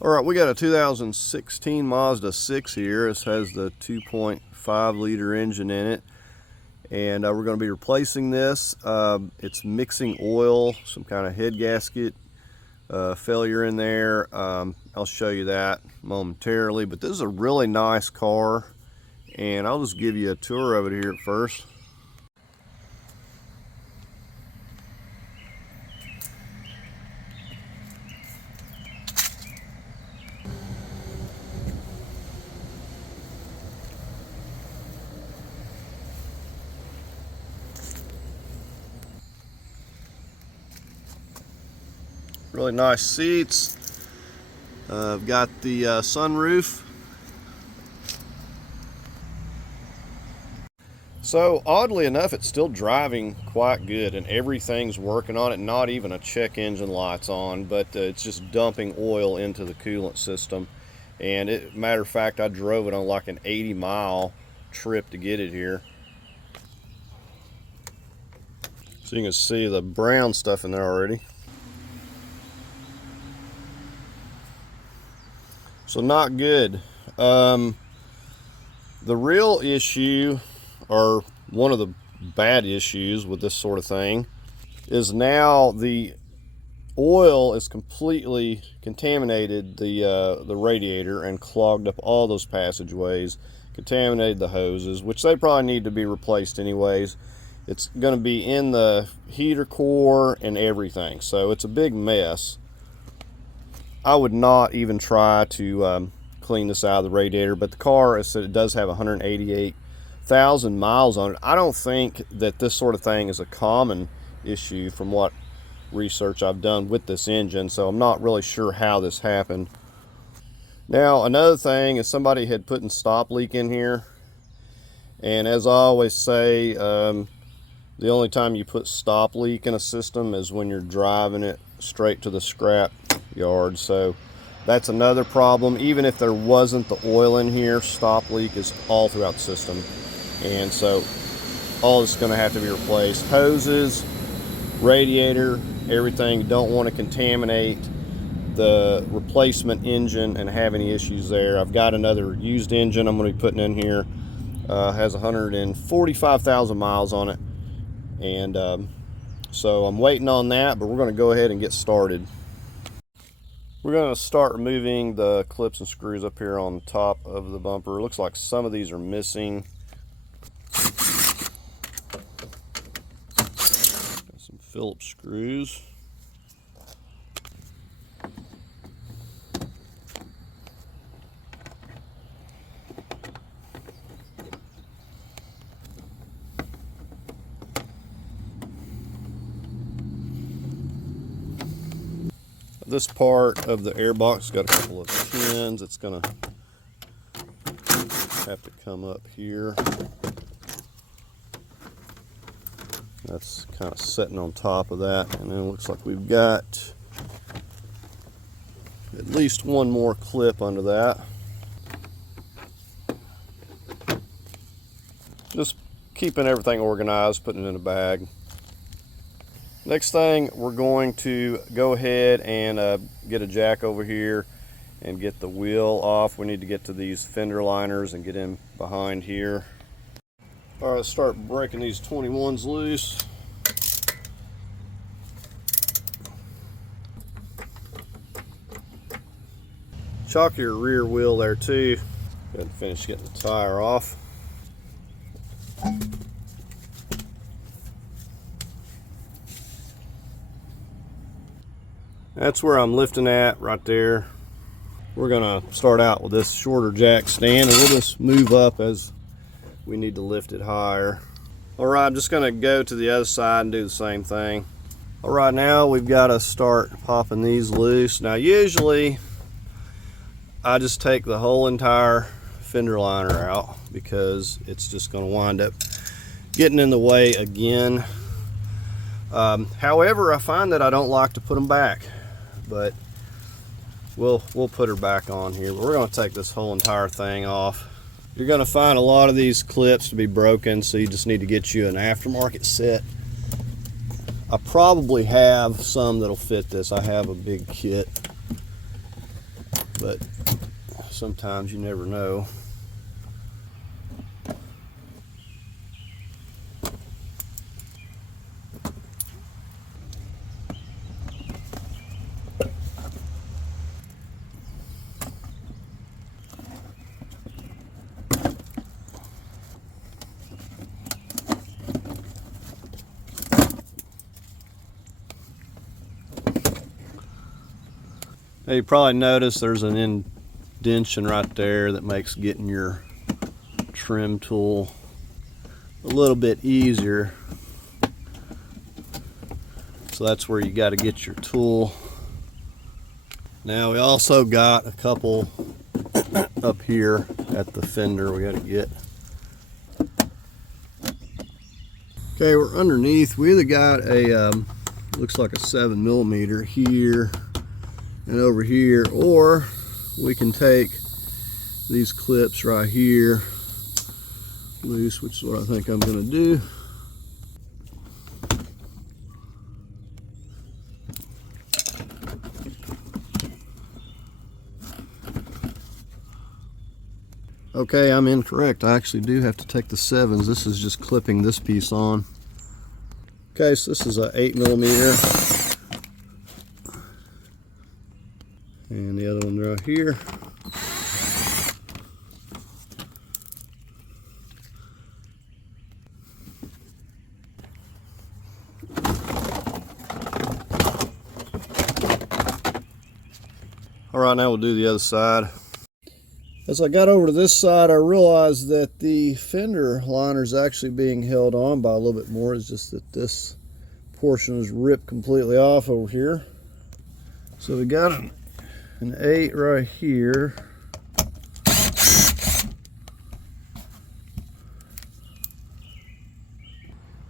All right, we got a 2016 Mazda 6 here. This has the 2.5 liter engine in it, and we're going to be replacing this. It's mixing oil, some kind of head gasket failure in there. I'll show you that momentarily, but this is a really nice car, and I'll just give you a tour of it here at first. Really nice seats. I've got the sunroof. So oddly enough, it's still driving quite good and everything's working on it. Not even a check engine light's on, but it's just dumping oil into the coolant system. And matter of fact, I drove it on like an 80-mile trip to get it here. So you can see the brown stuff in there already. So not good. The real issue, or one of the bad issues with this sort of thing, is now the oil is completely contaminated the radiator and clogged up all those passageways, contaminated the hoses, which they probably need to be replaced anyways. It's going to be in the heater core and everything, so it's a big mess. I would not even try to clean this out of the radiator, but the car, as I said, it does have 188,000 miles on it. I don't think that this sort of thing is a common issue from what research I've done with this engine, so I'm not really sure how this happened. Now, another thing is somebody had put in stop leak in here, and as I always say, the only time you put stop leak in a system is when you're driving it straight to the scrap yard. So that's another problem. Even if there wasn't the oil in here, stop leak is all throughout the system, and so all this is going to have to be replaced. Hoses, radiator, everything. Don't want to contaminate the replacement engine and have any issues there. I've got another used engine I'm going to be putting in here. Has 145,000 miles on it, and so I'm waiting on that, but we're going to go ahead and get started. We're going to start removing the clips and screws up here on top of the bumper. It looks like some of these are missing. Got some Phillips screws. This part of the airbox got a couple of pins. It's gonna have to come up here. That's kind of sitting on top of that, and then it looks like we've got at least one more clip under that. Just keeping everything organized, putting it in a bag. Next thing, we're going to go ahead and get a jack over here and get the wheel off. We need to get to these fender liners and get in behind here. All right, let's start breaking these 21s loose. Chalk your rear wheel there too. Go ahead and finish getting the tire off. That's where I'm lifting at, right there. We're gonna start out with this shorter jack stand, and we'll just move up as we need to lift it higher. All right, I'm just gonna go to the other side and do the same thing. All right, now we've got to start popping these loose. Now, usually I just take the whole entire fender liner out because it's just gonna wind up getting in the way again. However, I find that I don't like to put them back, but we'll put her back on here. But we're going to take this whole entire thing off. You're going to find a lot of these clips to be broken, so you just need to get you an aftermarket set. I probably have some that'll fit this. I have a big kit. but sometimes you never know. Now you probably notice there's an indentation right there that makes getting your trim tool a little bit easier. So that's where you got to get your tool. Now we also got a couple up here at the fender we got to get. Okay, we're underneath. We either got a looks like a 7mm here and over here, or we can take these clips right here loose, which is what I think I'm going to do. Okay, I'm incorrect. I actually do have to take the 7s. This is just clipping this piece on. Okay, so this is a 8mm. And the other one right here. All right, now we'll do the other side. As I got over to this side, I realized that the fender liner is actually being held on by a little bit more. It's just that this portion is ripped completely off over here. So we got an 8 right here.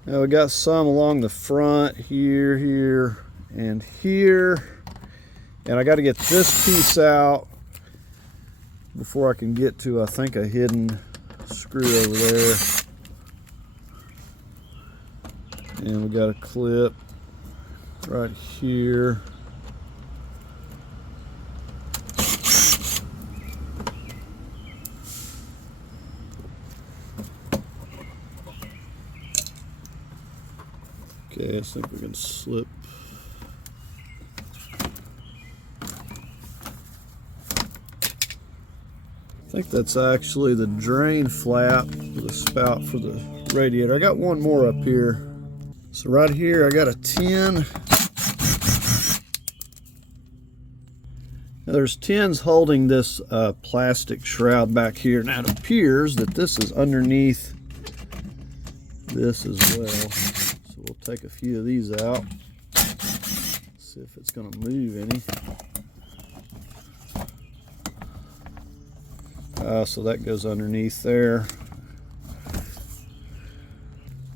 Now we got some along the front here, here, and here. And I got to get this piece out before I can get to, I think, a hidden screw over there. And we got a clip right here. Okay, I think we can slip. I think that's actually the drain flap for the spout for the radiator. I got one more up here. So right here I got a 10. Now there's 10s holding this plastic shroud back here. Now it appears that this is underneath this as well. So we'll take a few of these out. See if it's going to move any. So that goes underneath there.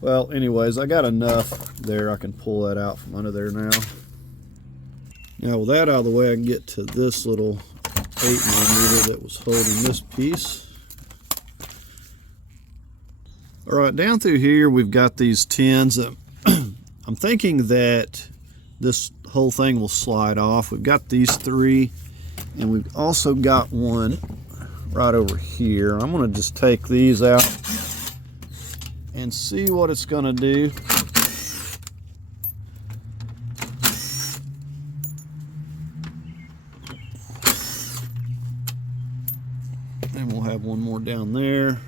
Well, anyways, I got enough there. I can pull that out from under there now. Now with that out of the way, I can get to this little 8mm that was holding this piece. All right, down through here, we've got these 10s. I'm thinking that this whole thing will slide off. We've got these 3, and we've also got one right over here. I'm going to just take these out and see what it's going to do. And we'll have one more down there.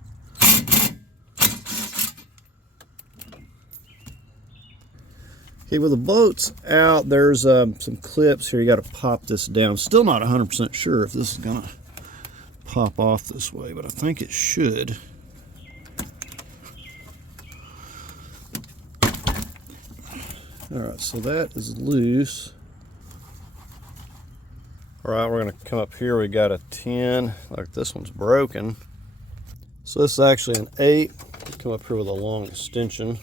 Okay, with the bolts out, there's some clips here. You got to pop this down. Still not 100% sure if this is going to pop off this way, but I think it should. All right, so that is loose. All right, we're going to come up here. We got a 10, like this one's broken. So this is actually an 8. Come up here with a long extension.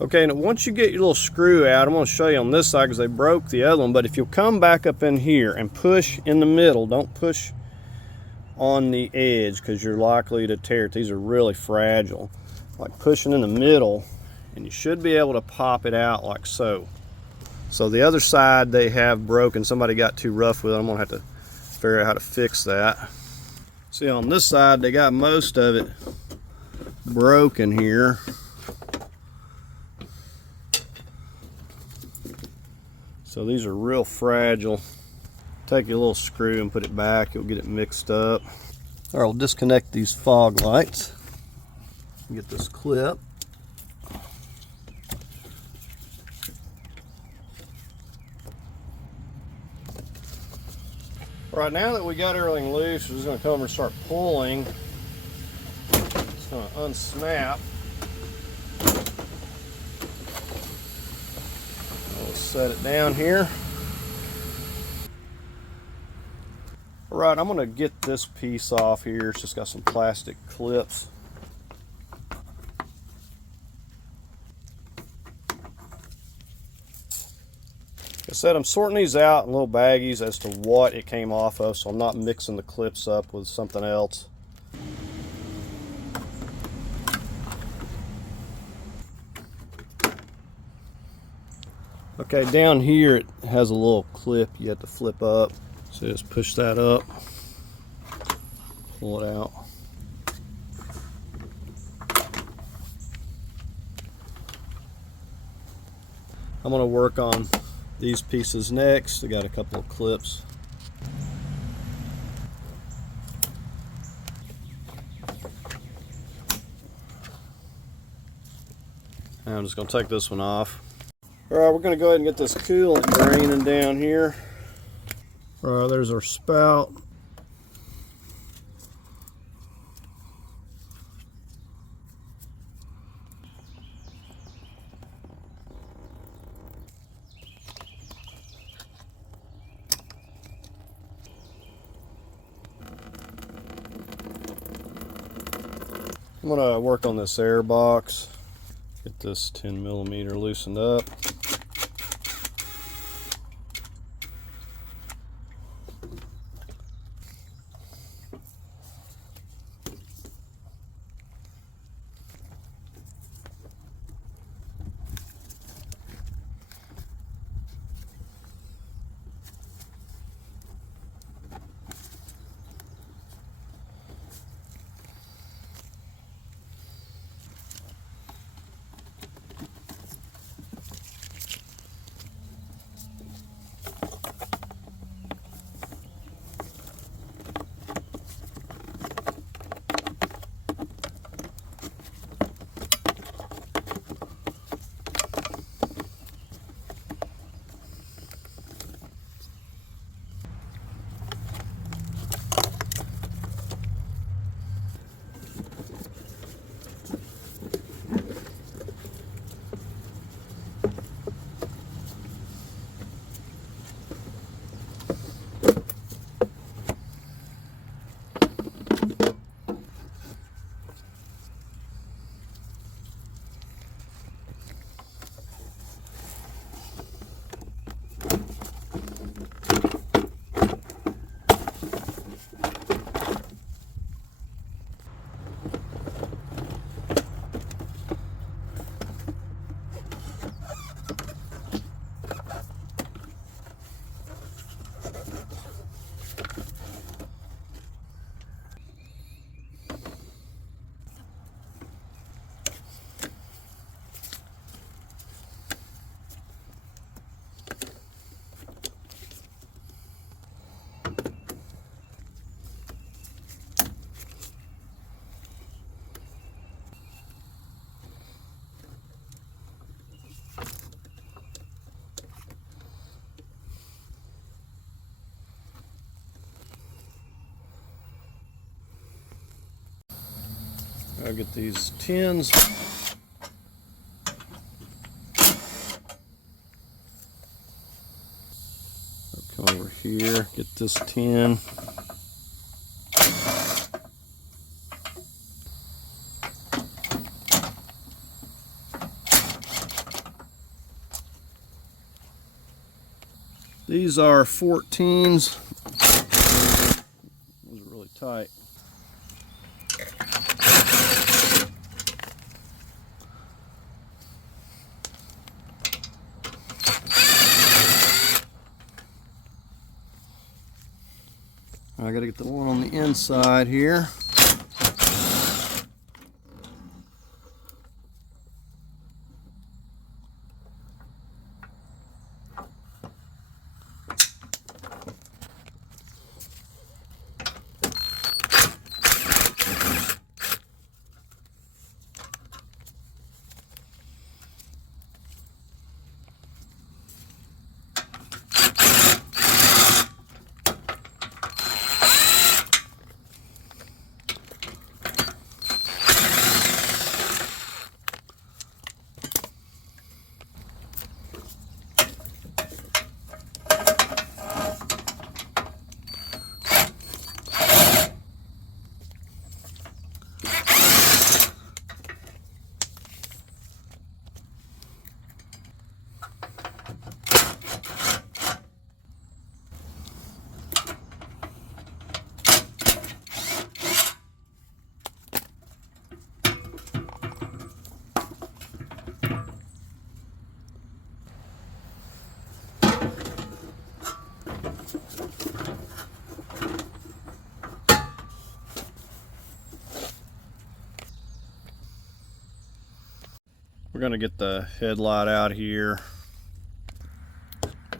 Okay, and once you get your little screw out, I'm going to show you on this side because they broke the other one, but if you'll come back up in here and push in the middle, don't push on the edge because you're likely to tear it. These are really fragile. Like pushing in the middle, and you should be able to pop it out like so. So the other side they have broken. Somebody got too rough with it. I'm gonna have to figure out how to fix that. See, on this side they got most of it broken here. So these are real fragile. Take your little screw and put it back, you'll get it mixed up. All right, we'll disconnect these fog lights. Get this clip. All right, now that we got everything loose, we're just gonna come over and start pulling. It's gonna unsnap. We'll set it down here. All right, I'm gonna get this piece off here. It's just got some plastic clips. Like I said, I'm sorting these out in little baggies as to what it came off of, so I'm not mixing the clips up with something else. Okay, down here it has a little clip you have to flip up. So just push that up, pull it out. I'm going to work on these pieces next. I got a couple of clips. I'm just going to take this one off. Alright, we're going to go ahead and get this coolant draining down here. Alright, there's our spout. I'm going to work on this air box. Get this 10mm loosened up. I'll get these tins. I'll come over here, get this tin. These are 14s. Those are really tight. I gotta get the one on the inside here. We're going to get the headlight out here,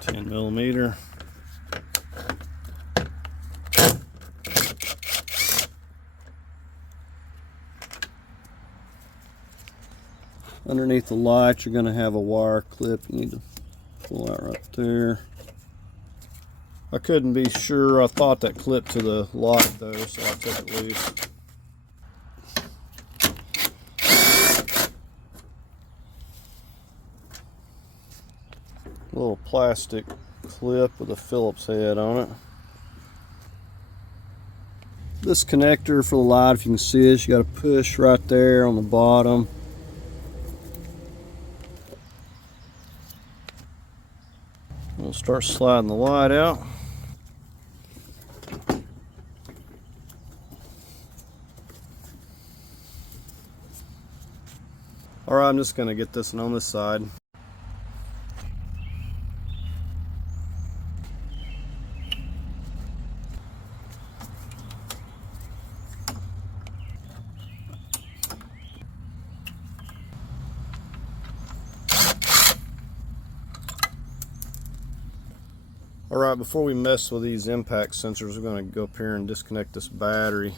10 millimeter. Underneath the light, you're going to have a wire clip you need to pull out right there. I couldn't be sure. I thought that clipped to the light though, so I took it loose. Little plastic clip with a Phillips head on it. This connector for the light, if you can see this, you got to push right there on the bottom. We'll start sliding the light out. Alright, I'm just going to get this one on this side. Alright, before we mess with these impact sensors, we're going to go up here and disconnect this battery.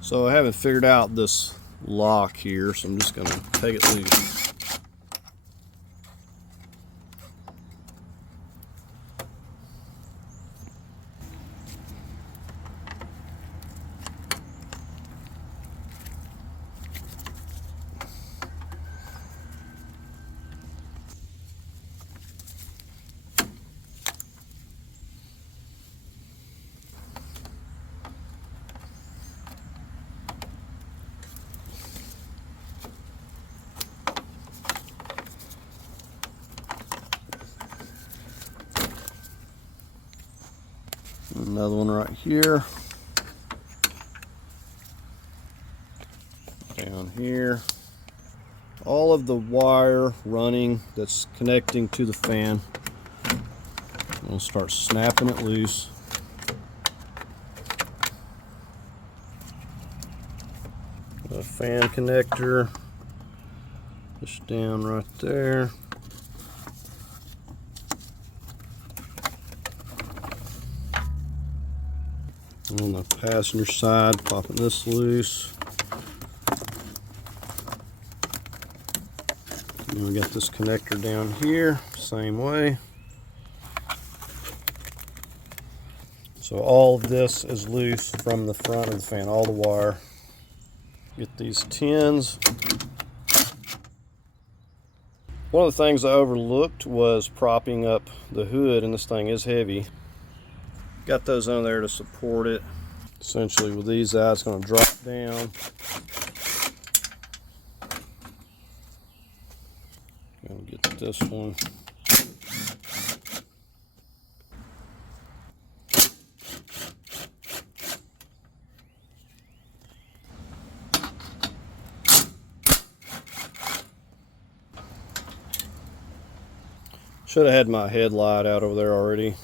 So I haven't figured out this lock here, so I'm just going to take it loose. Another one right here. Down here. All of the wire running that's connecting to the fan. We'll start snapping it loose. The fan connector. Just down right there. On the passenger side, popping this loose. And we got this connector down here, same way. So all of this is loose from the front of the fan, all the wire. Get these tins. One of the things I overlooked was propping up the hood, and this thing is heavy. Got those on there to support it. Essentially with these out, it's going to drop down. Gonna get this one. Should have had my headlight out over there already.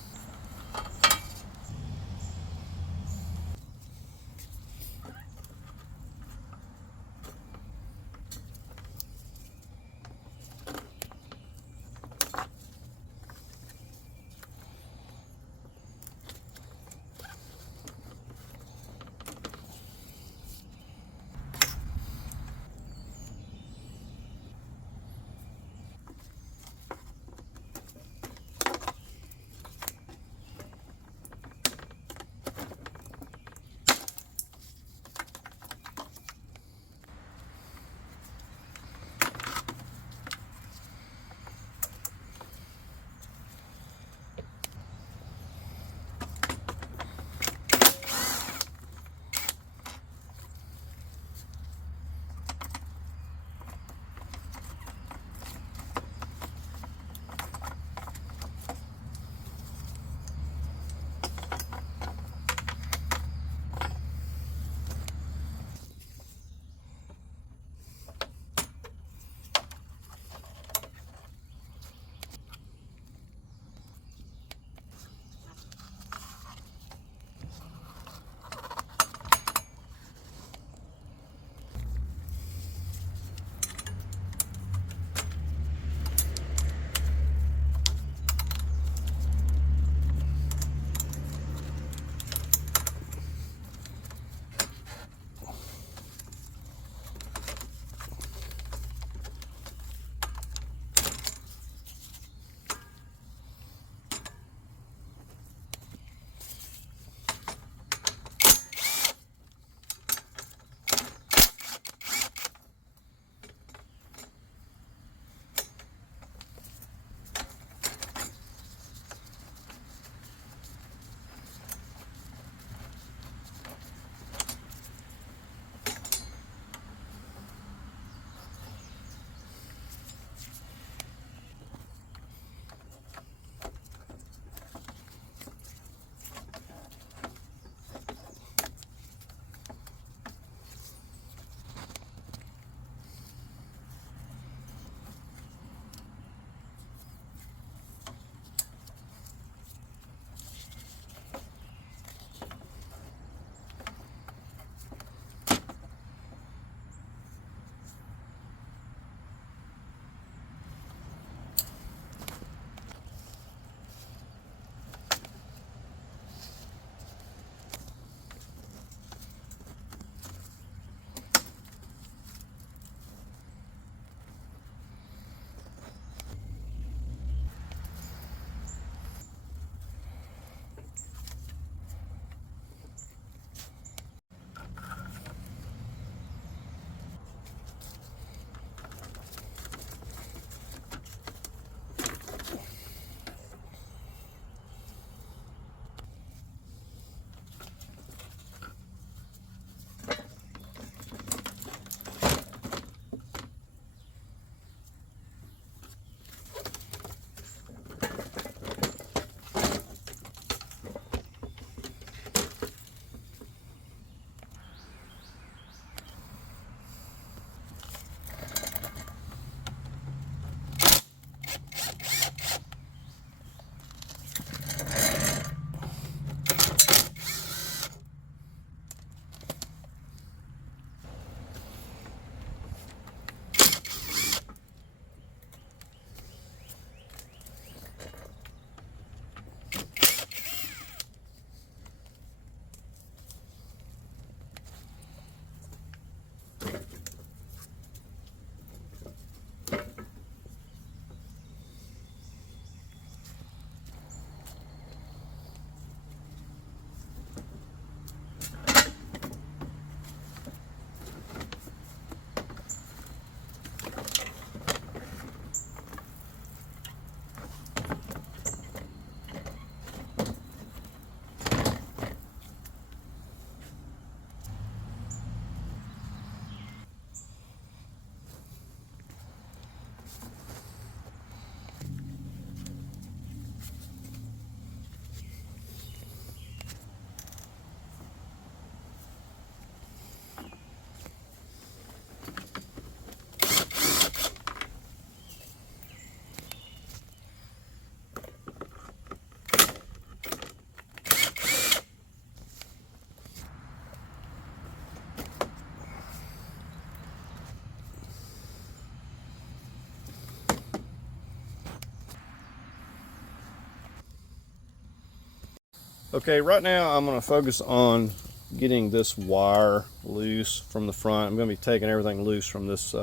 Okay, right now I'm going to focus on getting this wire loose from the front. I'm going to be taking everything loose from this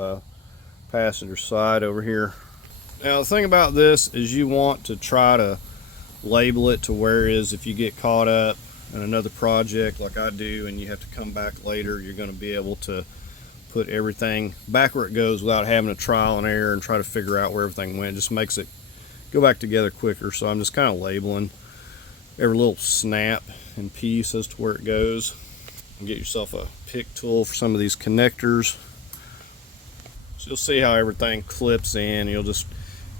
passenger side over here. Now the thing about this is you want to try to label it to where is if you get caught up in another project like I do and you have to come back later, you're going to be able to put everything back where it goes without having a trial and error and try to figure out where everything went. It just makes it go back together quicker. So I'm just kind of labeling every little snap and piece as to where it goes. And get yourself a pick tool for some of these connectors. So you'll see how everything clips in. You'll just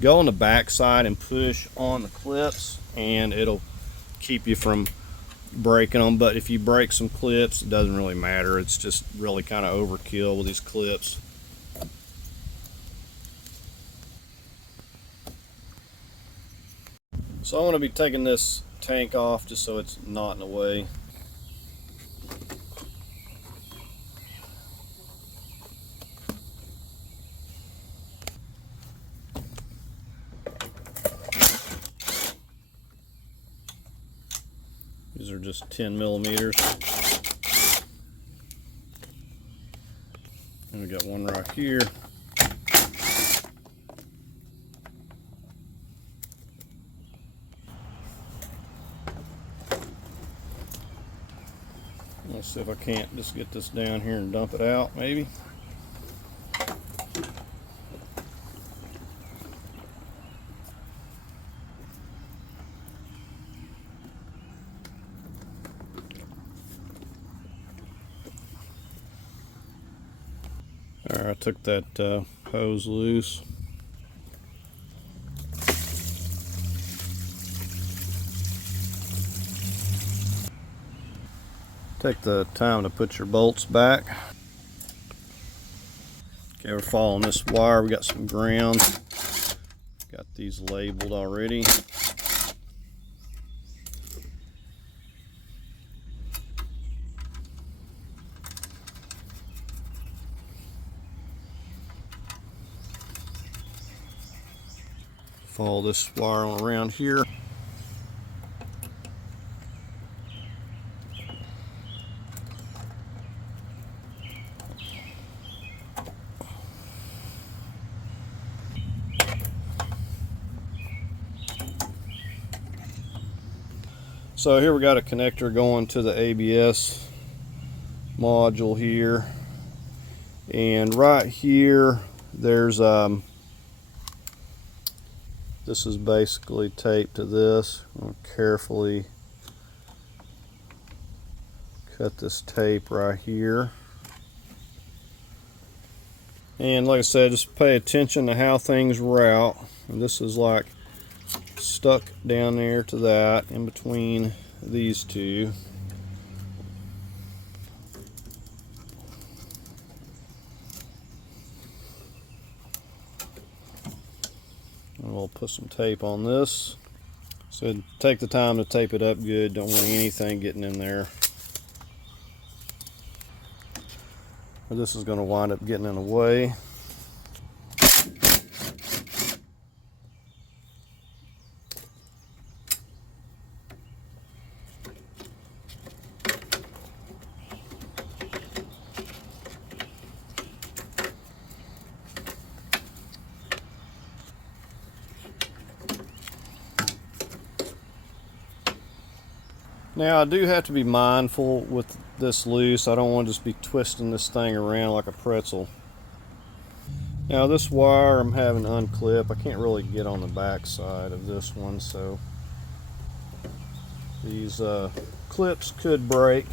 go on the back side and push on the clips and it'll keep you from breaking them. But if you break some clips, it doesn't really matter. It's just really kind of overkill with these clips. So I'm going to be taking this tank off just so it's not in the way. These are just 10 millimeters. And we got one right here. Let's see if I can't just get this down here and dump it out, maybe. Alright, I took that hose loose. Take the time to put your bolts back. Okay, we're following this wire. We got some ground. Got these labeled already. Follow this wire on around here. So here we got a connector going to the ABS module here, and right here there's this is basically taped to this. I'll carefully cut this tape right here. And like I said, just pay attention to how things route. And this is like stuck down there to that in between these two. And we'll put some tape on this. So take the time to tape it up good. Don't want anything getting in there. Or this is going to wind up getting in the way. Now I do have to be mindful with this loose. I don't want to just be twisting this thing around like a pretzel. Now this wire I'm having to unclip. I can't really get on the back side of this one, so these clips could break.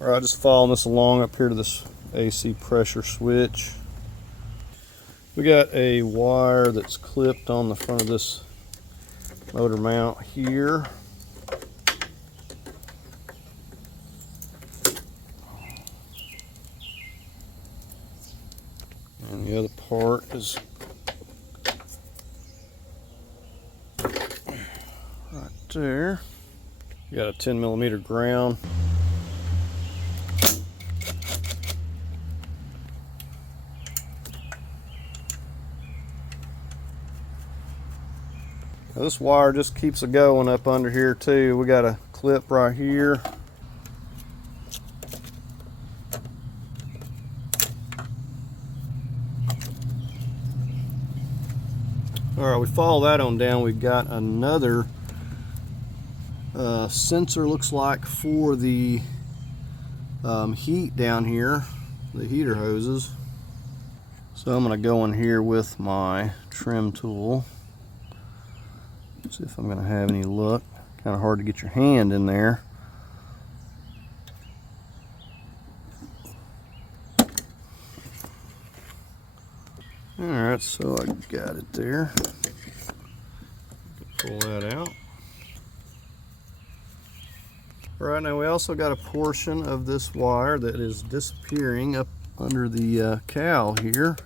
Alright, just following this along up here to this AC pressure switch. We got a wire that's clipped on the front of this motor mount here. And the other part is right there. We got a 10 millimeter ground. This wire just keeps it going up under here too. We got a clip right here. All right, we follow that on down. We've got another sensor, looks like, for the heat down here, the heater hoses. So I'm going to go in here with my trim tool. See if I'm going to have any luck. Kind of hard to get your hand in there. Alright, so I got it there. Pull that out. Alright, now we also got a portion of this wire that is disappearing up under the cowl here.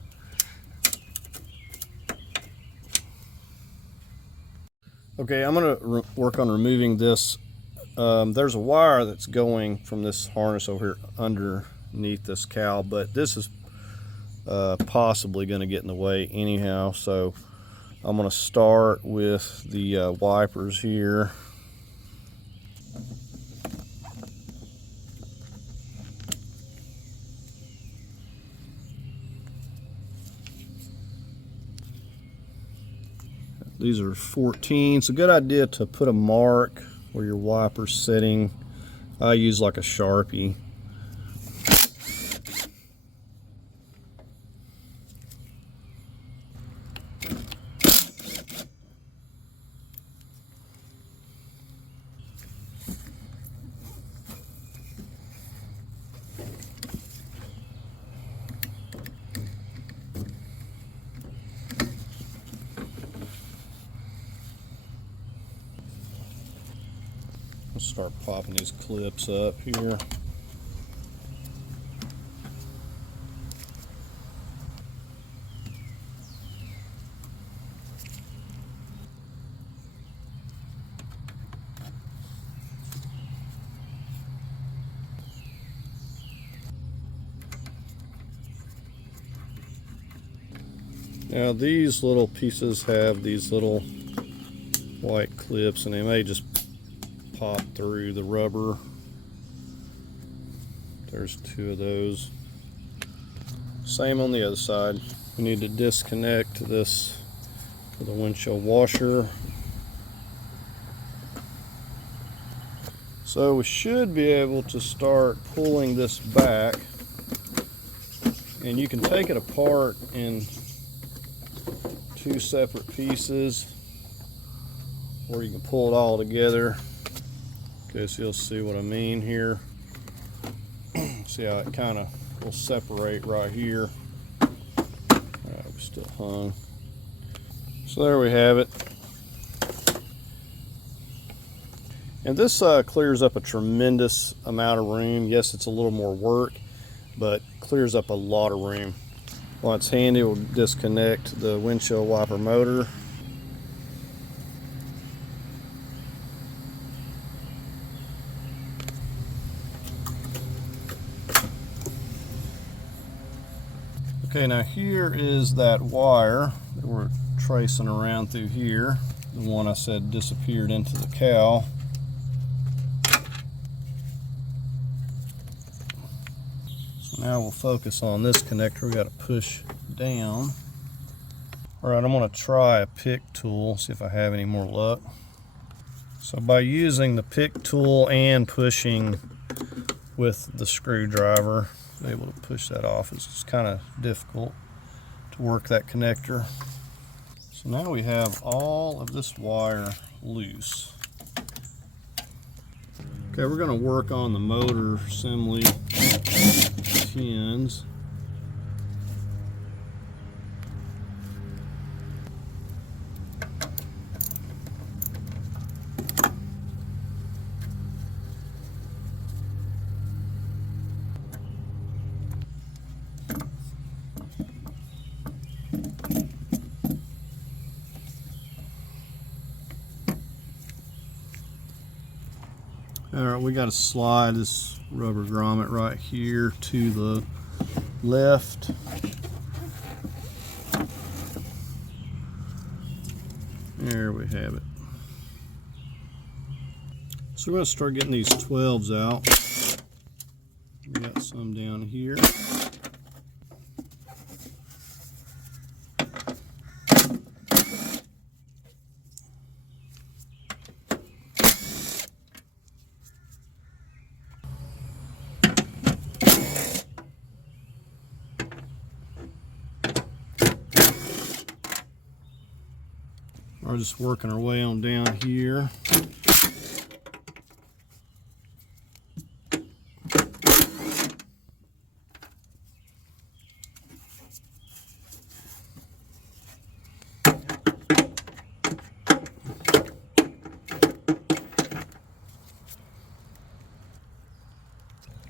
Okay, I'm going to work on removing this. There's a wire that's going from this harness over here underneath this cowl, but this is possibly going to get in the way anyhow, so I'm going to start with the wipers here. These are 14. It's a good idea to put a mark where your wiper's sitting. I use like a Sharpie. I'll start popping these clips up here. Now these little pieces have these little white clips, and they may just pop through the rubber. There's two of those. Same on the other side. We need to disconnect this for the windshield washer. So we should be able to start pulling this back, and you can take it apart in two separate pieces, or you can pull it all together. Okay, so you'll see what I mean here. See how it kind of will separate right here. Alright, we still hung. So there we have it. And this clears up a tremendous amount of room. Yes, it's a little more work, but clears up a lot of room. While it's handy, we'll disconnect the windshield wiper motor. Okay, now here is that wire that we're tracing around through here. The one I said disappeared into the cowl. So now we'll focus on this connector. We got to push down. Alright, I'm going to try a pick tool, see if I have any more luck. So by using the pick tool and pushing with the screwdriver, able to push that off. It's just kind of difficult to work that connector. So now we have all of this wire loose. Okay, we're going to work on the motor assembly pins. Alright, we got to slide this rubber grommet right here to the left. There we have it. So we're going to start getting these 12s out. We got some down here. We're just working our way on down here.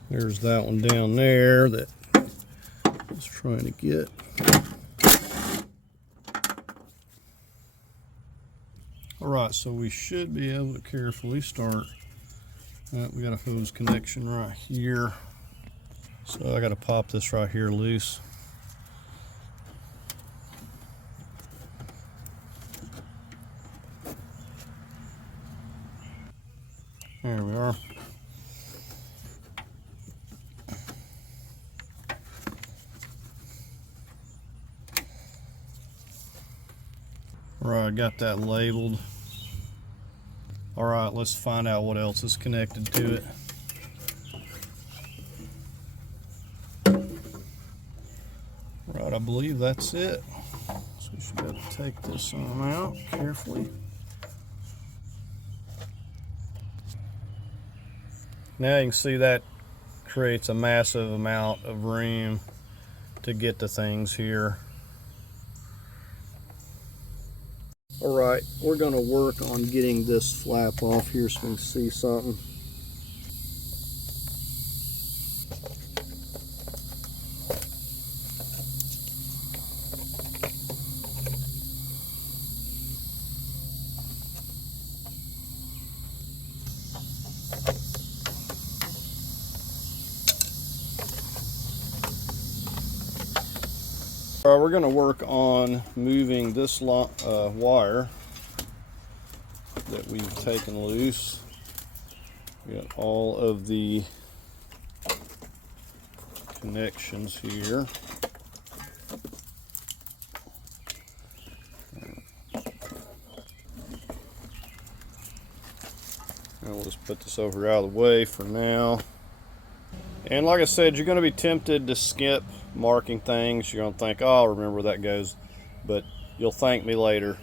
There's that one down there that I was trying to get. Alright, so we should be able to carefully start. We got a hose connection right here. So I got to pop this right here loose. There we are. Alright, got that labeled. Alright, let's find out what else is connected to it. Right, I believe that's it. So we should be able to take this on out carefully. Now you can see that creates a massive amount of room to get the things here. Alright, we're going to work on getting this flap off here so we can see something. Alright, we're going to work on moving this wire that we've taken loose. We got all of the connections here. And we'll just put this over out of the way for now. And like I said, you're going to be tempted to skip marking things. You're going to think, oh, I'll remember where that goes. But you'll thank me later.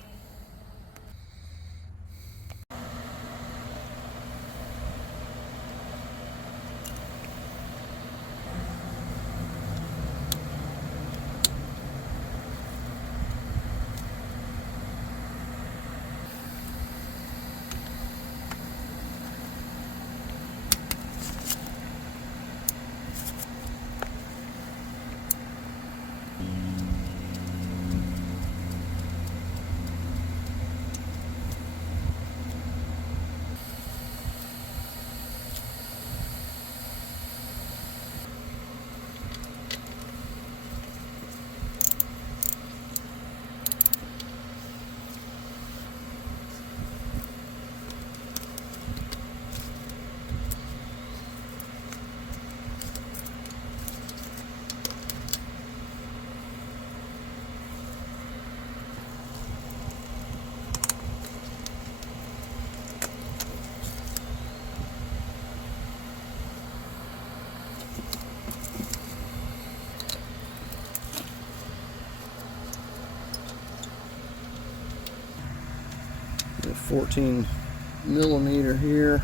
A 14mm here.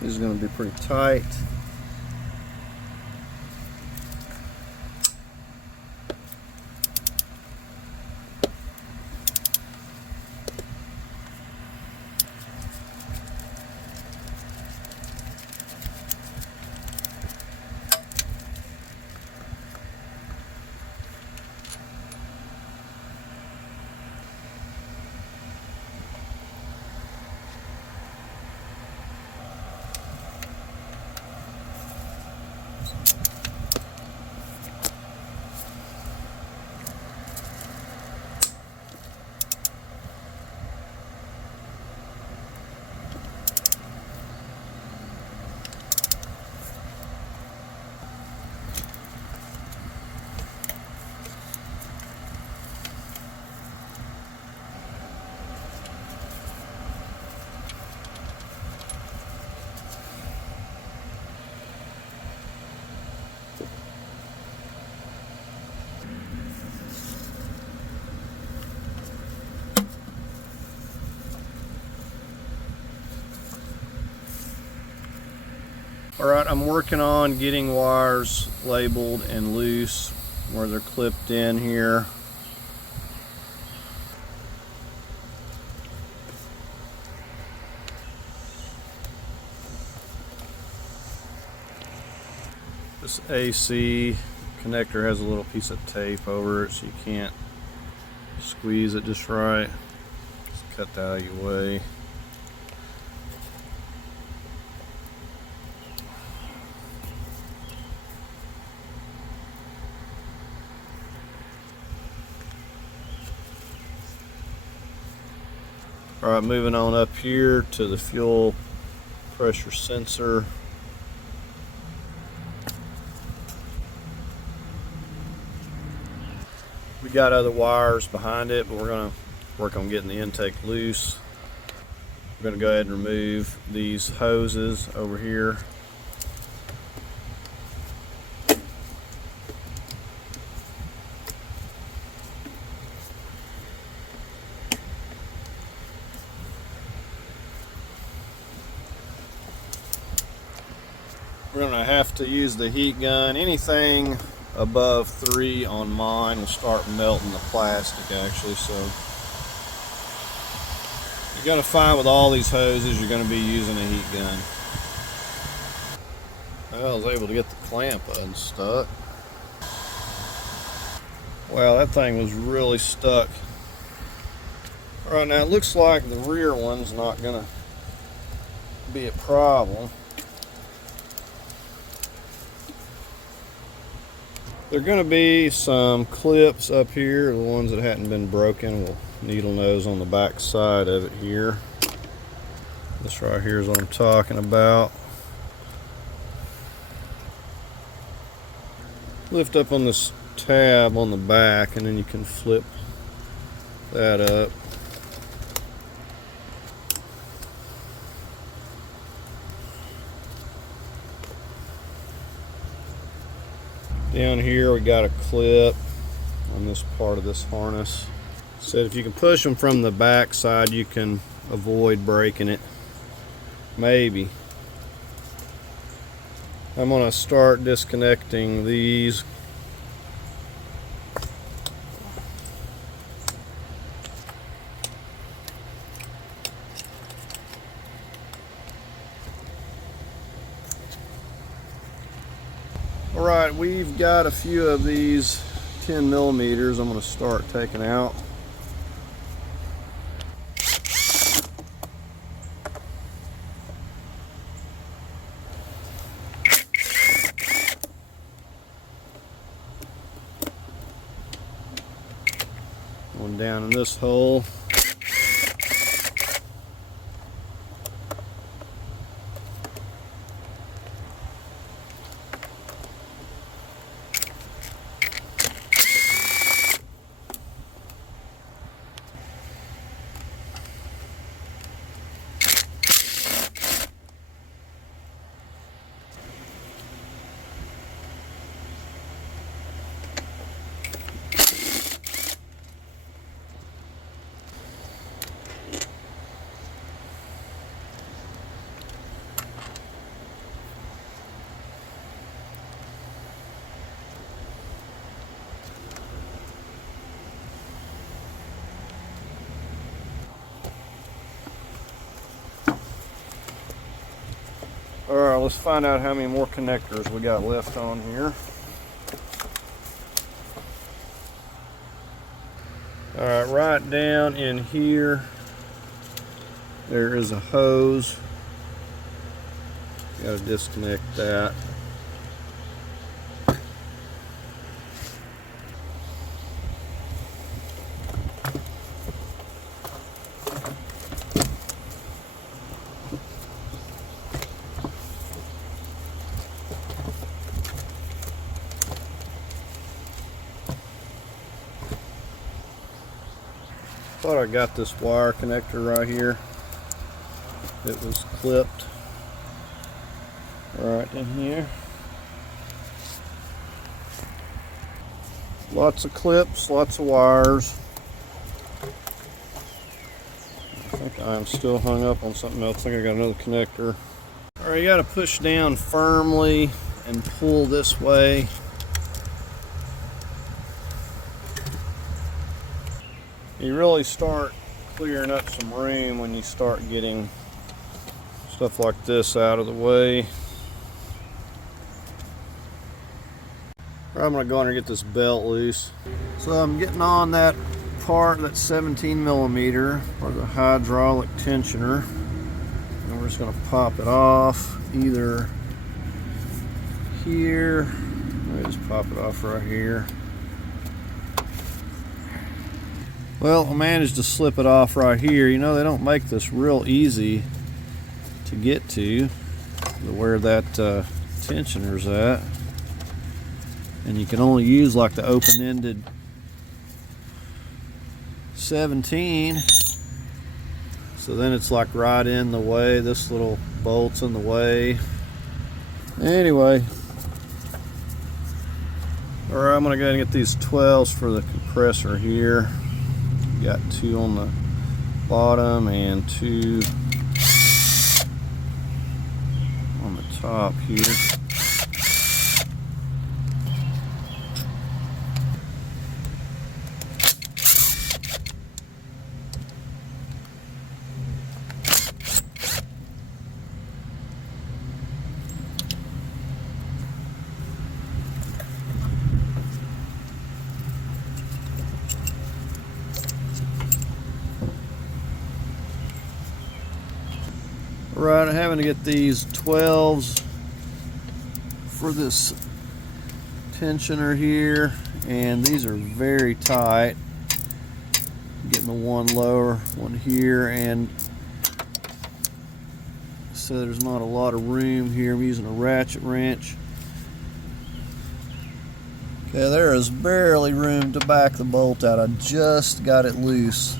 This is going to be pretty tight. Alright, I'm working on getting wires labeled and loose where they're clipped in here. This AC connector has a little piece of tape over it so you can't squeeze it just right. Just cut that out of your way. Alright, moving on up here to the fuel pressure sensor. We got other wires behind it, but we're going to work on getting the intake loose. We're going to go ahead and remove these hoses over here. We're going to have to use the heat gun. Anything above 3 on mine will start melting the plastic actually, so you're going to find with all these hoses you're going to be using a heat gun. I was able to get the clamp unstuck. Wow, that thing was really stuck. Alright, now it looks like the rear one's not going to be a problem. There are going to be some clips up here, the ones that hadn't been broken. We'll needle nose on the back side of it here. This right here is what I'm talking about. Lift up on this tab on the back and then you can flip that up. Down here we got a clip on this part of this harness. So if you can push them from the back side, you can avoid breaking it. Maybe. I'm going to start disconnecting these. Alright, we've got a few of these 10 millimeters I'm going to start taking out. Going down in this hole. Alright, let's find out how many more connectors we got left on here. Alright, right down in here, there is a hose. Got to disconnect that. Thought I got this wire connector right here. It was clipped right in here. Lots of clips, lots of wires. I think I'm still hung up on something else. I think I got another connector. All right, you got to push down firmly and pull this way. You really start clearing up some room when you start getting stuff like this out of the way. I'm going to go in and get this belt loose. So I'm getting on that part, that 17 millimeter for the hydraulic tensioner. And we're just going to pop it off either here. Let me just pop it off right here. Well, I managed to slip it off right here. You know, they don't make this real easy to get to where that tensioner's at. And you can only use like the open-ended 17. So then it's like right in the way. This little bolt's in the way. Anyway. Alright, I'm going to go ahead and get these 12s for the compressor here. Got 2 on the bottom and 2 on the top here. Right, I'm having to get these 12s for this tensioner here, and these are very tight. Getting the one lower, one here, and so there's not a lot of room here. I'm using a ratchet wrench. Okay, there is barely room to back the bolt out. I just got it loose.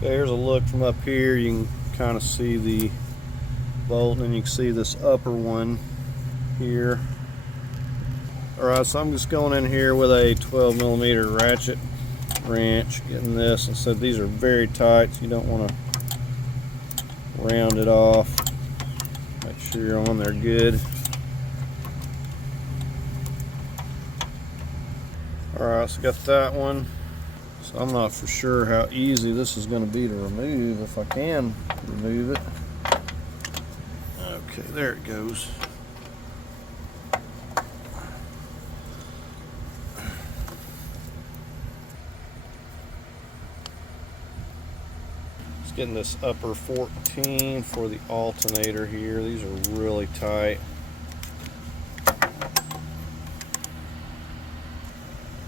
Okay, here's a look from up here. You can kind of see the bolt, and then you can see this upper one here. Alright, so I'm just going in here with a 12 millimeter ratchet wrench, getting this. And so these are very tight, so you don't want to round it off. Make sure you're on there good. Alright, so got that one. So I'm not for sure how easy this is going to be to remove, if I can remove it. Okay, there it goes. Just getting this upper 14 for the alternator here. These are really tight.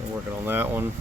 I'm working on that one.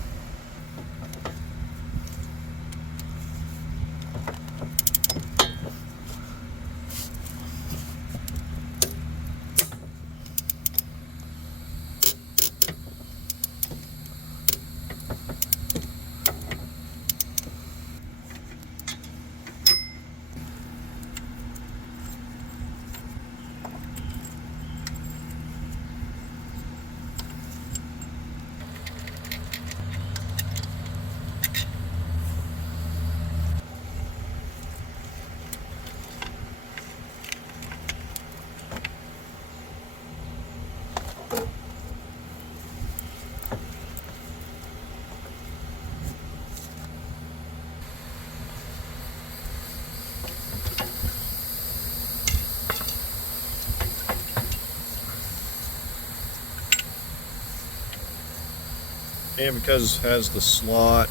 And because it has the slot,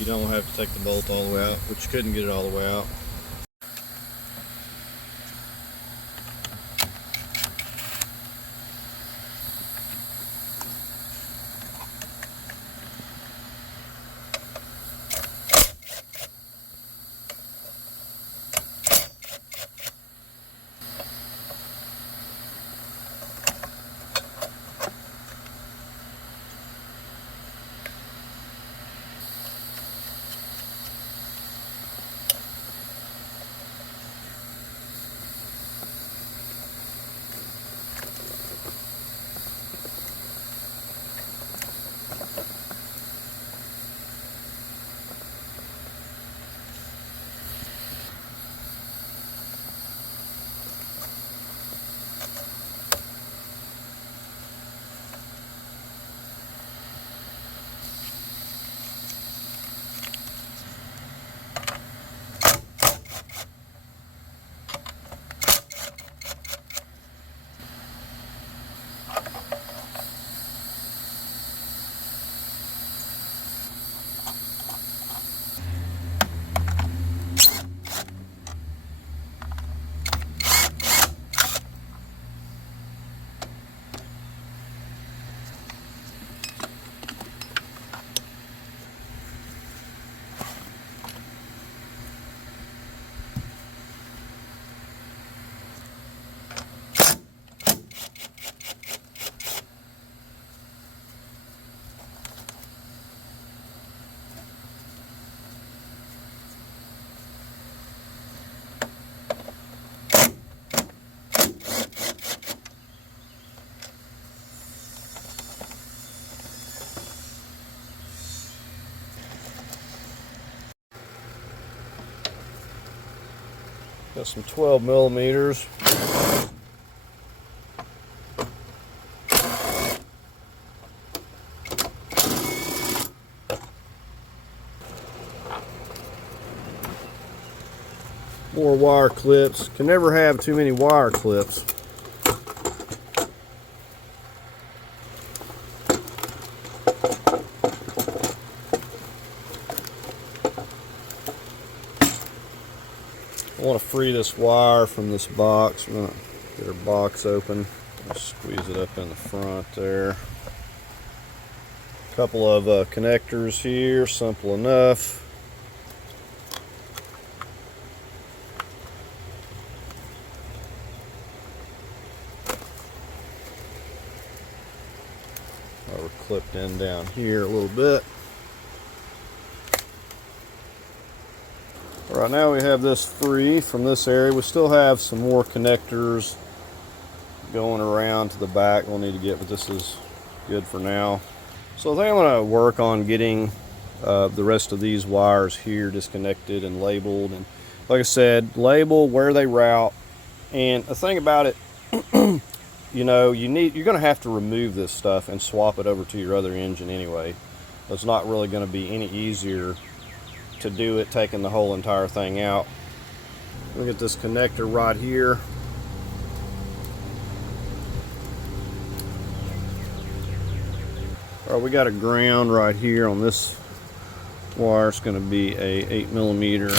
you don't have to take the bolt all the way out, but you couldn't get it all the way out. Got some 12 millimeters. More wire clips. Can never have too many wire clips. I want to free this wire from this box. We're going to get our box open. Just squeeze it up in the front there. A couple of connectors here, simple enough. We're clipped in down here a little bit. Right now we have this free from this area. We still have some more connectors going around to the back we'll need to get, but this is good for now. So I think I'm going to work on getting the rest of these wires here disconnected and labeled. And like I said, label where they route. And the thing about it, you know, you're going to have to remove this stuff and swap it over to your other engine anyway. It's not really going to be any easier to do it taking the whole entire thing out. Look at this connector right here. All right, we got a ground right here on this wire. It's going to be a 8 millimeter.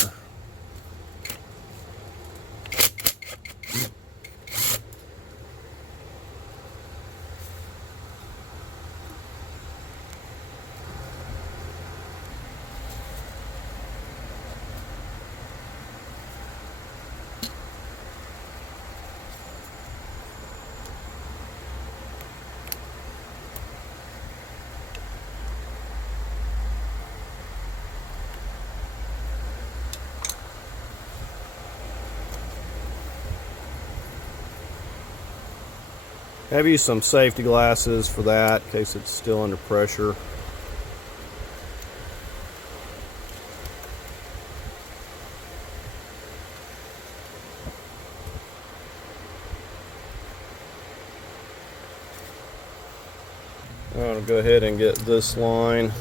Have you some safety glasses for that in case it's still under pressure. I'll go ahead and get this line.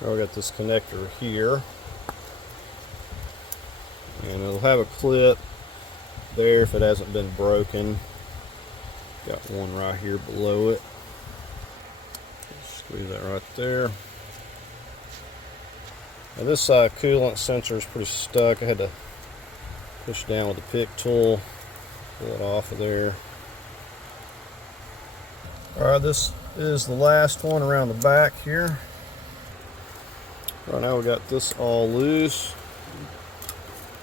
Now we got this connector here, and it'll have a clip there if it hasn't been broken. Got one right here below it. Squeeze that right there. Now this coolant sensor is pretty stuck. I had to push down with the pick tool, pull it off of there. Alright, this is the last one around the back here. Right now we got this all loose,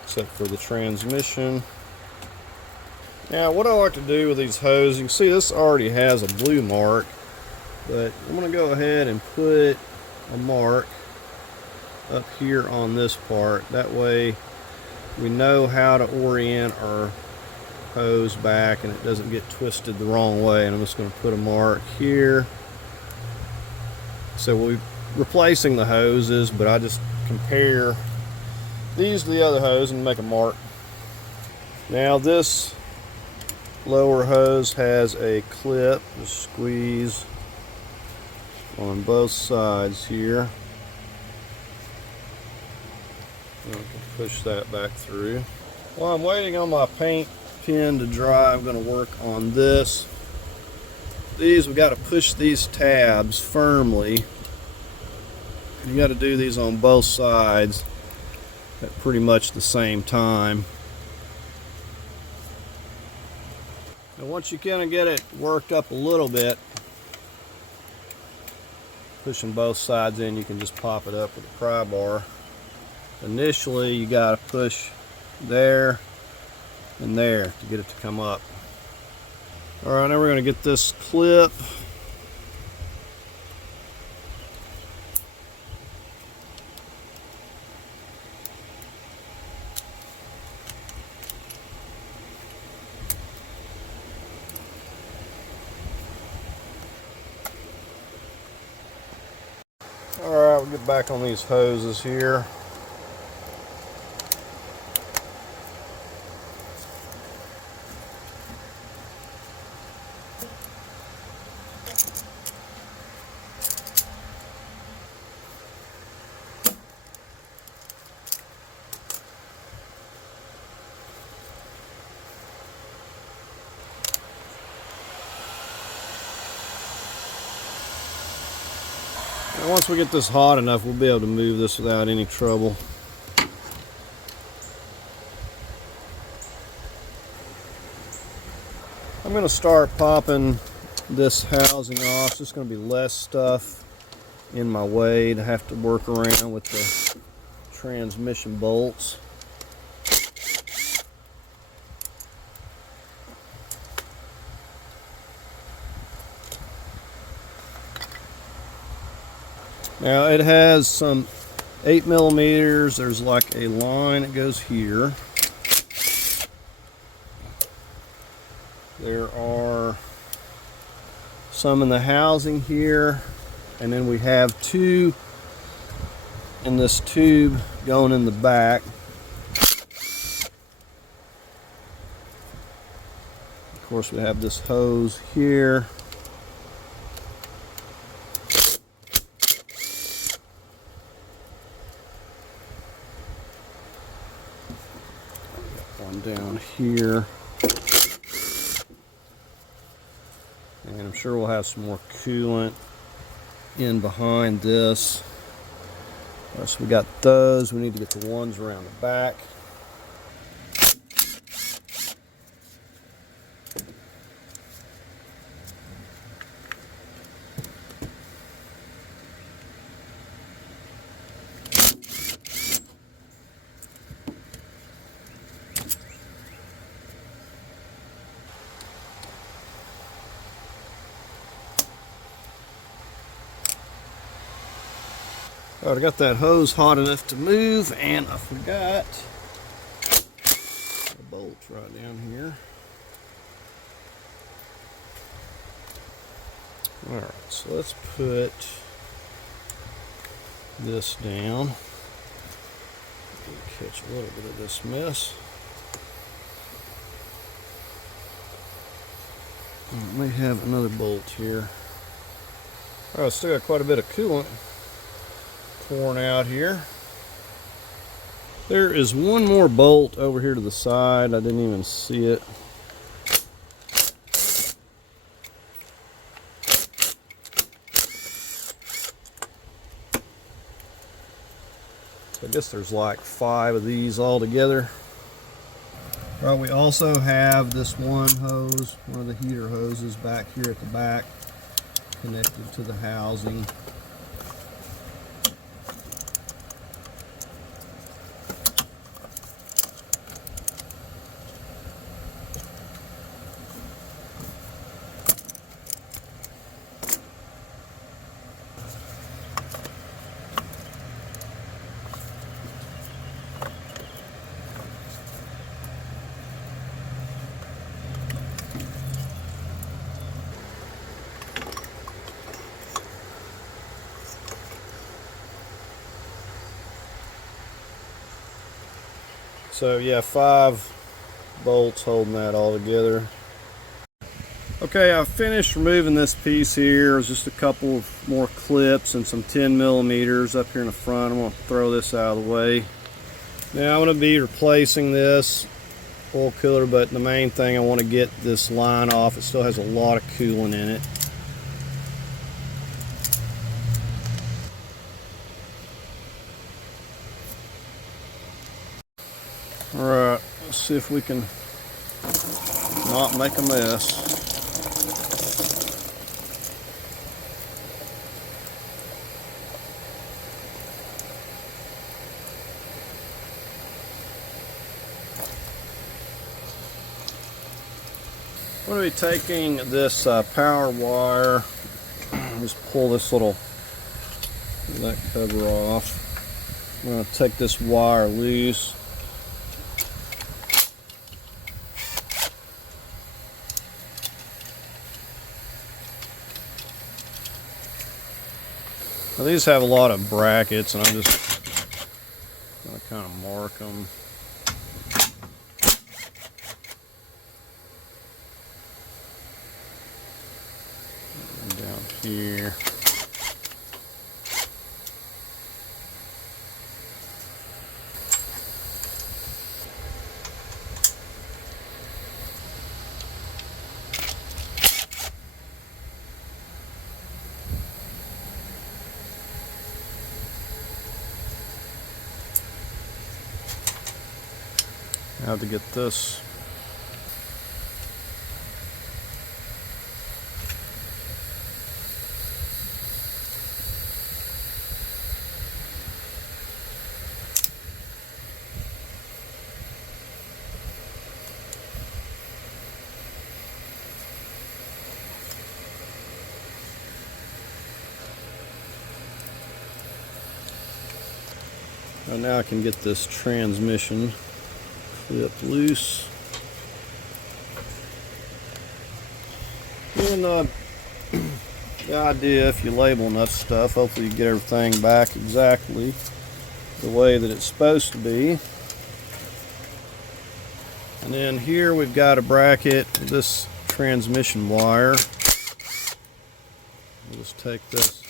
except for the transmission. Now what I like to do with these hoses, you can see this already has a blue mark, but I'm going to go ahead and put a mark up here on this part. That way we know how to orient our hose back and it doesn't get twisted the wrong way. And I'm just going to put a mark here. So we're replacing the hoses, but I just compare these to the other hose and make a mark. Now this lower hose has a clip, just squeeze on both sides here. I can push that back through. While I'm waiting on my paint pen to dry, I'm going to work on this. We've got to push these tabs firmly. You got to do these on both sides at pretty much the same time. And once you kind of get it worked up a little bit, pushing both sides in, you can just pop it up with a pry bar. Initially, you got to push there and there to get it to come up. All right, now we're going to get this clip. get back on these hoses here. And once we get this hot enough, we'll be able to move this without any trouble. I'm going to start popping this housing off. It's just going to be less stuff in my way to have to work around with the transmission bolts. Now it has some 8mm. There's like a line that goes here. There are some in the housing here, and then we have 2 in this tube going in the back. Of course, we have this hose here. One down here. And I'm sure we'll have some more coolant in behind this. So we got those. We need to get the ones around the back. All right, I got that hose hot enough to move, and I forgot a bolt right down here. All right, so let's put this down. Catch a little bit of this mess. I may have another bolt here. Oh, still got quite a bit of coolant pouring out here. There is one more bolt over here to the side. I didn't even see it. So I guess there's like 5 of these all together. Well, we also have this one hose, one of the heater hoses back here at the back, connected to the housing. So yeah, 5 bolts holding that all together. Okay, I finished removing this piece here. There's just a couple of more clips and some 10mm up here in the front. I'm going to throw this out of the way. Now I'm going to be replacing this oil cooler, but the main thing, I want to get this line off. It still has a lot of coolant in it. Alright, let's see if we can not make a mess. I'm going to be taking this power wire, just pull this little, that cover off. I'm going to take this wire loose. Now these have a lot of brackets, and I'm just going to kind of mark them. Down here. I have to get this. Now I can get this transmission clip loose. And the idea, if you label enough stuff, hopefully you get everything back exactly the way that it's supposed to be. And then here we've got a bracket, this transmission wire. We'll just take this.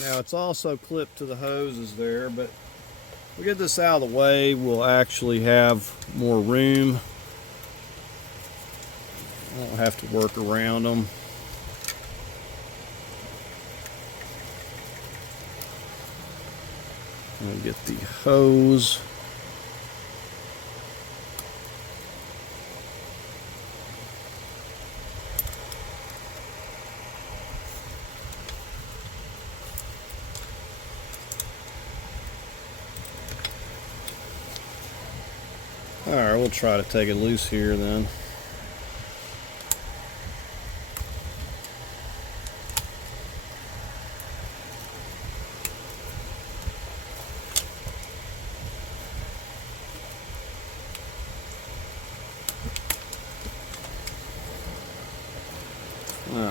Now it's also clipped to the hoses there, but if we get this out of the way, we'll actually have more room. I don't have to work around them. I'll get the hose. Alright, we'll try to take it loose here then.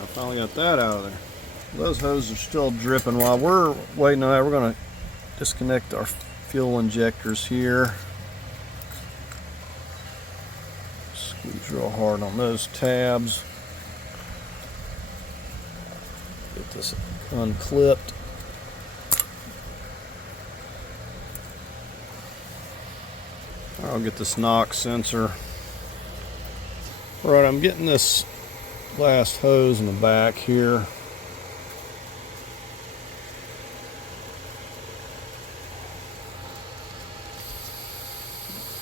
Finally got that out of there. Those hoses are still dripping. While we're waiting on that, we're going to disconnect our fuel injectors here. Squeeze real hard on those tabs. Get this unclipped. I'll get this knock sensor. Right, I'm getting this last hose in the back here.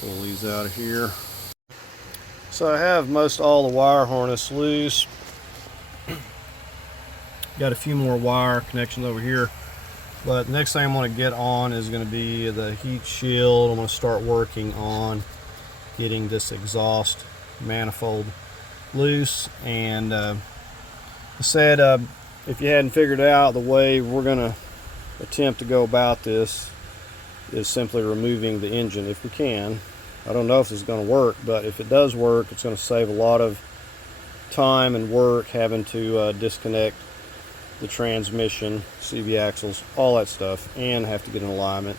Pull these out of here. So I have most all the wire harness loose. Got a few more wire connections over here. But the next thing I'm going to get on is going to be the heat shield. I'm going to start working on getting this exhaust manifold loose. And I said, if you hadn't figured out, the way we're going to attempt to go about this is simply removing the engine if we can. I don't know if this is going to work, but if it does work, it's going to save a lot of time and work having to disconnect the transmission, CV axles, all that stuff, and have to get in alignment.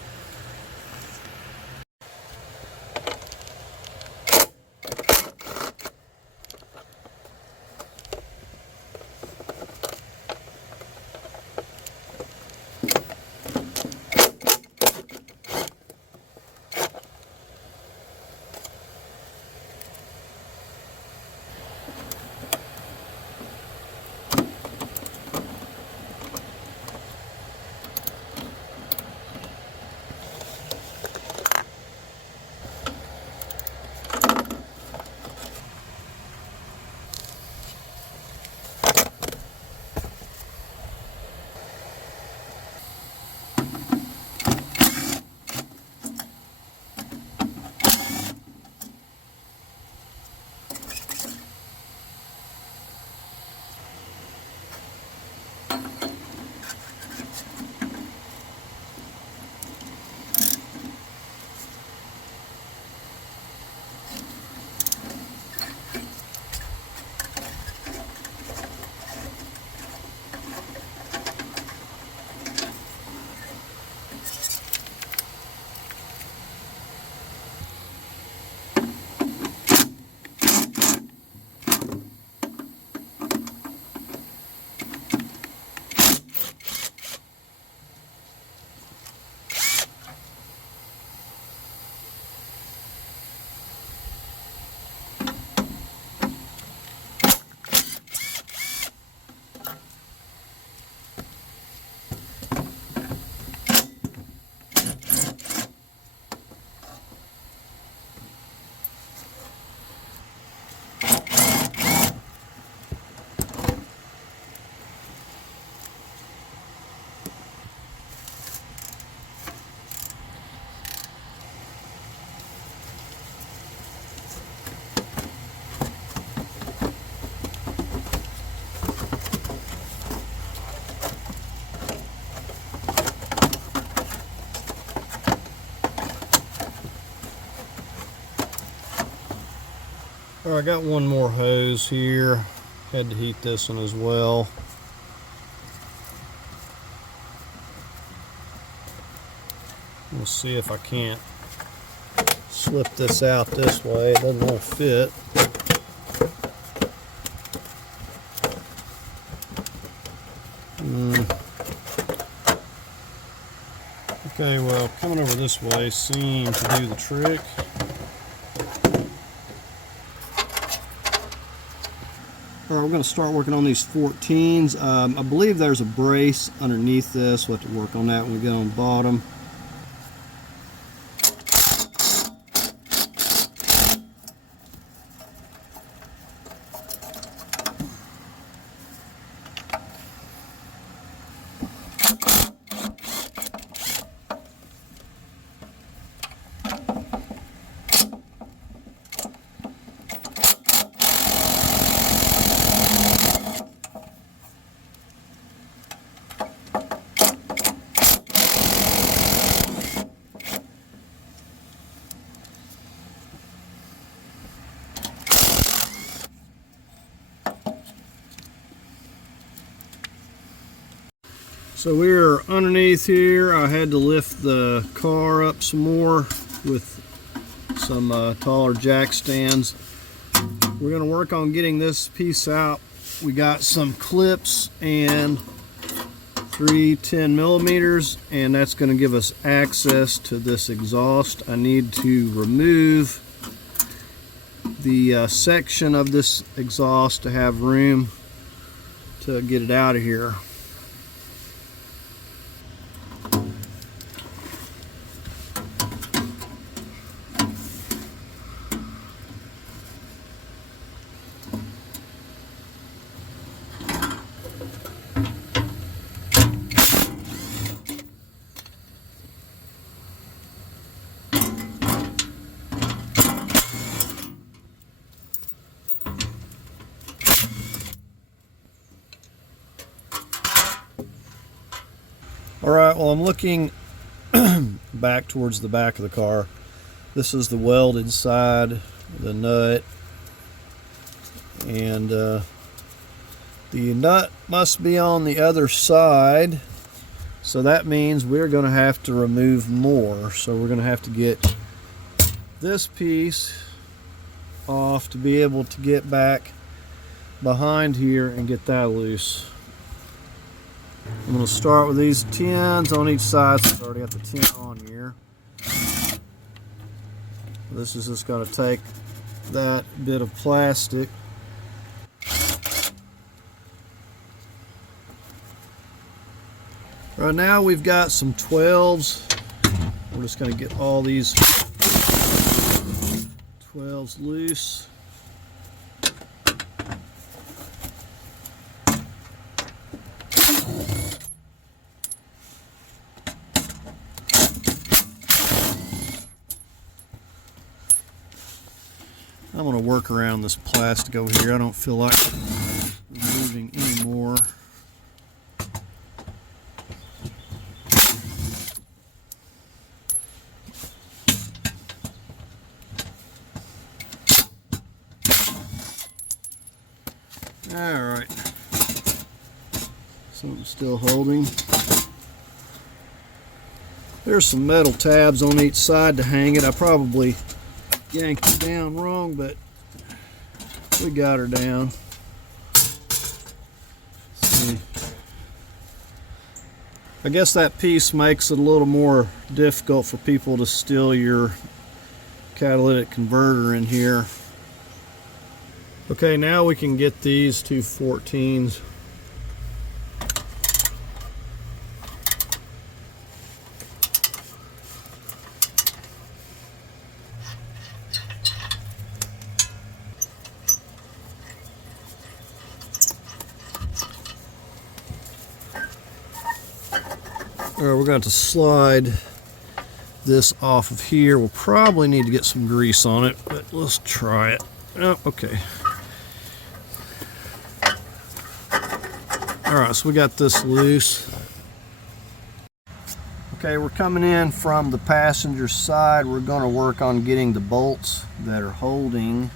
All right, I got one more hose here. Had to heat this one as well. We'll see if I can't slip this out this way. It doesn't all fit. Okay, well, coming over this way seemed to do the trick. All right, we're going to start working on these 14s. I believe there's a brace underneath this. We'll have to work on that when we get on the bottom. So we're underneath here. I had to lift the car up some more with some taller jack stands. We're going to work on getting this piece out. We got some clips and 3 10mm, and that's going to give us access to this exhaust. I need to remove the section of this exhaust to have room to get it out of here. Alright, well, I'm looking back towards the back of the car. This is the welded side, the nut, and the nut must be on the other side, so that means we're going to have to remove more. So we're going to have to get this piece off to be able to get back behind here and get that loose. I'm going to start with these 10s on each side, so I've already got the 10 on here. This is just going to take that bit of plastic. Right now we've got some 12s. We're just going to get all these 12s loose. I'm going to work around this plastic over here. I don't feel like removing any more. Alright. Something still holding. There's some metal tabs on each side to hang it. I probably yanked it down wrong, but we got her down. Let's see. I guess that piece makes it a little more difficult for people to steal your catalytic converter in here. Okay, now we can get these two 14s. We're going to slide this off of here. We'll probably need to get some grease on it, but let's try it. Oh, okay. Alright, so we got this loose. Okay, we're coming in from the passenger side. We're going to work on getting the bolts that are holding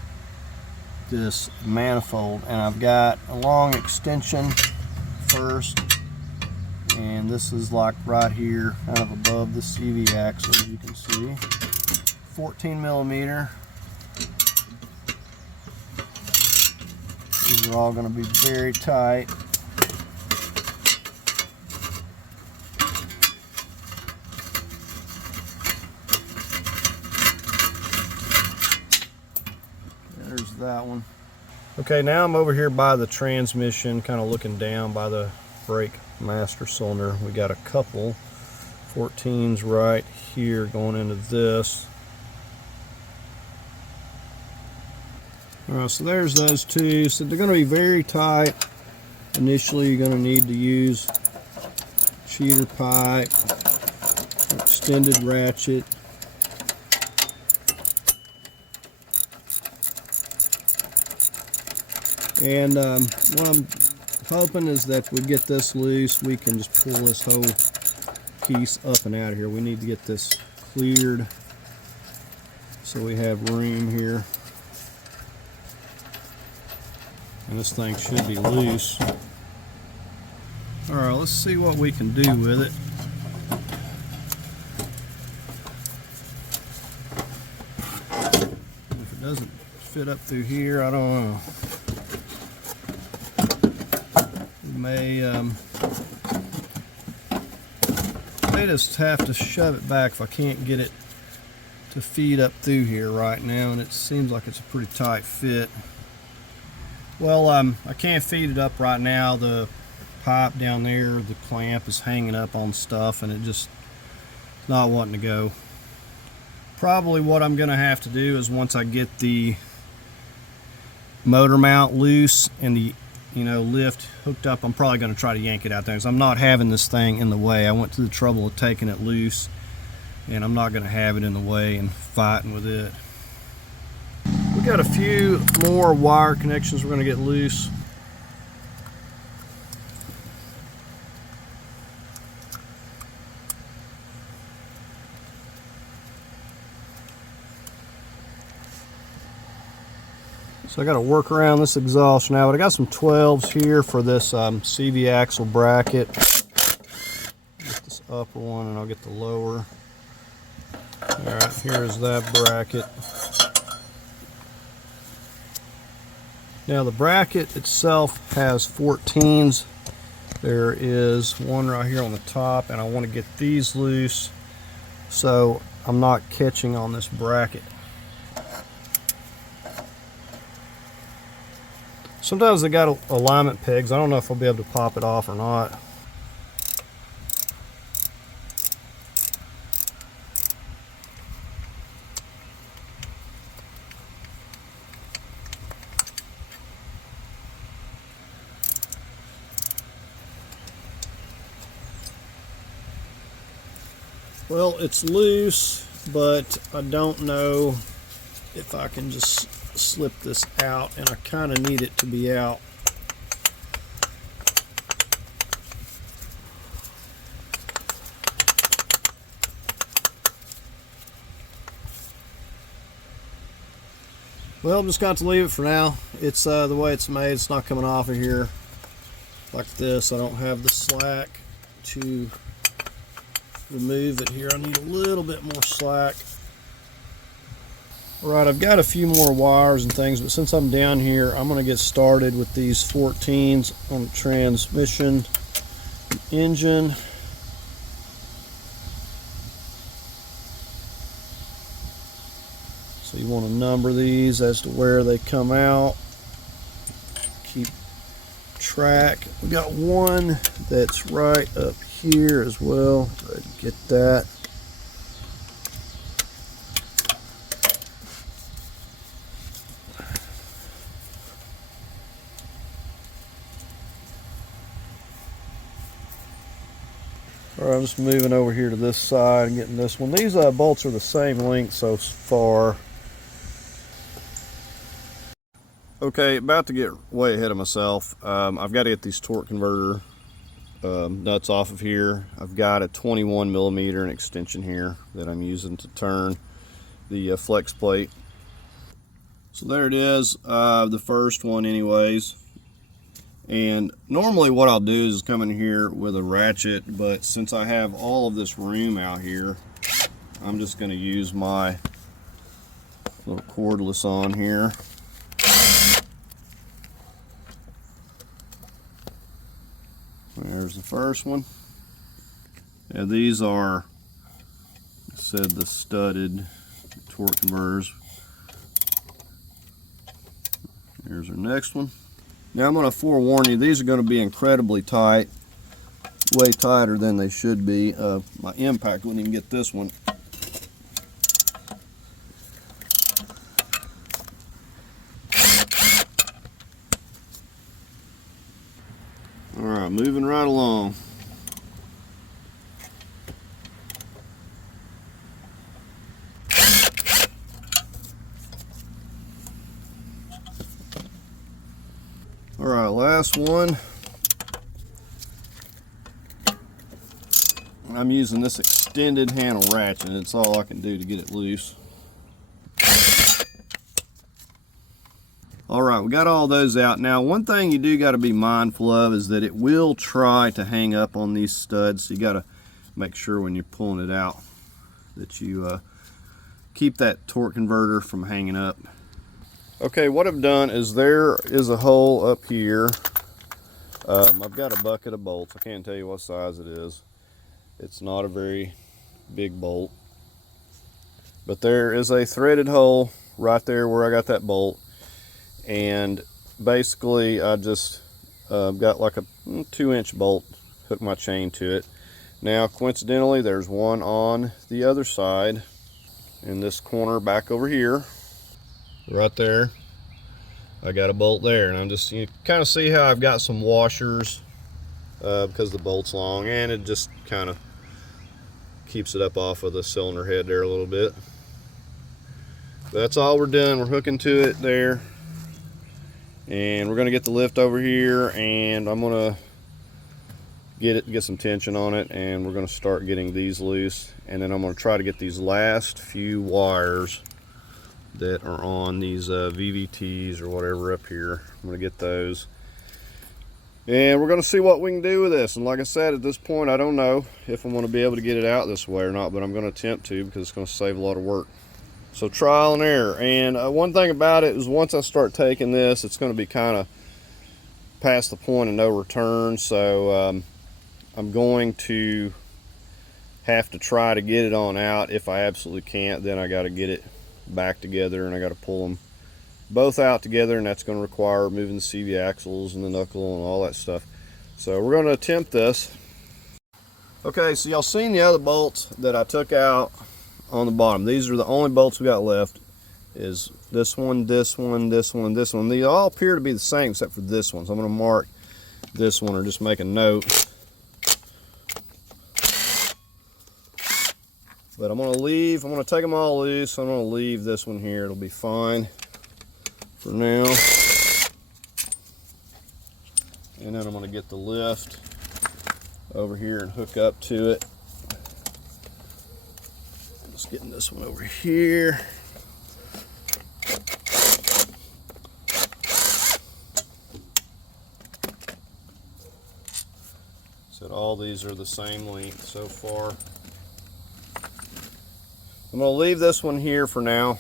this manifold, and I've got a long extension first, and this is like right here, kind of above the CV axle, as you can see. 14 millimeter. These are all going to be very tight. There's that one. Okay, now I'm over here by the transmission, kind of looking down by the brake master cylinder. We got a couple 14s right here going into this. Alright, so there's those two. So they're going to be very tight. Initially, you're going to need to use cheater pipe, extended ratchet. And what I'm hoping is that we get this loose, we can just pull this whole piece up and out of here. We need to get this cleared so we have room here. And this thing should be loose. Alright, let's see what we can do with it. If it doesn't fit up through here, I don't know. We may just have to shove it back if I can't get it to feed up through here right now, and it seems like it's a pretty tight fit. Well, I can't feed it up right now. The pipe down there, the clamp is hanging up on stuff, and it just not wanting to go. Probably what I'm going to have to do is once I get the motor mount loose and the lift hooked up, I'm probably going to try to yank it out there, because I'm not having this thing in the way. I went to the trouble of taking it loose, and I'm not going to have it in the way and fighting with it. We got a few more wire connections we're going to get loose. So I got to work around this exhaust now, but I got some 12s here for this CV axle bracket. Get this upper one and I'll get the lower. Alright, here's that bracket. Now the bracket itself has 14s. There is one right here on the top, and I want to get these loose so I'm not catching on this bracket. Sometimes they got alignment pegs. I don't know if I'll be able to pop it off or not. Well, it's loose, but I don't know if I can just slip this out, and I kind of need it to be out. Well, I'm just going to leave it for now. It's the way it's made. It's not coming off of here like this. I don't have the slack to remove it here. I need a little bit more slack. Alright, I've got a few more wires and things, but since I'm down here, I'm going to get started with these 14s on the transmission and engine. So you want to number these as to where they come out. Keep track. We got one that's right up here as well. Go ahead and get that. Alright, I'm just moving over here to this side and getting this one. These bolts are the same length so far. Okay, about to get way ahead of myself. I've got to get these torque converter nuts off of here. I've got a 21 millimeter and extension here that I'm using to turn the flex plate. So there it is, the first one anyways. And normally what I'll do is come in here with a ratchet, but since I have all of this room out here, I'm just going to use my little cordless on here. There's the first one. And these are, I said, the studded torque converters. Here's our next one. Now I'm going to forewarn you, these are going to be incredibly tight, way tighter than they should be. My impact wouldn't even get this one. Alright, moving right along. Alright, last one. I'm using this extended handle ratchet. It's all I can do to get it loose. Alright, we got all those out. Now, one thing you do got to be mindful of is that it will try to hang up on these studs. So you got to make sure when you're pulling it out that you keep that torque converter from hanging up. Okay, what I've done is there is a hole up here. I've got a bucket of bolts. I can't tell you what size it is. It's not a very big bolt. But there is a threaded hole right there where I got that bolt. And basically I just got like a 2-inch bolt, hooked my chain to it. Now coincidentally there's one on the other side in this corner back over here. Right there, I got a bolt there, and I'm just, you kind of see how I've got some washers because the bolt's long, and it just kind of keeps it up off of the cylinder head there a little bit. That's all we're doing. We're hooking to it there, and we're going to get the lift over here, and I'm going to get some tension on it, and we're going to start getting these loose, and then I'm going to try to get these last few wires that are on these VVTs or whatever up here. I'm going to get those, and we're going to see what we can do with this. And like I said, at this point I don't know if I'm going to be able to get it out this way or not, but I'm going to attempt to because it's going to save a lot of work. So trial and error. And one thing about it is once I start taking this, it's going to be kind of past the point of no return. So I'm going to have to try to get it on out. If I absolutely can't, then I got to get it back together, and I got to pull them both out together, and that's going to require moving the CV axles and the knuckle and all that stuff. So we're going to attempt this. Okay, so y'all seen the other bolts that I took out on the bottom. These are the only bolts we got left. Is this one, this one, this one, this one. They all appear to be the same except for this one. So I'm going to mark this one or just make a note. But I'm going to take them all loose. I'm going to leave this one here. It'll be fine for now. And then I'm going to get the lift over here and hook up to it. Just getting this one over here. So all these are the same length so far. I'm going to leave this one here for now.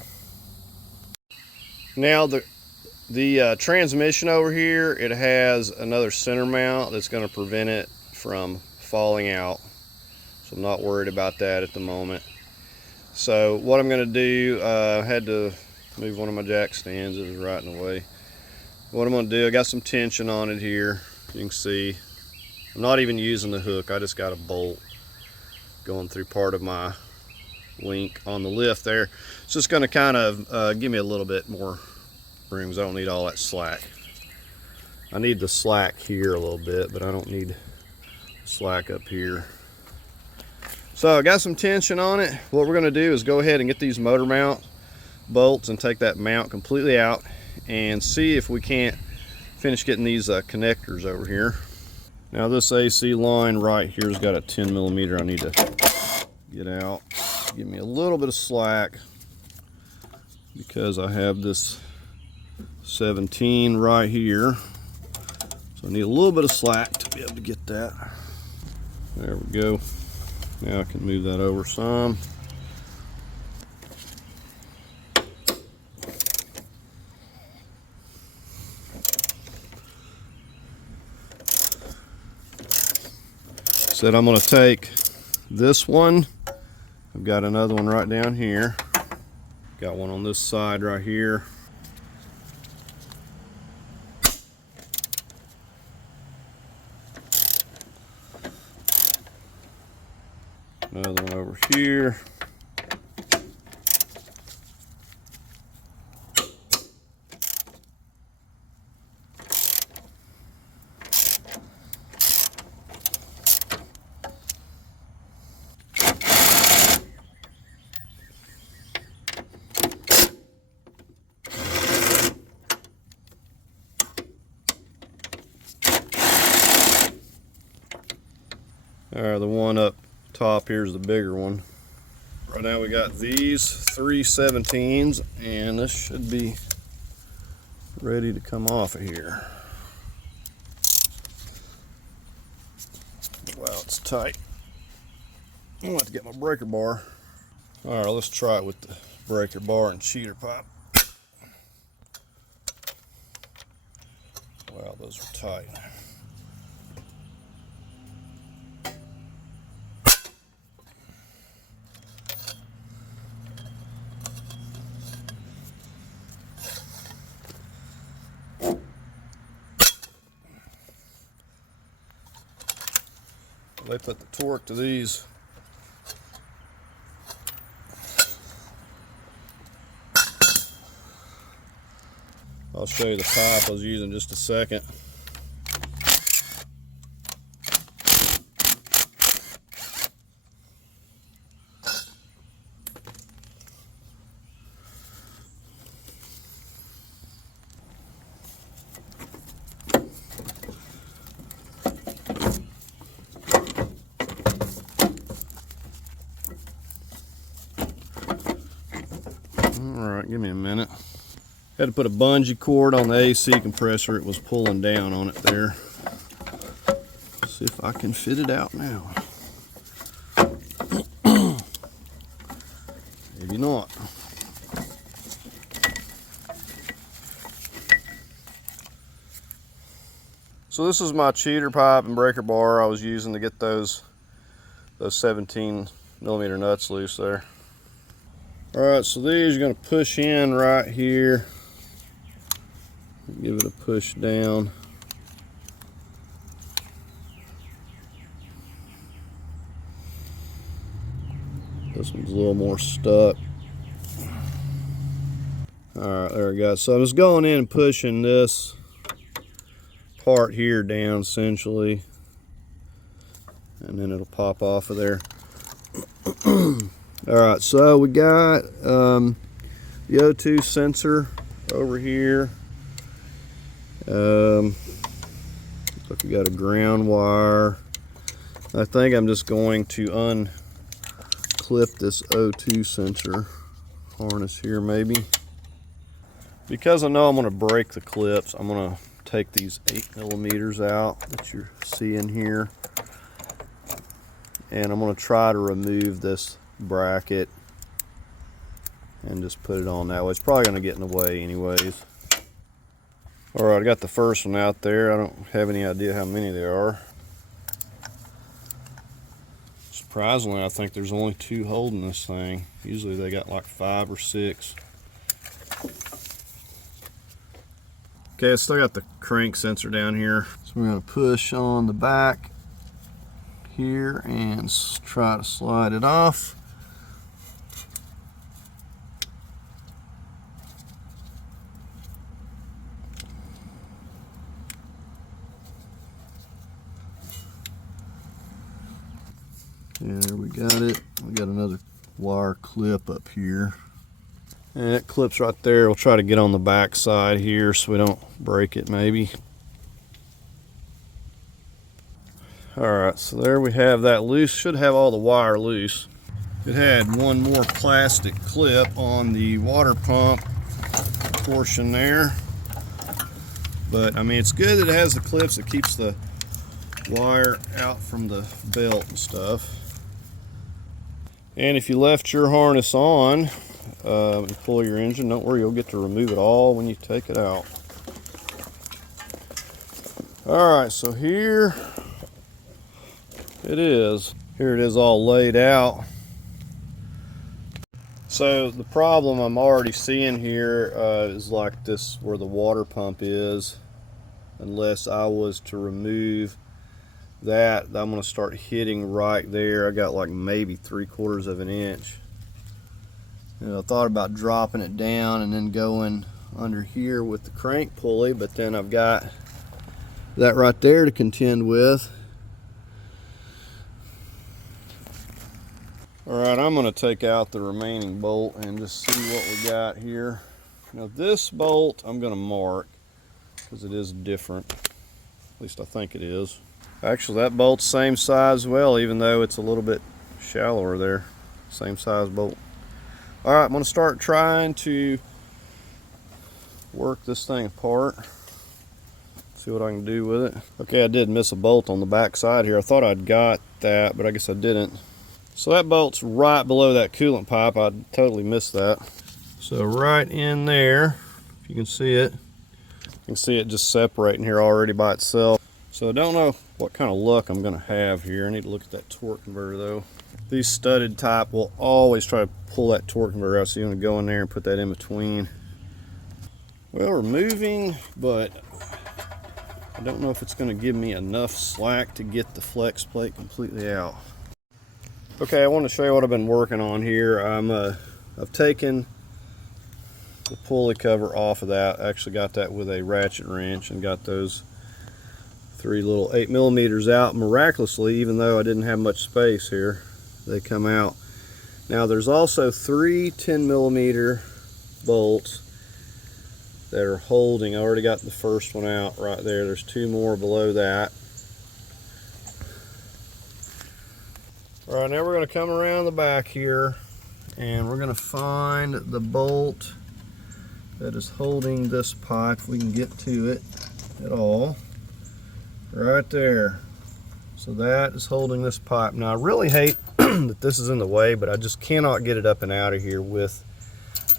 Now the transmission over here, it has another center mount that's going to prevent it from falling out. So I'm not worried about that at the moment. So what I'm going to do, I had to move one of my jack stands. It was right in the way. What I'm going to do, I got some tension on it here. You can see I'm not even using the hook. I just got a bolt going through part of my link on the lift there. It's just going to kind of give me a little bit more room because I don't need all that slack. I need the slack here a little bit, but I don't need slack up here. So I got some tension on it. What we're going to do is go ahead and get these motor mount bolts and take that mount completely out and see if we can't finish getting these connectors over here. Now this AC line right here has got a 10 millimeter I need to get out. Give me a little bit of slack because I have this 17 right here. So I need a little bit of slack to be able to get that. There we go. Now I can move that over some. Said I'm going to take this one. I've got another one right down here. Got one on this side right here. Another one over here. Alright, the one up top here's the bigger one. Right now we got these 3 17s, and this should be ready to come off of here. Wow, it's tight. I'm gonna have to get my breaker bar. Alright, let's try it with the breaker bar and cheater pipe. Wow, those are tight. They put the torque to these. I'll show you the pipe I was using in just a second. Alright, give me a minute. Had to put a bungee cord on the AC compressor. It was pulling down on it there. See if I can fit it out now. Maybe not. So this is my cheater pipe and breaker bar I was using to get those 17 millimeter nuts loose there. Alright, so these are going to push in right here. Give it a push down. This one's a little more stuck. Alright, there we go. So I'm just going in and pushing this part here down essentially. And then it'll pop off of there. Alright, so we got the O2 sensor over here. Looks like we got a ground wire. I think I'm just going to unclip this O2 sensor harness here maybe. Because I know I'm going to break the clips, I'm going to take these 8 millimeters out that you're seeing here. And I'm going to try to remove this bracket and just put it on that way. It's probably going to get in the way anyways. Alright, I got the first one out there. I don't have any idea how many there are. Surprisingly, I think there's only 2 holding this thing. Usually they got like 5 or 6. Okay, I still got the crank sensor down here. So we're going to push on the back here and try to slide it off. There we got it. We got another wire clip up here. And it clips right there. We'll try to get on the back side here so we don't break it maybe. Alright, so there we have that loose. Should have all the wire loose. It had one more plastic clip on the water pump portion there. But I mean, it's good that it has the clips that keeps the wire out from the belt and stuff. And if you left your harness on and pull your engine, don't worry, you'll get to remove it all when you take it out. Alright, so here it is. Here it is all laid out. So the problem I'm already seeing here is like this where the water pump is. Unless I was to remove that, I'm going to start hitting right there. I got like maybe 3/4 of an inch. And I thought about dropping it down and then going under here with the crank pulley, but then I've got that right there to contend with. Alright, I'm going to take out the remaining bolt and just see what we got here. Now this bolt I'm going to mark because it is different. At least I think it is. Actually, that bolt's same size as well, even though it's a little bit shallower there. Same size bolt. Alright, I'm going to start trying to work this thing apart. See what I can do with it. Okay, I did miss a bolt on the back side here. I thought I'd got that, but I guess I didn't. So that bolt's right below that coolant pipe. I totally missed that. So right in there, if you can see it, you can see it just separating here already by itself. So I don't know what kind of luck I'm gonna have here. I need to look at that torque converter though. These studded type will always try to pull that torque converter out, so you want to go in there and put that in between. Well, we're moving, but I don't know if it's going to give me enough slack to get the flex plate completely out. Okay, I want to show you what I've been working on here. I've taken the pulley cover off of that. I actually got that with a ratchet wrench and got those 3 little 8mm out miraculously, even though I didn't have much space here. They come out. Now there's also 3 10mm bolts that are holding. I already got the first one out right there. There's 2 more below that. All right, now we're going to come around the back here and we're going to find the bolt that is holding this pipe, if we can get to it at all. Right there. So that is holding this pipe. Now I really hate that this is in the way, but I just cannot get it up and out of here with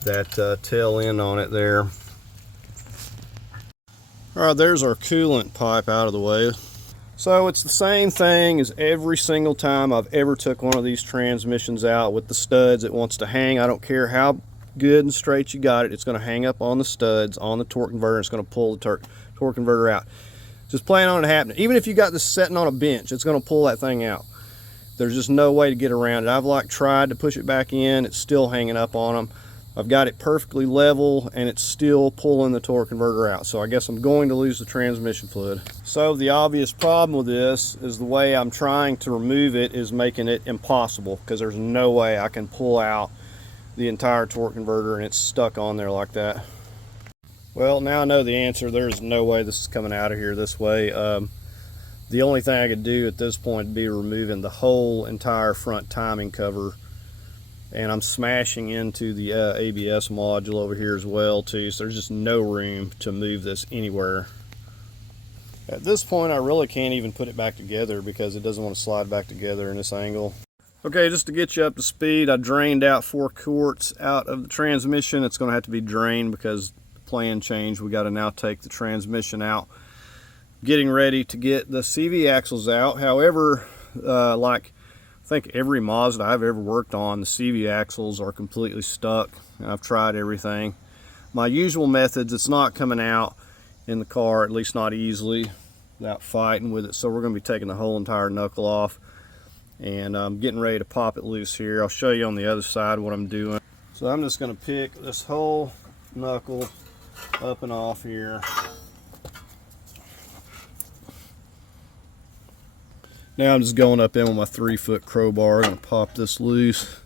that tail end on it there. Alright, there's our coolant pipe out of the way. So it's the same thing as every single time I've ever took one of these transmissions out with the studs. It wants to hang. I don't care how good and straight you got it. It's going to hang up on the studs, on the torque converter. It's going to pull the torque converter out. Just plan on it happening. Even if you got this setting on a bench, it's going to pull that thing out. There's just no way to get around it. I've tried to push it back in. It's still hanging up on them. I've got it perfectly level and it's still pulling the torque converter out. So I guess I'm going to lose the transmission fluid. So the obvious problem with this is the way I'm trying to remove it is making it impossible, because there's no way I can pull out the entire torque converter and it's stuck on there like that. Well, now I know the answer. There's no way this is coming out of here this way. The only thing I could do at this point would be removing the whole entire front timing cover. And I'm smashing into the ABS module over here as well too, so there's just no room to move this anywhere. At this point I really can't even put it back together because it doesn't want to slide back together in this angle. Okay, just to get you up to speed, I drained out 4 quarts out of the transmission. It's going to have to be drained because the plan changed. We got to now take the transmission out. Getting ready to get the CV axles out. However, like I think every Mazda I've ever worked on, the CV axles are completely stuck. I've tried everything. My usual methods, it's not coming out in the car, at least not easily, without fighting with it. So we're going to be taking the whole entire knuckle off. And I'm getting ready to pop it loose here. I'll show you on the other side what I'm doing. So I'm just going to pick this whole knuckle up and off here. Now I'm just going up in with my 3-foot crowbar. I'm going to pop this loose.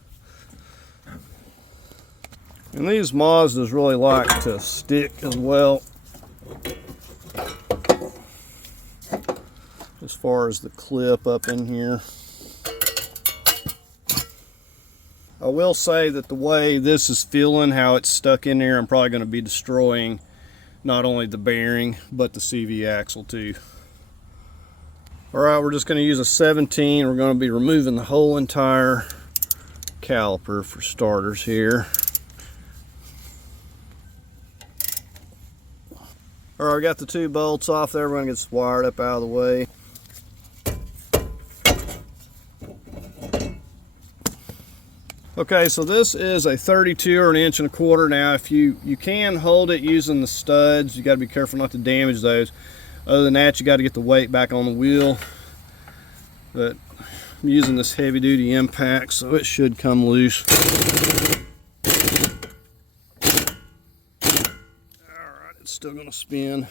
And these Mazdas really like to stick as well, as far as the clip up in here. I will say that the way this is feeling, how it's stuck in there, I'm probably going to be destroying not only the bearing but the CV axle too. Alright, we're just going to use a 17. We're going to be removing the whole entire caliper for starters here. Alright, we got the 2 bolts off there. We're going to get this wired up out of the way. Okay, so this is a 32 or 1.25 inches. Now, if you can hold it using the studs, you got to be careful not to damage those. Other than that, you got to get the weight back on the wheel. But I'm using this heavy duty impact, so it should come loose. Alright, it's still going to spin.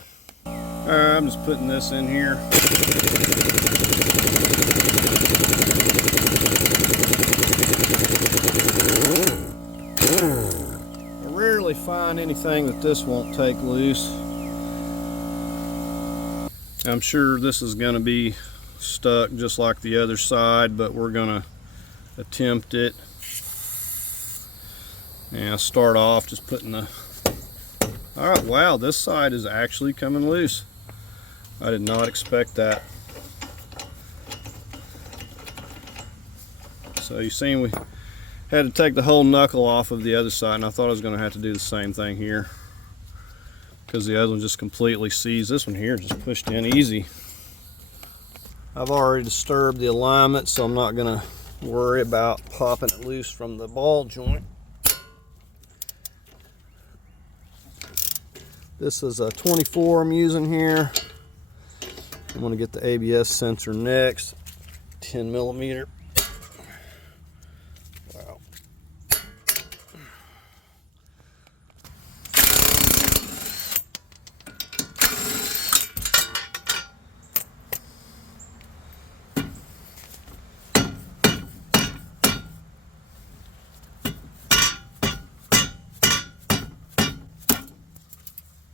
Alright, I'm just putting this in here. I rarely find anything that this won't take loose. I'm sure this is going to be stuck just like the other side, but we're going to attempt it. And I'll start off just putting the... Alright, wow, this side is actually coming loose. I did not expect that. So you see, we had to take the whole knuckle off of the other side, and I thought I was going to have to do the same thing here, because the other one just completely seized. This one here just pushed in easy. I've already disturbed the alignment, so I'm not going to worry about popping it loose from the ball joint. This is a 24 I'm using here. I'm going to get the ABS sensor next. 10 millimeter. Wow.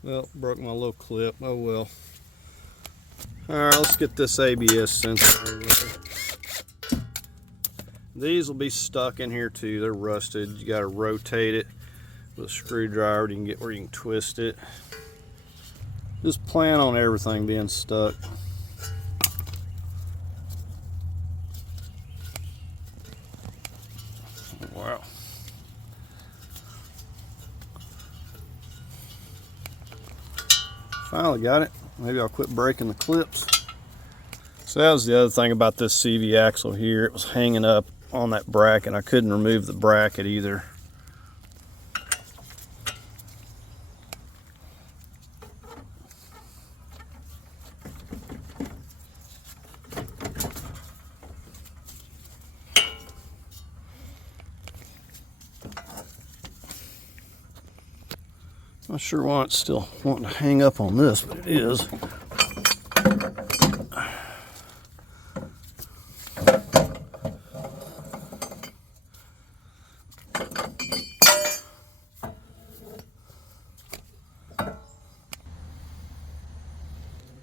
Well, broke my little clip. Oh well. Alright, let's get this ABS sensor over there. These will be stuck in here too. They're rusted. You got to rotate it with a screwdriver. You can get where you can twist it. Just plan on everything being stuck. Wow. Finally got it. Maybe I'll quit breaking the clips. So that was the other thing about this CV axle here. It was hanging up on that bracket. I couldn't remove the bracket either. Not sure why it's still wanting to hang up on this, but it is.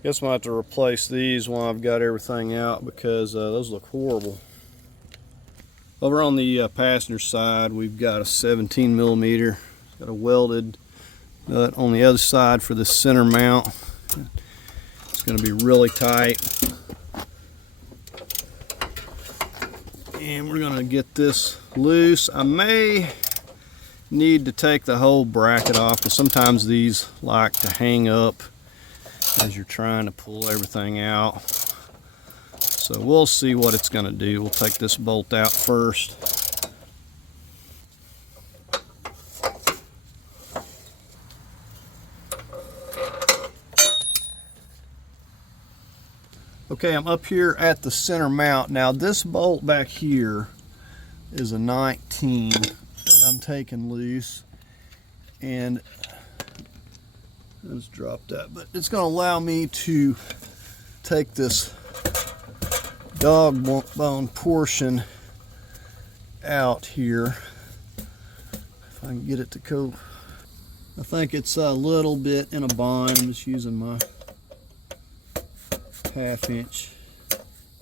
Guess I'm going to have to replace these while I've got everything out, because those look horrible. Over on the passenger side, we've got a 17 millimeter. Got a welded nut on the other side for the center mount. It's going to be really tight. And we're going to get this loose. I may need to take the whole bracket off, because sometimes these like to hang up as you're trying to pull everything out. So we'll see what it's going to do. We'll take this bolt out first. Okay, I'm up here at the center mount. Now this bolt back here is a 19 that I'm taking loose, and let's drop that, but it's going to allow me to take this dog bone portion out here. If I can get it to go. I think it's a little bit in a bind. I'm just using my 1/2 inch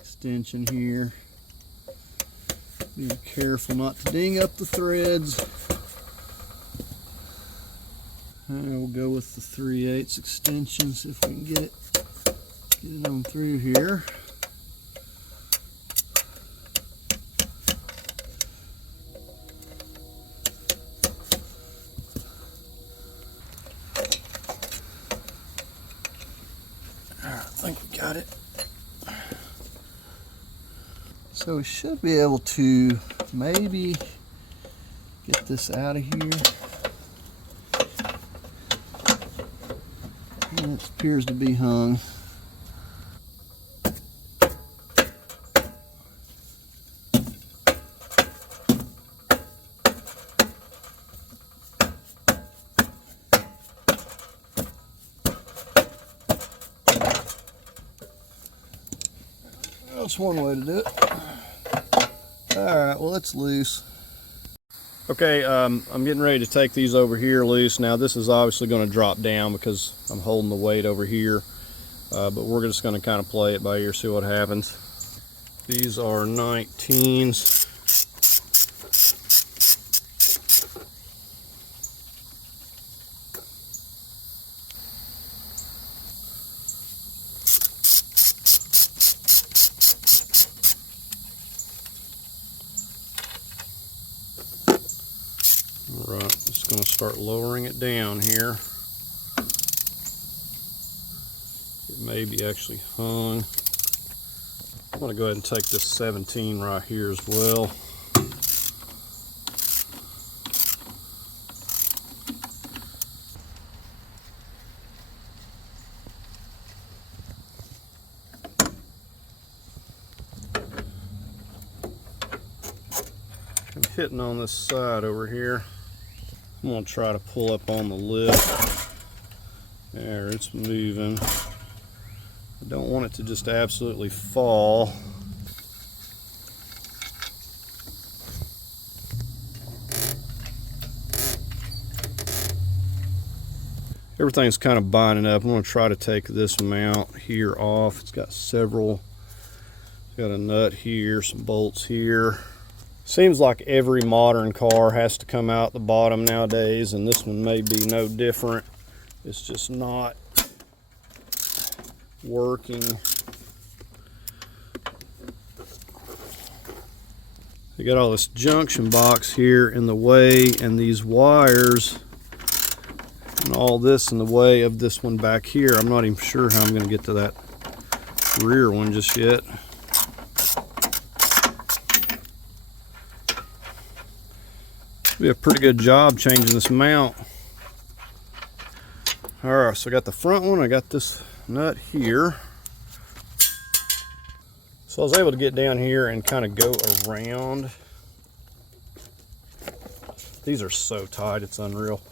extension here. Be careful not to ding up the threads. We'll go with the 3/8 extension, see if we can get it on through here. I think we got it. So we should be able to maybe get this out of here. And it appears to be hung. That's one way to do it. Alright, well, it's loose. Okay, I'm getting ready to take these over here loose. Now this is obviously going to drop down because I'm holding the weight over here. But we're just going to kind of play it by ear, see what happens. These are 19s. Alright, just going to start lowering it down here. It may be actually hung. I'm going to go ahead and take this 17 right here as well. I'm hitting on this side over here. I'm going to try to pull up on the lip. There, it's moving. I don't want it to just absolutely fall. Everything's kind of binding up. I'm going to try to take this mount here off. It's got a nut here, some bolts here. Seems like every modern car has to come out the bottom nowadays, and this one may be no different. It's just not working. You got all this junction box here in the way, and these wires and all this in the way of this one back here. I'm not even sure how I'm going to get to that rear one just yet. Be a pretty good job changing this mount. Alright, so I got the front one, I got this nut here. So I was able to get down here and kind of go around. These are so tight, it's unreal.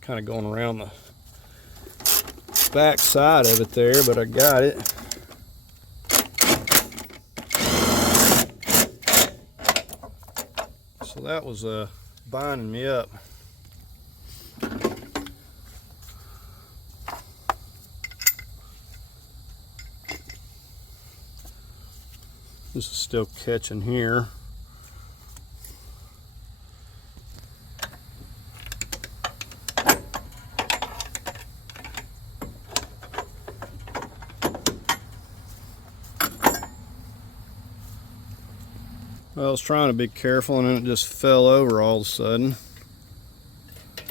Kind of going around the back side of it there, but I got it. So that was binding me up. This is still catching here. Well, I was trying to be careful and then it just fell over all of a sudden. I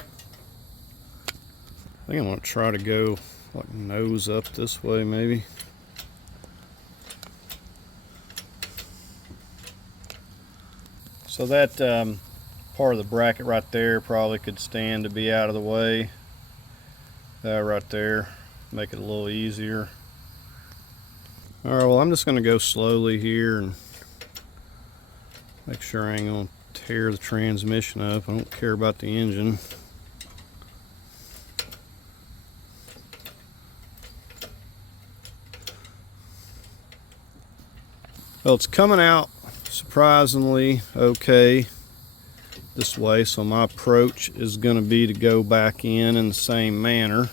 think I'm going to try to go like nose up this way maybe. So that part of the bracket right there probably could stand to be out of the way. That right there, make it a little easier. Alright, well, I'm just going to go slowly here and make sure I ain't going to tear the transmission up. I don't care about the engine. Well, it's coming out surprisingly okay this way, so my approach is going to be to go back in the same manner.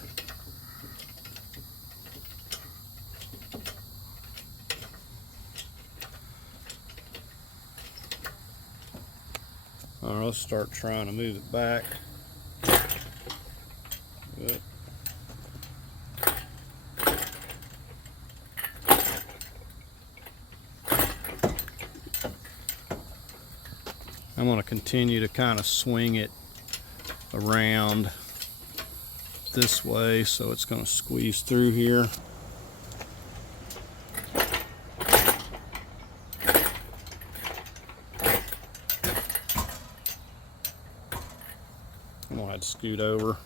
All right, let's start trying to move it back. Good. I'm going to continue to kind of swing it around this way, so it's going to squeeze through here. I'm going to have to scoot over.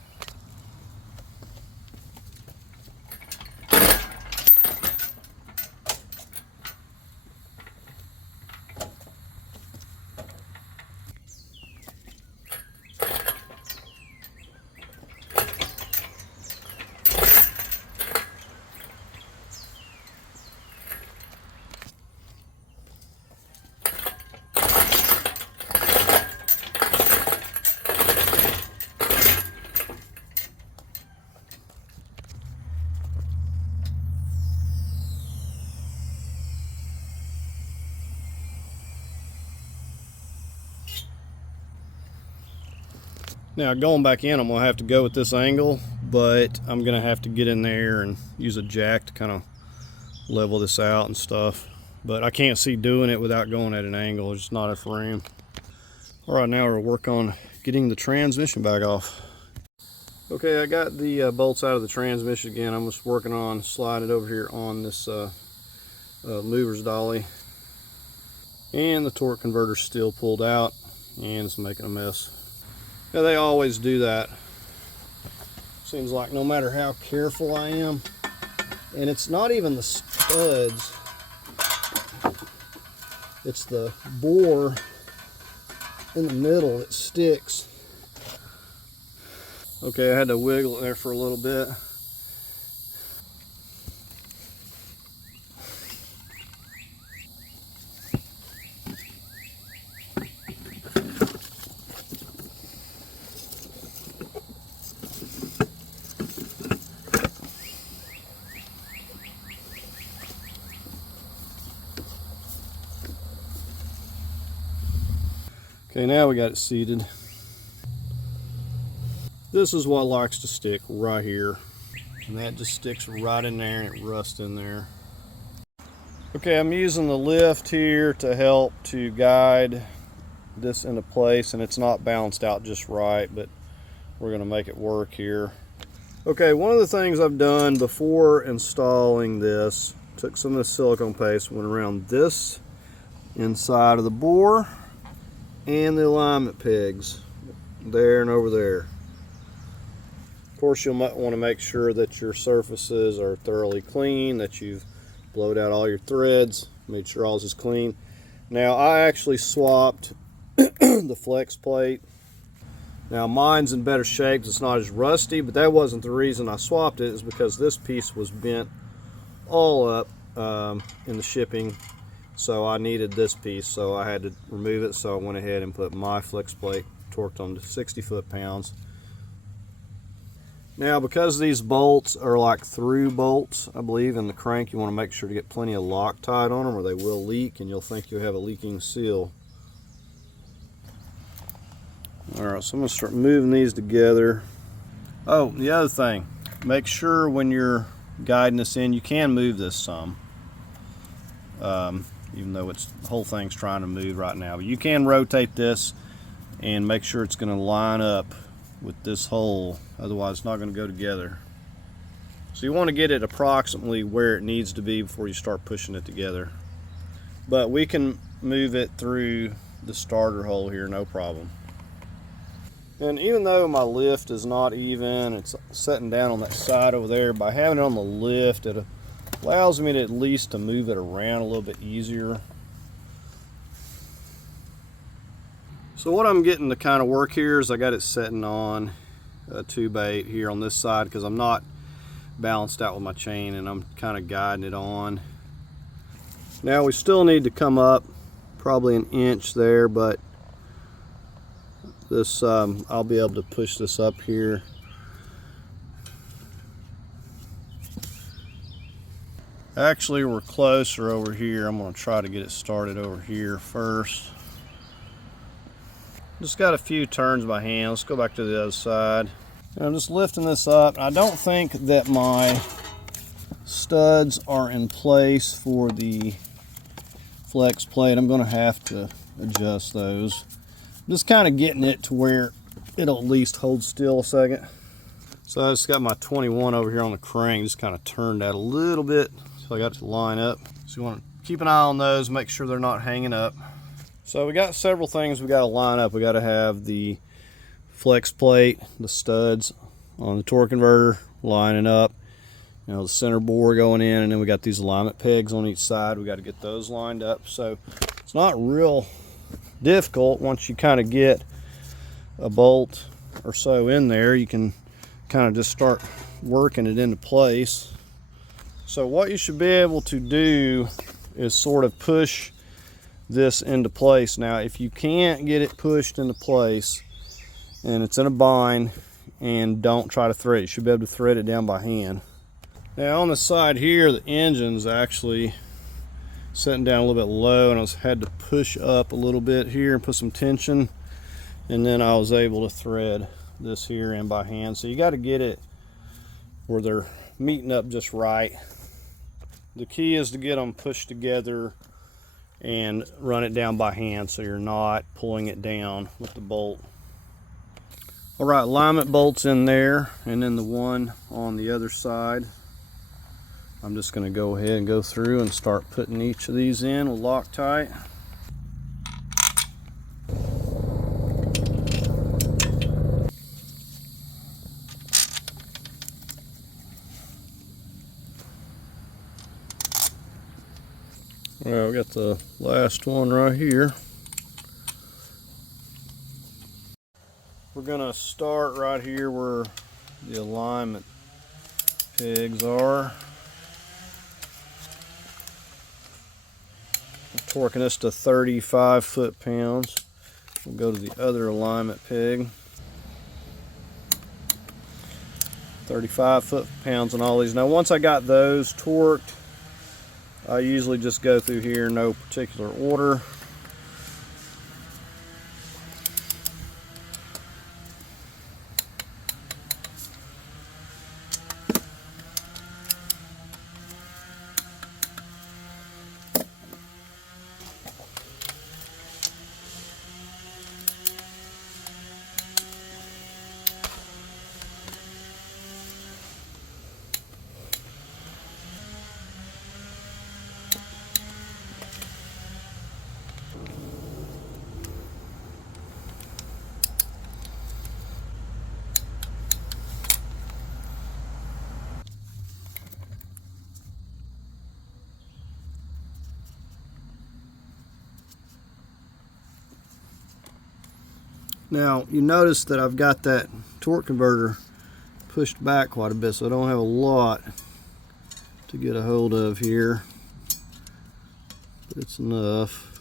Now going back in, I'm going to have to go with this angle, but I'm going to have to get in there and use a jack to kind of level this out and stuff. But I can't see doing it without going at an angle. There's just not enough room. All right, now we'll work on getting the transmission back off. Okay, I got the bolts out of the transmission again. I'm just working on sliding it over here on this mover's dolly. And the torque converter's still pulled out and it's making a mess. Yeah, they always do that. Seems like no matter how careful I am. And it's not even the studs. It's the bore in the middle that sticks. Okay, I had to wiggle it there for a little bit. Okay, now we got it seated. This is what likes to stick right here. And that just sticks right in there and it rusts in there. Okay, I'm using the lift here to help to guide this into place, and it's not balanced out just right, but we're going to make it work here. Okay, one of the things I've done before installing this, took some of this silicone paste, went around this inside of the bore and the alignment pegs there and over there. Of course, you'll want to make sure that your surfaces are thoroughly clean, that you've blowed out all your threads, made sure all is clean. Now, I actually swapped the flex plate. Now, mine's in better shape, it's not as rusty, but that wasn't the reason I swapped it. It's because this piece was bent all up in the shipping. So I needed this piece, so I had to remove it. So I went ahead and put my flex plate, torqued them to 60 foot-pounds. Now, because these bolts are like through bolts, I believe, in the crank, you want to make sure to get plenty of Loctite on them or they will leak and you'll think you'll have a leaking seal. Alright, so I'm going to start moving these together. Oh, the other thing, make sure when you're guiding this in, you can move this some. Even though the whole thing's trying to move right now. But you can rotate this and make sure it's going to line up with this hole, otherwise it's not going to go together. So you want to get it approximately where it needs to be before you start pushing it together. But we can move it through the starter hole here, no problem. And even though my lift is not even, it's setting down on that side over there, by having it on the lift, it allows me to at least to move it around a little bit easier. So what I'm getting to kind of work here is I got it setting on a 2x8 here on this side because I'm not balanced out with my chain and I'm kind of guiding it on. Now we still need to come up probably an inch there, but this I'll be able to push this up here. Actually, we're closer over here. I'm going to try to get it started over here first. Just got a few turns by hand. Let's go back to the other side. And I'm just lifting this up. I don't think that my studs are in place for the flex plate. I'm going to have to adjust those. I'm just kind of getting it to where it'll at least hold still a second. So I just got my 21 over here on the crank. Just kind of turned that a little bit so I got it to line up. So you want to keep an eye on those, make sure they're not hanging up. So we got several things we got to line up. We got to have the flex plate, the studs on the torque converter lining up, you know, the center bore going in, and then we got these alignment pegs on each side. We got to get those lined up. So it's not real difficult. Once you kind of get a bolt or so in there, you can kind of just start working it into place. So what you should be able to do is sort of push this into place. Now if you can't get it pushed into place and it's in a bind, and don't try to thread it, you should be able to thread it down by hand. Now on the side here, the engine's actually sitting down a little bit low, and I had to push up a little bit here and put some tension, and then I was able to thread this here in by hand. So you got to get it where they're meeting up just right. The key is to get them pushed together and run it down by hand so you're not pulling it down with the bolt. All right, alignment bolts in there, and then the one on the other side. I'm just going to go ahead and go through and start putting each of these in with Loctite. Well, we got the last one right here. We're going to start right here where the alignment pegs are. I'm torquing this to 35 foot-pounds. We'll go to the other alignment peg. 35 foot-pounds on all these. Now once I got those torqued, I usually just go through here in no particular order. Now you notice that I've got that torque converter pushed back quite a bit, so I don't have a lot to get a hold of here, but it's enough.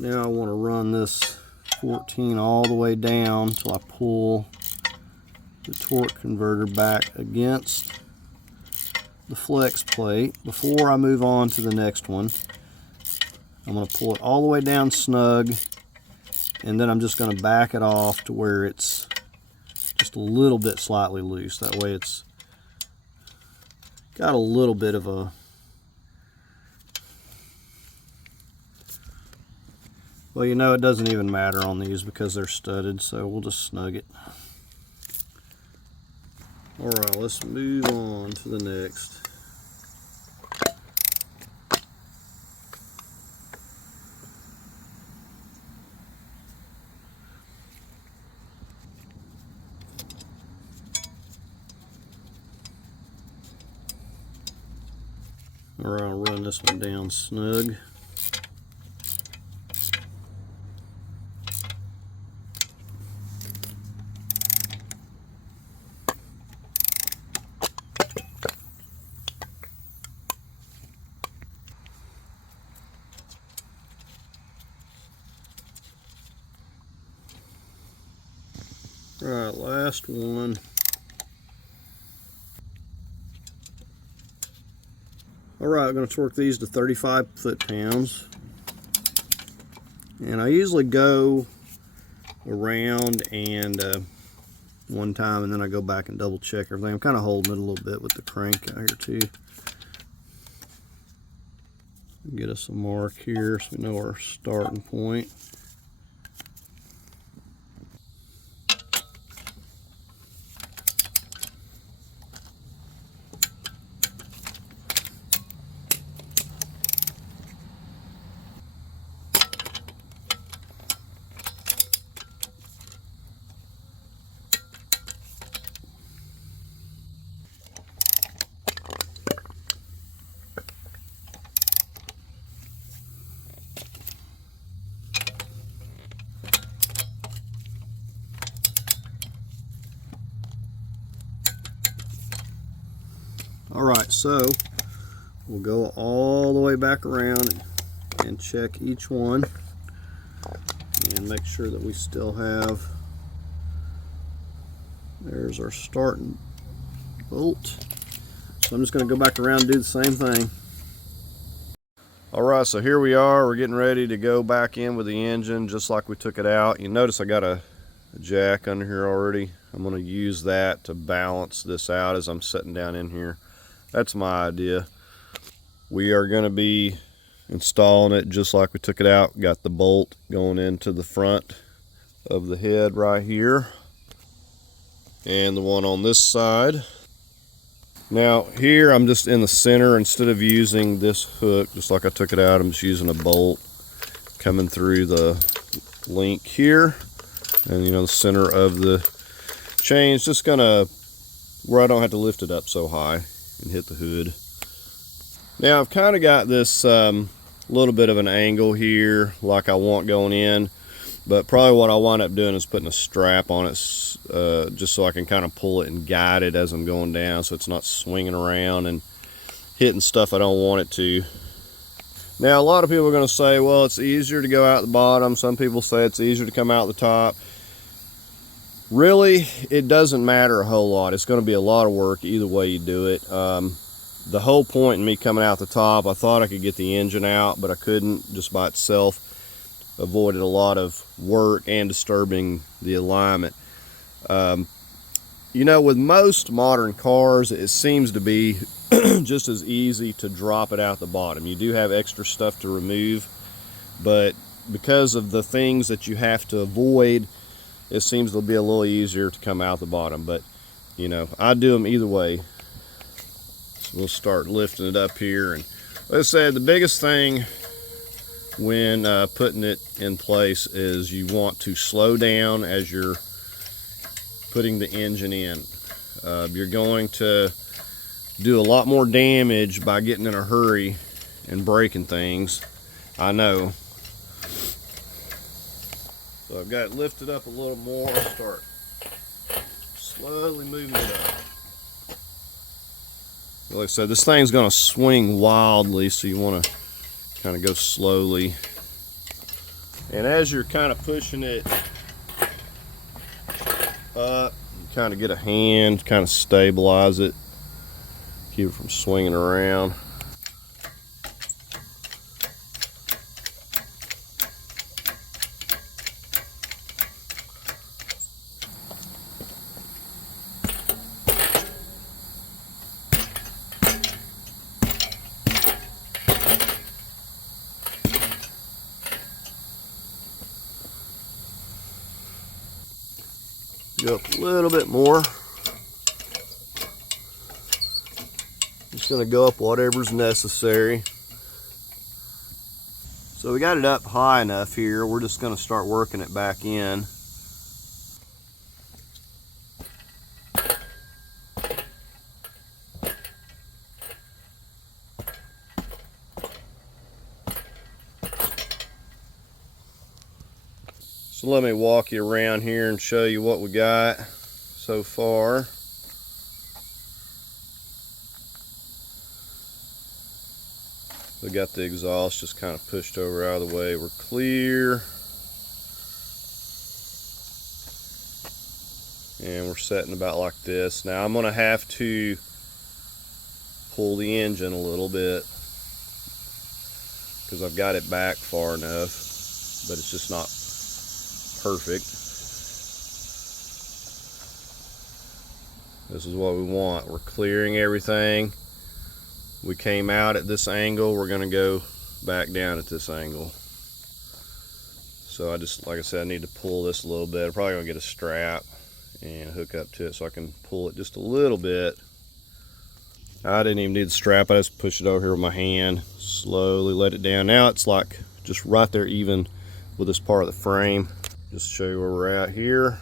Now I want to run this 14 all the way down until I pull the torque converter back against the flex plate. Before I move on to the next one, I'm going to pull it all the way down snug, and then I'm just going to back it off to where it's just a little bit slightly loose. That way it's got a little bit of a, well, you know, it doesn't even matter on these because they're studded, so we'll just snug it. All right, let's move on to the next. All right, I'll run this one down snug. All right, last one. All right, I'm going to torque these to 35 foot-pounds. And I usually go around and one time, and then I go back and double check everything. I'm kind of holding it a little bit with the crank out here too. Get us a mark here so we know our starting point. Alright, so we'll go all the way back around and check each one and make sure that we still have, there's our starting bolt. So I'm just going to go back around and do the same thing. Alright, so here we are. We're getting ready to go back in with the engine just like we took it out. You notice I got a jack under here already. I'm going to use that to balance this out as I'm sitting down in here. That's my idea. We are going to be installing it just like we took it out. Got the bolt going into the front of the head right here, and the one on this side. Now here I'm just in the center. Instead of using this hook just like I took it out, I'm just using a bolt coming through the link here, and the center of the chain's just gonna where I don't have to lift it up so high and hit the hood. Now I've kind of got this little bit of an angle here like I want going in, but probably what I wind up doing is putting a strap on it just so I can kind of pull it and guide it as I'm going down, so it's not swinging around and hitting stuff I don't want it to. Now a lot of people are going to say, well, it's easier to go out the bottom. Some people say it's easier to come out the top. Really, it doesn't matter a whole lot. It's going to be a lot of work either way you do it. The whole point in me coming out the top, I thought I could get the engine out, but I couldn't just by itself. Avoided a lot of work and disturbing the alignment. With most modern cars, it seems to be just as easy to drop it out the bottom. You do have extra stuff to remove, but because of the things that you have to avoid, it seems to be a little easier to come out the bottom. But I do them either way. So we'll start lifting it up here, and like I said, the biggest thing when putting it in place is you want to slow down as you're putting the engine in. You're going to do a lot more damage by getting in a hurry and breaking things, I know. So I've got it lifted up a little more, start slowly moving it up. Like I said, this thing's going to swing wildly, so you want to kind of go slowly. And as you're kind of pushing it up, you kind of get a hand, kind of stabilize it, keep it from swinging around. Go up a little bit more. Just going to go up whatever's necessary. So we got it up high enough here. We're just going to start working it back in. So let me walk you around here and show you what we got so far. We got the exhaust just kind of pushed over out of the way. We're clear. And we're setting about like this. Now I'm going to have to pull the engine a little bit because I've got it back far enough. but it's just not perfect. This is what we want. We're clearing everything. We came out at this angle, we're gonna go back down at this angle. So I just, like I said, I need to pull this a little bit. I'm probably gonna get a strap and hook up to it so I can pull it just a little bit. I didn't even need the strap, I just push it over here with my hand, slowly let it down. Now it's like just right there even with this part of the frame. Just show you where we're at here.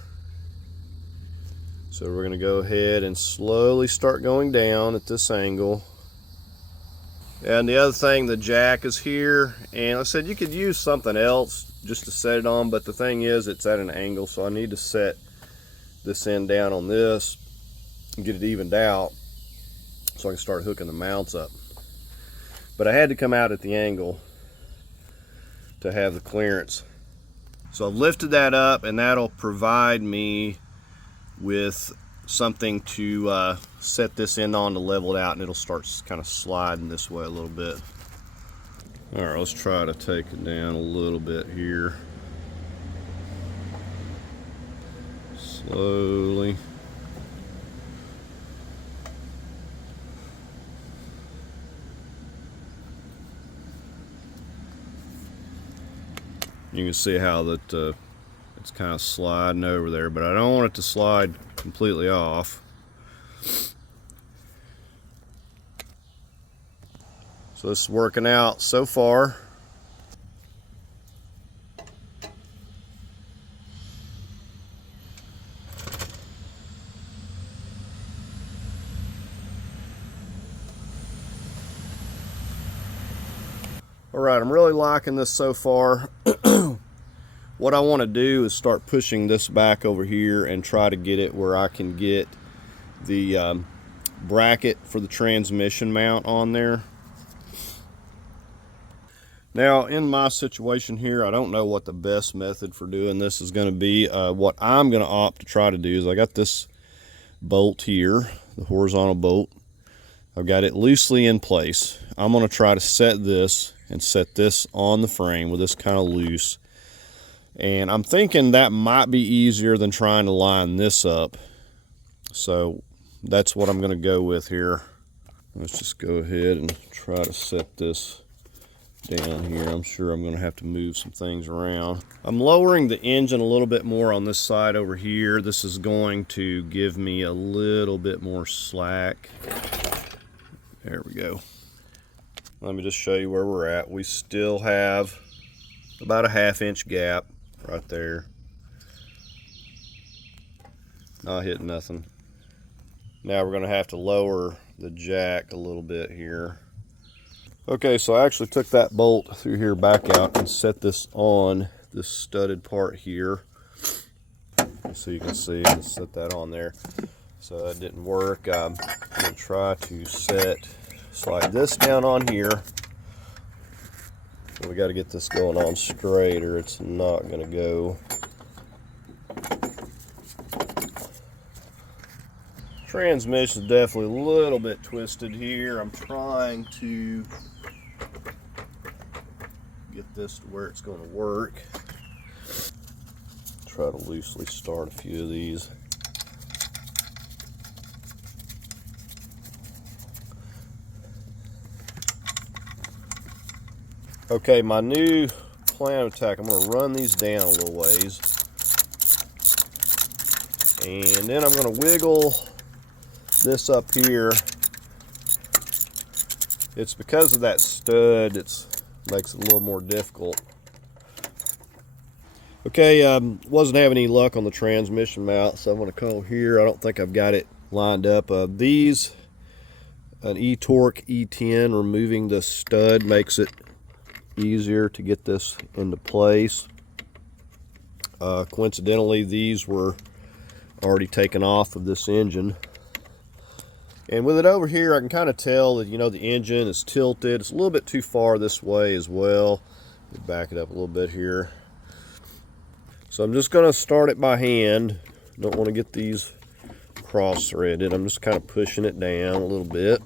So we're gonna go ahead and slowly start going down at this angle. And the other thing, the jack is here, and like I said, you could use something else just to set it on, but the thing is it's at an angle, so I need to set this end down on this and get it evened out so I can start hooking the mounts up. But I had to come out at the angle to have the clearance. So I've lifted that up, and that'll provide me with something to set this end on to level it out, and it'll start kind of sliding this way a little bit. All right, let's try to take it down a little bit here. Slowly. You can see how that it's kind of sliding over there, but I don't want it to slide completely off. So this is working out so far. All right, I'm really liking this so far. What I want to do is start pushing this back over here and try to get it where I can get the bracket for the transmission mount on there. Now, in my situation here, I don't know what the best method for doing this is going to be. What I'm going to opt to try to do is I got this bolt here, the horizontal bolt. I've got it loosely in place. I'm going to try to set this and set this on the frame with this kind of loose. And I'm thinking that might be easier than trying to line this up. So that's what I'm going to go with here. Let's just go ahead and try to set this down here. I'm sure I'm going to have to move some things around. I'm lowering the engine a little bit more on this side over here. This is going to give me a little bit more slack. There we go. Let me just show you where we're at. We still have about a 1/2 inch gap right there. Not hitting nothing. Now we're going to have to lower the jack a little bit here. Okay, so I actually took that bolt through here back out and set this on this studded part here. So you can see, just set that on there. So that didn't work. I'm going to try to slide this down on here. We got to get this going on straight or it's not going to go. Transmission is definitely a little bit twisted here. I'm trying to get this to where it's going to work. Try to loosely start a few of these. Okay, my new plan of attack, I'm going to run these down a little ways. And then I'm going to wiggle this up here. It's because of that stud, it makes it a little more difficult. Okay, wasn't having any luck on the transmission mount, so I'm going to call here. I don't think I've got it lined up. These, an E-Torque E10, removing the stud makes it easier to get this into place. Coincidentally, these were already taken off of this engine. And with it over here, I can kind of tell that, you know, the engine is tilted. It's a little bit too far this way as well. Let me back it up a little bit here. So I'm just going to start it by hand. Don't want to get these cross-threaded. I'm just kind of pushing it down a little bit.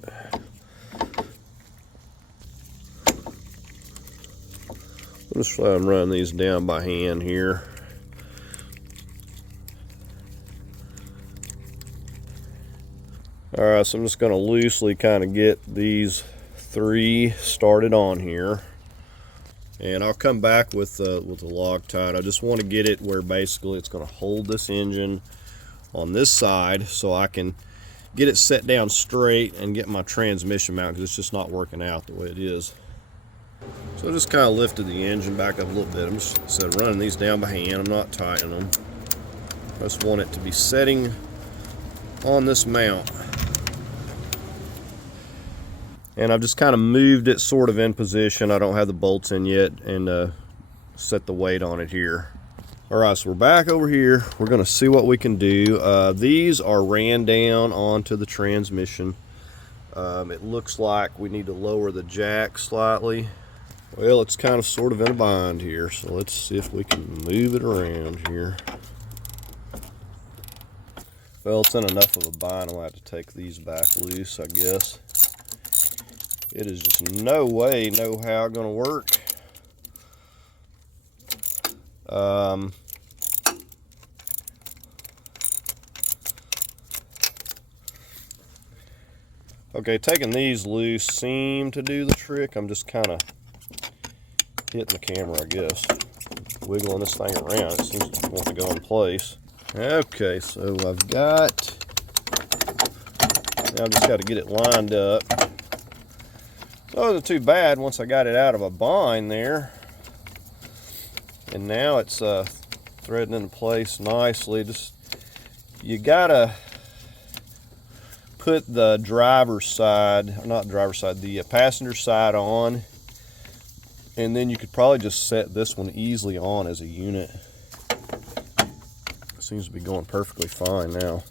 I'm just running these down by hand here. Alright, so I'm just going to loosely kind of get these 3 started on here. And I'll come back with the Loctite. I just want to get it where basically it's going to hold this engine on this side so I can get it set down straight and get my transmission mount, because it's just not working out the way it is. So I just kind of lifted the engine back up a little bit. I'm just running these down by hand. I'm not tightening them. I just want it to be setting on this mount. And I've just kind of moved it sort of in position. I don't have the bolts in yet, and set the weight on it here. Alright, so we're back over here. We're going to see what we can do. These are ran down onto the transmission. It looks like we need to lower the jack slightly. Well, it's kind of sort of in a bind here, so let's see if we can move it around here. Well, it's in enough of a bind, I'll have to take these back loose, I guess. It is just no way, no how going to work. Okay, taking these loose seem to do the trick. I'm just kind of hitting the camera, I guess. Wiggling this thing around, it seems to want to go in place. Okay, so now I've just got to get it lined up. So it wasn't too bad once I got it out of a bind there. And now it's threading into place nicely. Just, you gotta put the driver's side, not driver's side, the passenger side on, and then you could probably just set this one easily on as a unit. It seems to be going perfectly fine now.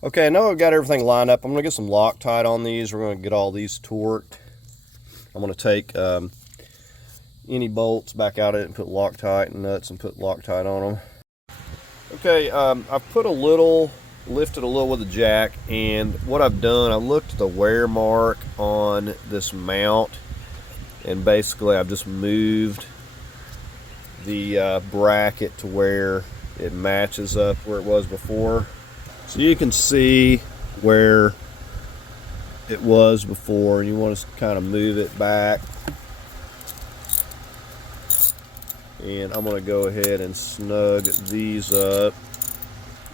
Okay, I know I've got everything lined up. I'm going to get some Loctite on these. We're going to get all these torqued. I'm going to take any bolts back out of it and put Loctite and nuts and put Loctite on them. Okay, I've put lifted a little with the jack, and what I've done, I looked at the wear mark on this mount, and basically I've just moved the bracket to where it matches up where it was before. So you can see where it was before, and you want to kind of move it back. And I'm going to go ahead and snug these up.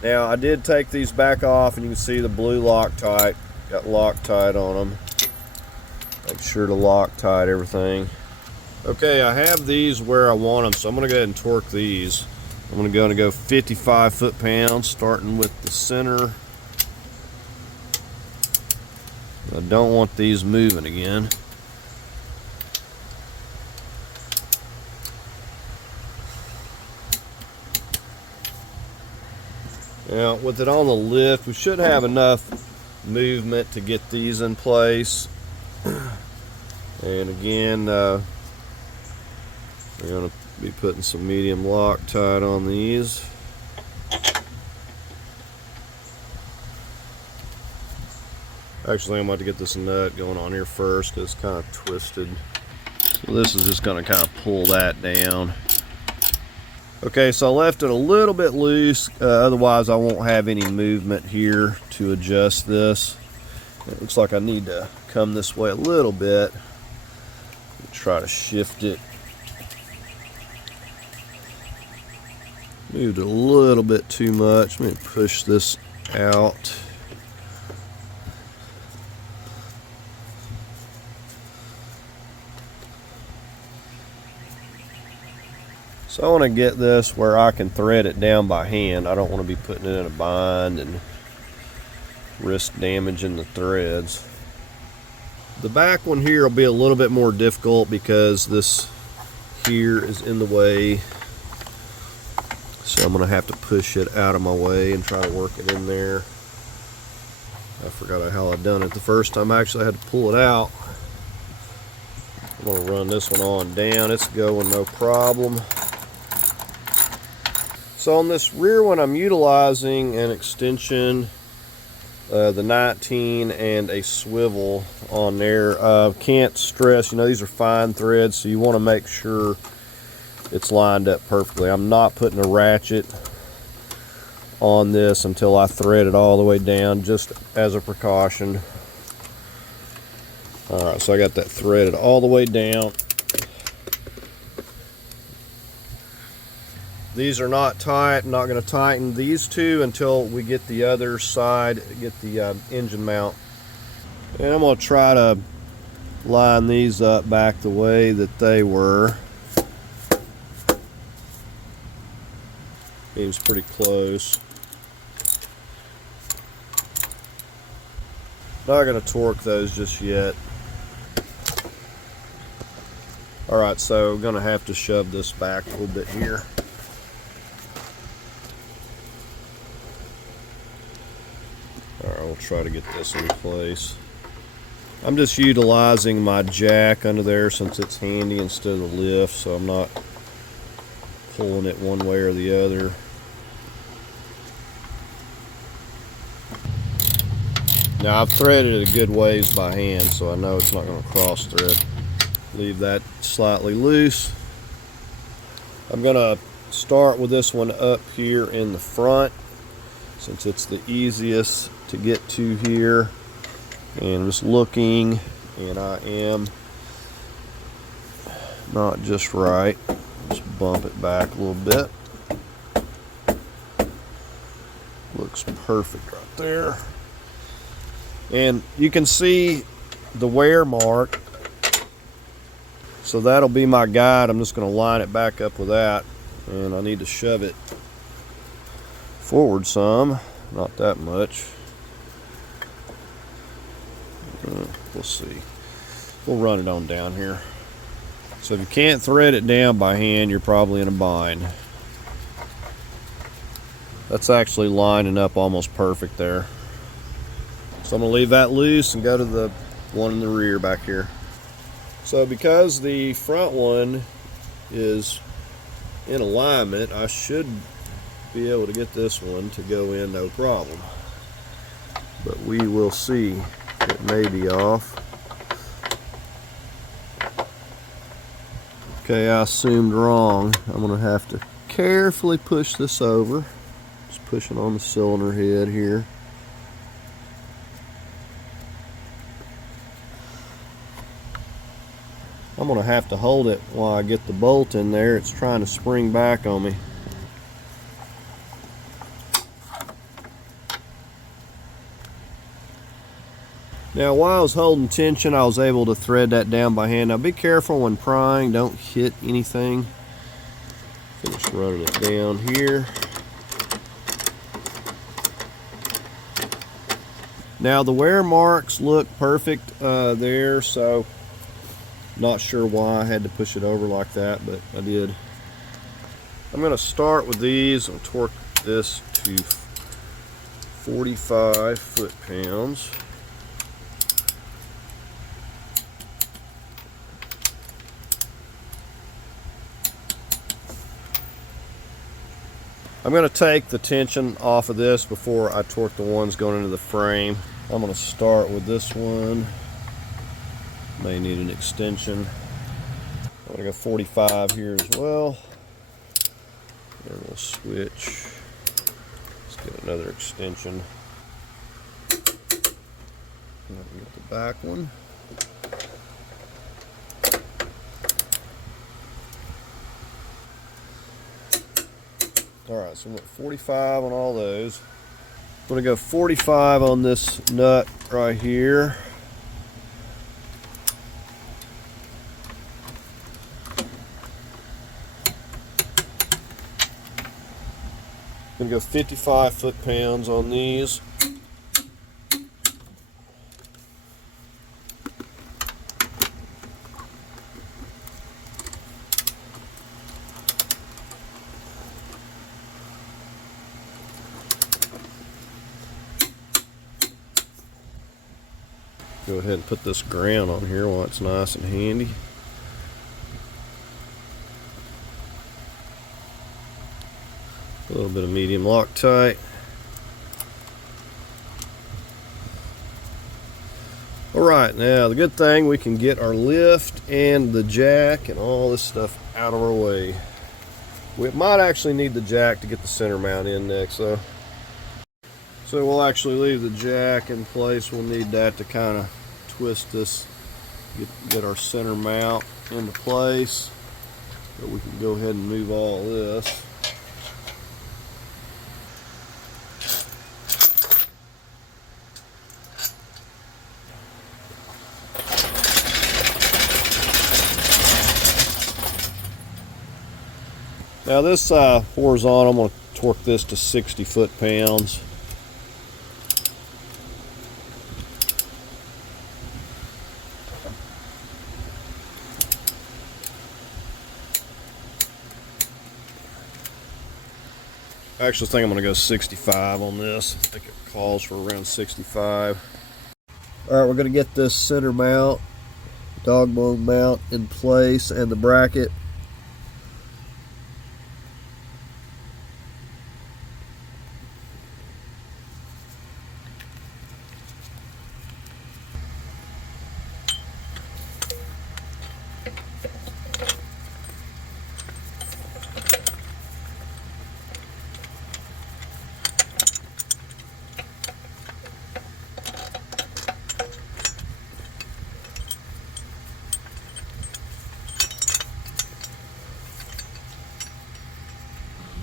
Now I did take these back off, and you can see the blue Loctite, got Loctite on them. Make sure to Loctite everything. Okay, I have these where I want them, so I'm going to go ahead and torque these. I'm going to go 55 foot-pounds, starting with the center. I don't want these moving again. Now, with it on the lift, we should have enough movement to get these in place. And again, we're going to be putting some medium Loctite on these. Actually, I'm about to get this nut going on here first because it's kind of twisted. So this is just going to kind of pull that down. Okay, so I left it a little bit loose, otherwise I won't have any movement here to adjust this. It looks like I need to come this way a little bit. Try to shift it. Moved it a little bit too much. Let me push this out. So I want to get this where I can thread it down by hand. I don't want to be putting it in a bind and risk damaging the threads. The back one here will be a little bit more difficult because this here is in the way. So I'm going to have to push it out of my way and try to work it in there. I forgot how I done it the first time. I actually had to pull it out. I'm going to run this one on down. It's going no problem. So on this rear one, I'm utilizing an extension the 19 and a swivel on there. Can't stress, you know, these are fine threads, so you want to make sure it's lined up perfectly. I'm not putting a ratchet on this until I thread it all the way down, just as a precaution. Alright, so I got that threaded all the way down. These are not tight. I'm not going to tighten these two until we get the other side, get the engine mount. And I'm going to try to line these up back the way that they were. Seems pretty close. Not going to torque those just yet. Alright, so I'm going to have to shove this back a little bit here. Alright, we'll try to get this in place. I'm just utilizing my jack under there since it's handy instead of the lift, so I'm not pulling it one way or the other. Now I've threaded it a good ways by hand, so I know it's not going to cross thread. Leave that slightly loose. I'm going to start with this one up here in the front, since it's the easiest to get to here. And I'm just looking, and I am not just right. Just bump it back a little bit. Looks perfect right there. And you can see the wear mark, so that'll be my guide. I'm just going to line it back up with that, and I need to shove it forward some, not that much. We'll see. We'll run it on down here. So if you can't thread it down by hand, you're probably in a bind. That's actually lining up almost perfect there. So I'm going to leave that loose and go to the one in the rear back here. So because the front one is in alignment, I should be able to get this one to go in no problem. But we will see. It may be off. Okay, I assumed wrong. I'm going to have to carefully push this over. Just pushing on the cylinder head here. I'm going to have to hold it while I get the bolt in there. It's trying to spring back on me. Now while I was holding tension, I was able to thread that down by hand. Now be careful when prying, don't hit anything. Finish running it down here. Now the wear marks look perfect there, so not sure why I had to push it over like that, but I did. I'm going to start with these. I'll torque this to 45 foot-pounds. I'm going to take the tension off of this before I torque the ones going into the frame. I'm going to start with this one. May need an extension. I'm going to go 45 here as well. And we'll switch. Let's get another extension. And then get the back one. Alright, so I'm at 45 on all those. I'm going to go 45 on this nut right here. I'm going to go 55 foot-pounds on these. Go ahead and put this ground on here while it's nice and handy. A little bit of medium Loctite. Alright, now the good thing, we can get our lift and the jack and all this stuff out of our way. We might actually need the jack to get the center mount in next though. So we'll actually leave the jack in place. We'll need that to kind of twist this, get our center mount into place. But we can go ahead and move all this. Now this horizontal, I'm going to torque this to 60 foot-pounds. I actually think I'm going to go 65 on this. I think it calls for around 65. Alright, we're going to get this center mount, dog bone mount in place, and the bracket.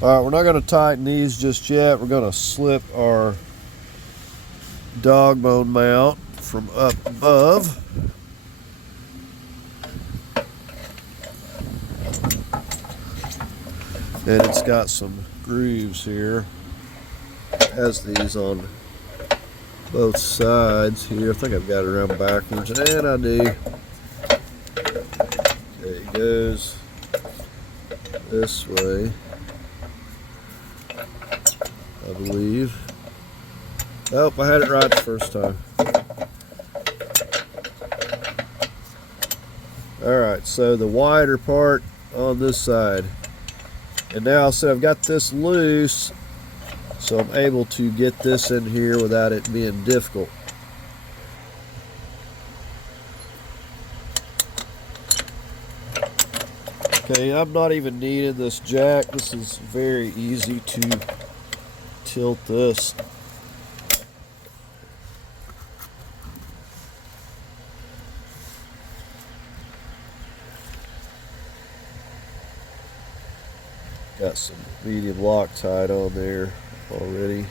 Alright, we're not going to tighten these just yet. We're going to slip our dog bone mount from up above. And it's got some grooves here. It has these on both sides here. I think I've got it around backwards, and I do. Okay, it goes this way, I believe. Oh, I had it right the first time. Alright, so the wider part on this side. And now, so I've got this loose, so I'm able to get this in here without it being difficult. Okay, I'm not even needing this jack. This is very easy to tilt this. Got some medium Loctite on there already.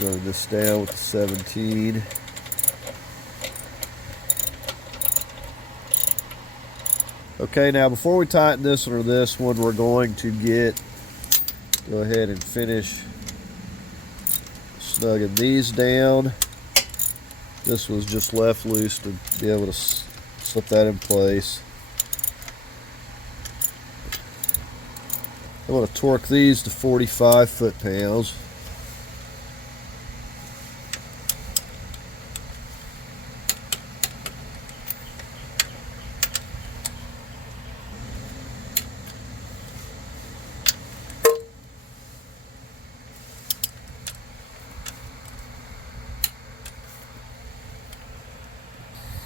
Run this down with the 17. Okay, now before we tighten this one or this one, we're going to go ahead and finish snugging these down. This was just left loose to be able to slip that in place. I'm going to torque these to 45 foot-pounds.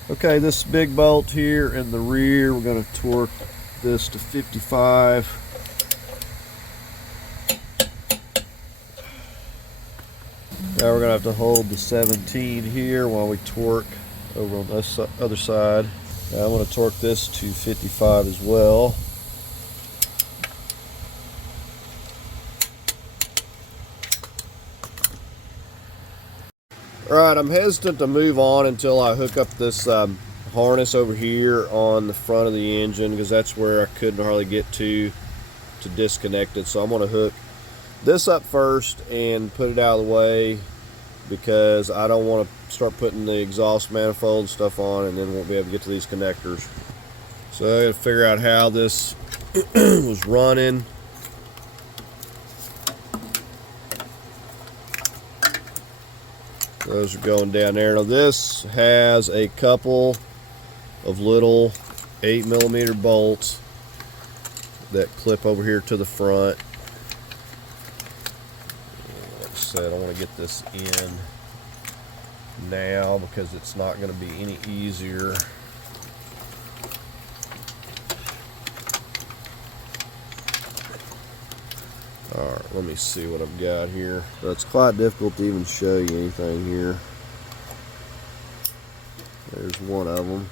Okay, this big bolt here in the rear, we're going to torque this to 55. Now we're going to have to hold the 17 here while we torque over on this other side. Now I'm going to torque this to 55 as well. Alright, I'm hesitant to move on until I hook up this harness over here on the front of the engine, because that's where I couldn't hardly get to disconnect it. So I'm going to hook this up first and put it out of the way, because I don't want to start putting the exhaust manifold and stuff on and then won't be able to get to these connectors. So I got to figure out how this was running. Those are going down there. Now this has a couple of little 8mm bolts that clip over here to the front. Like I said, I want to get this in now because it's not going to be any easier. Alright, let me see what I've got here. So it's quite difficult to even show you anything here. There's one of them.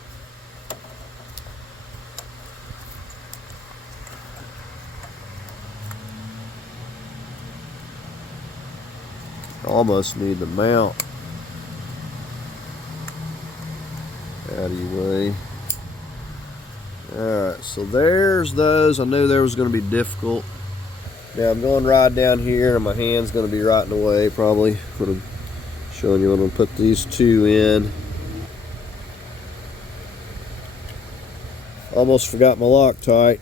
Almost need to mount out of your way. Alright, so there's those. I knew there was going to be difficult. Now I'm going right down here and my hand's going to be right in the way probably. But I'm showing you when I'm going to put these two in. Almost forgot my Loctite.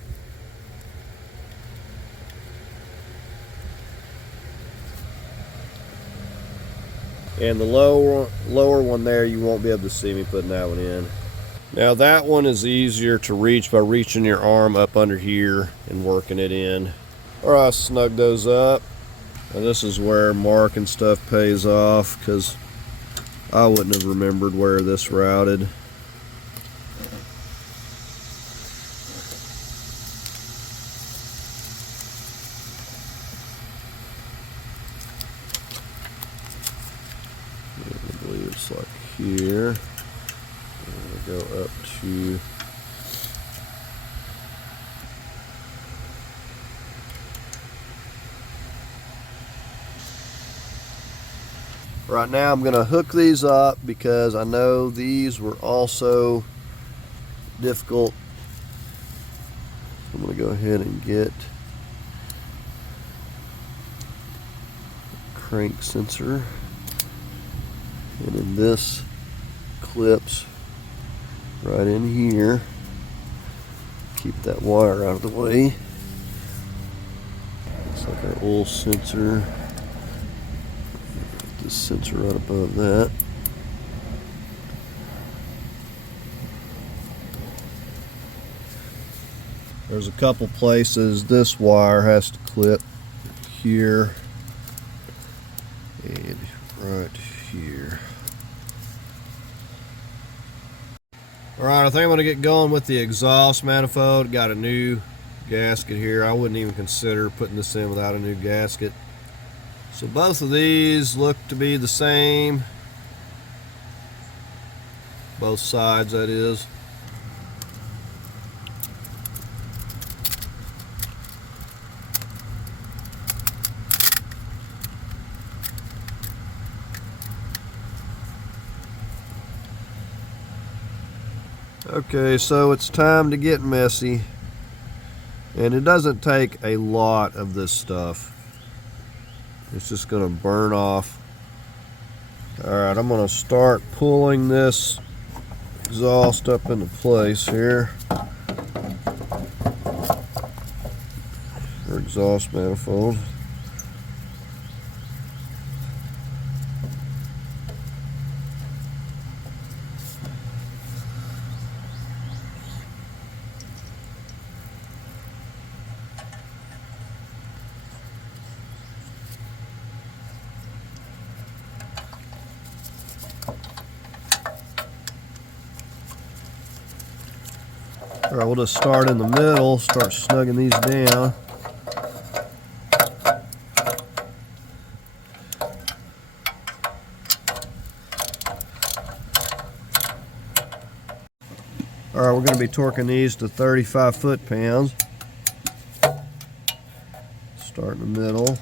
And the lower one there, you won't be able to see me putting that one in. Now that one is easier to reach by reaching your arm up under here and working it in. Alright, snug those up. And this is where marking stuff pays off because I wouldn't have remembered where this routed. I believe it's like here. And go up to right now. I'm going to hook these up because I know these were also difficult. I'm going to go ahead and get a crank sensor, and then this clips right in here. Keep that wire out of the way. Looks like our oil sensor. This sensor right above that. There's a couple places this wire has to clip here and right here. Alright, I think I'm going to get going with the exhaust manifold. Got a new gasket here. I wouldn't even consider putting this in without a new gasket. So both of these look to be the same. Both sides, that is. Okay, so it's time to get messy. And it doesn't take a lot of this stuff. It's just going to burn off. Alright, I'm going to start pulling this exhaust up into place here. Or exhaust manifold. Alright, we'll just start in the middle, start snugging these down. Alright, we're going to be torquing these to 35 foot-pounds. Start in the middle.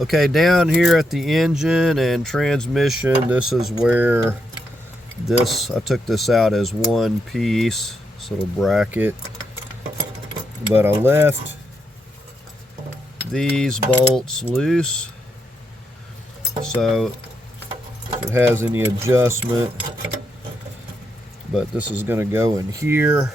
Okay, down here at the engine and transmission, this is where I took this out as one piece. this little bracket, but I left these bolts loose, so if it has any adjustment, but this is going to go in here.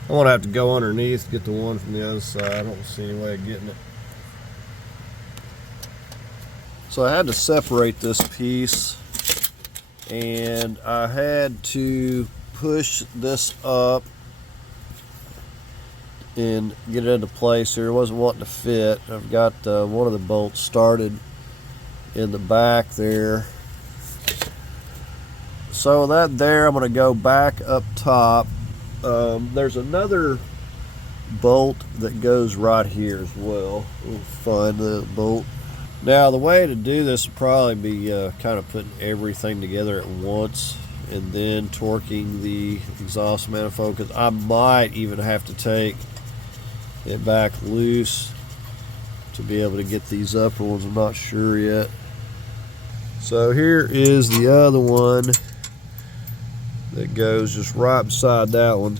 I'm going to have to go underneath to get the one from the other side. I don't see any way of getting it. So I had to separate this piece, and I had to push this up and get it into place here. It wasn't wanting to fit. I've got one of the bolts started in the back there. So that there, I'm going to go back up top. There's another bolt that goes right here as well. We'll find the bolt. Now the way to do this would probably be kind of putting everything together at once and then torquing the exhaust manifold, because I might even have to take it back loose to be able to get these upper ones. I'm not sure yet. So here is the other one that goes just right beside that one.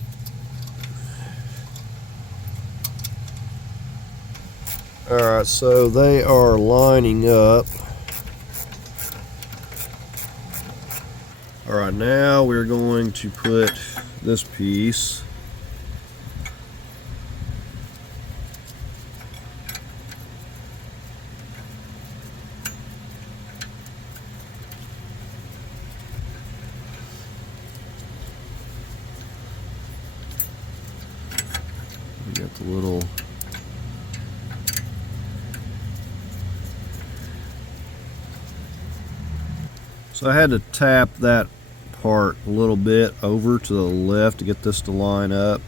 Alright, so they are lining up. Alright, now we're going to put this piece got the little so I had to tap that part a little bit over to the left to get this to line up.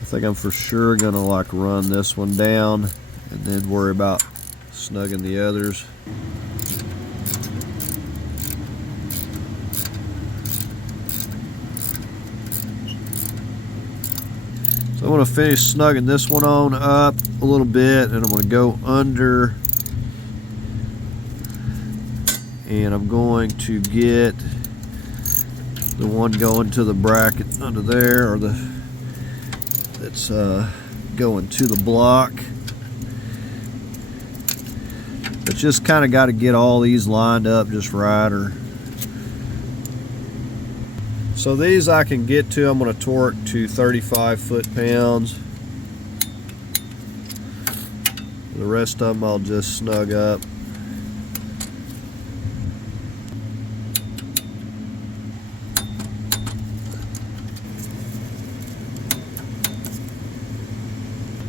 I think I'm for sure gonna like run this one down and then worry about snugging the others. So I'm going to finish snugging this one on up a little bit, and I'm going to go under, and I'm going to get the one going to the bracket under there, or that's going to the block. But just kind of got to get all these lined up just right. So these I can get to. I'm going to torque to 35 foot-pounds. The rest of them I'll just snug up.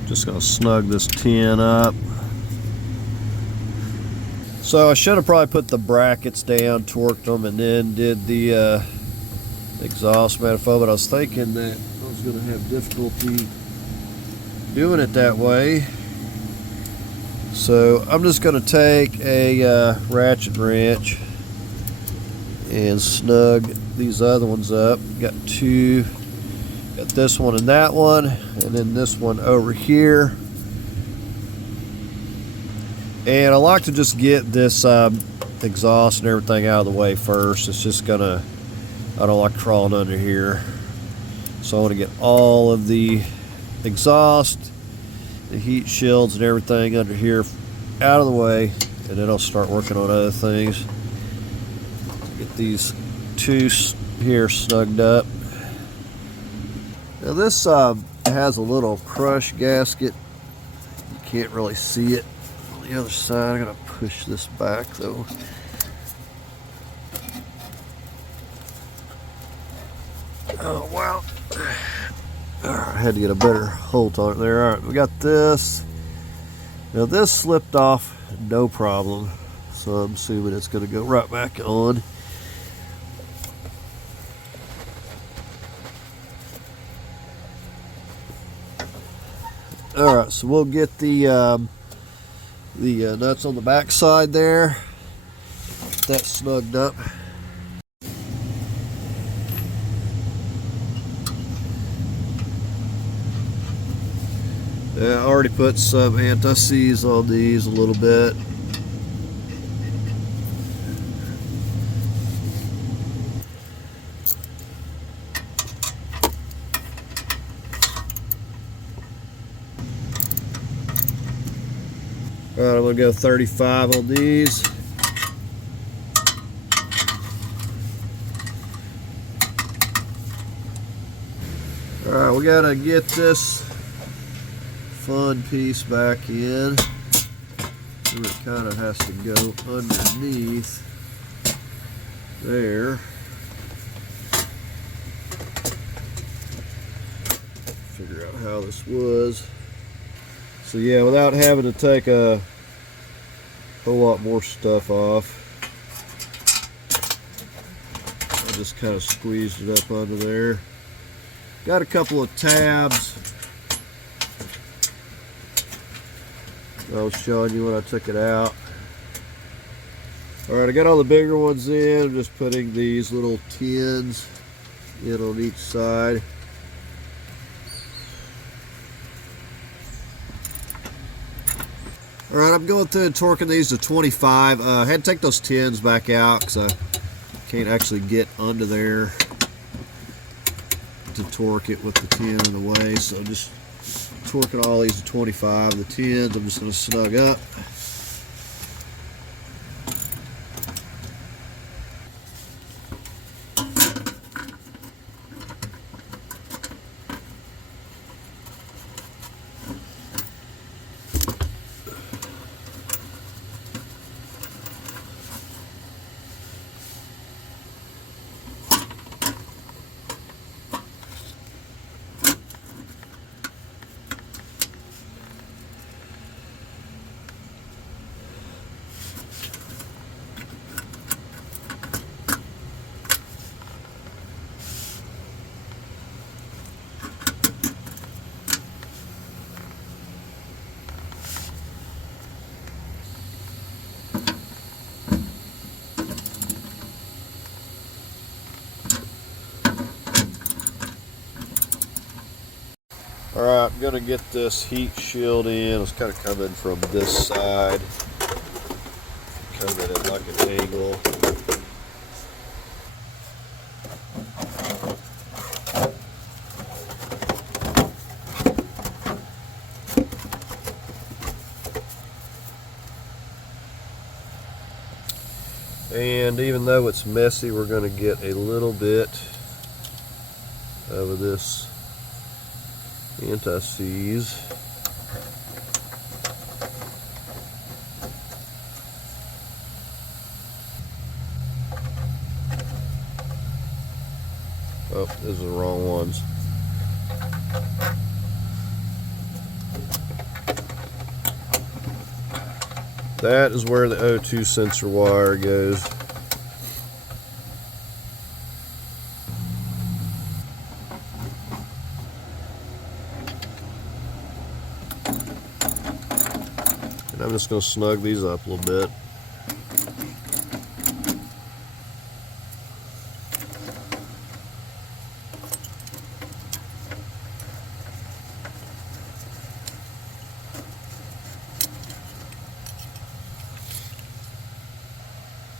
Just going to snug this tin up. So I should have probably put the brackets down, torqued them, and then did the exhaust manifold, but I was thinking that I was going to have difficulty doing it that way. So I'm just going to take a ratchet wrench and snug these other ones up. Got two, got this one and that one, and then this one over here. And I like to just get this exhaust and everything out of the way first. It's just gonna, I don't like crawling under here. So I want to get all of the exhaust, the heat shields and everything under here out of the way, and then I'll start working on other things. Get these two here snugged up. Now this has a little crush gasket. You can't really see it on the other side. I'm going to push this back though. Oh wow. Alright, I had to get a better hold on it there. Alright, we got this. Now this slipped off no problem, so I'm assuming it's going to go right back on. Alright, so we'll get the nuts on the back side there. Get that snugged up. Yeah, I already put some anti-seize on these a little bit. Alright, I'm going to go 35 on these. Alright, we got to get this fun piece back in. And it kind of has to go underneath there. Figure out how this was. So yeah, without having to take a whole lot more stuff off, I just kind of squeezed it up under there. Got a couple of tabs. I was showing you when I took it out. Alright, I got all the bigger ones in. I'm just putting these little tins in on each side. Alright, I'm going through and torquing these to 25. I had to take those tins back out because I can't actually get under there to torque it with the tin in the way. So just torquing all these to 25. The tins I'm just going to snug up. Alright, I'm going to get this heat shield in. It's kind of coming from this side. Coming at like an angle. And even though it's messy, we're going to get a little bit of this anti-seize. Oh, those are the wrong ones. That is where the O2 sensor wire goes. And I'm just going to snug these up a little bit.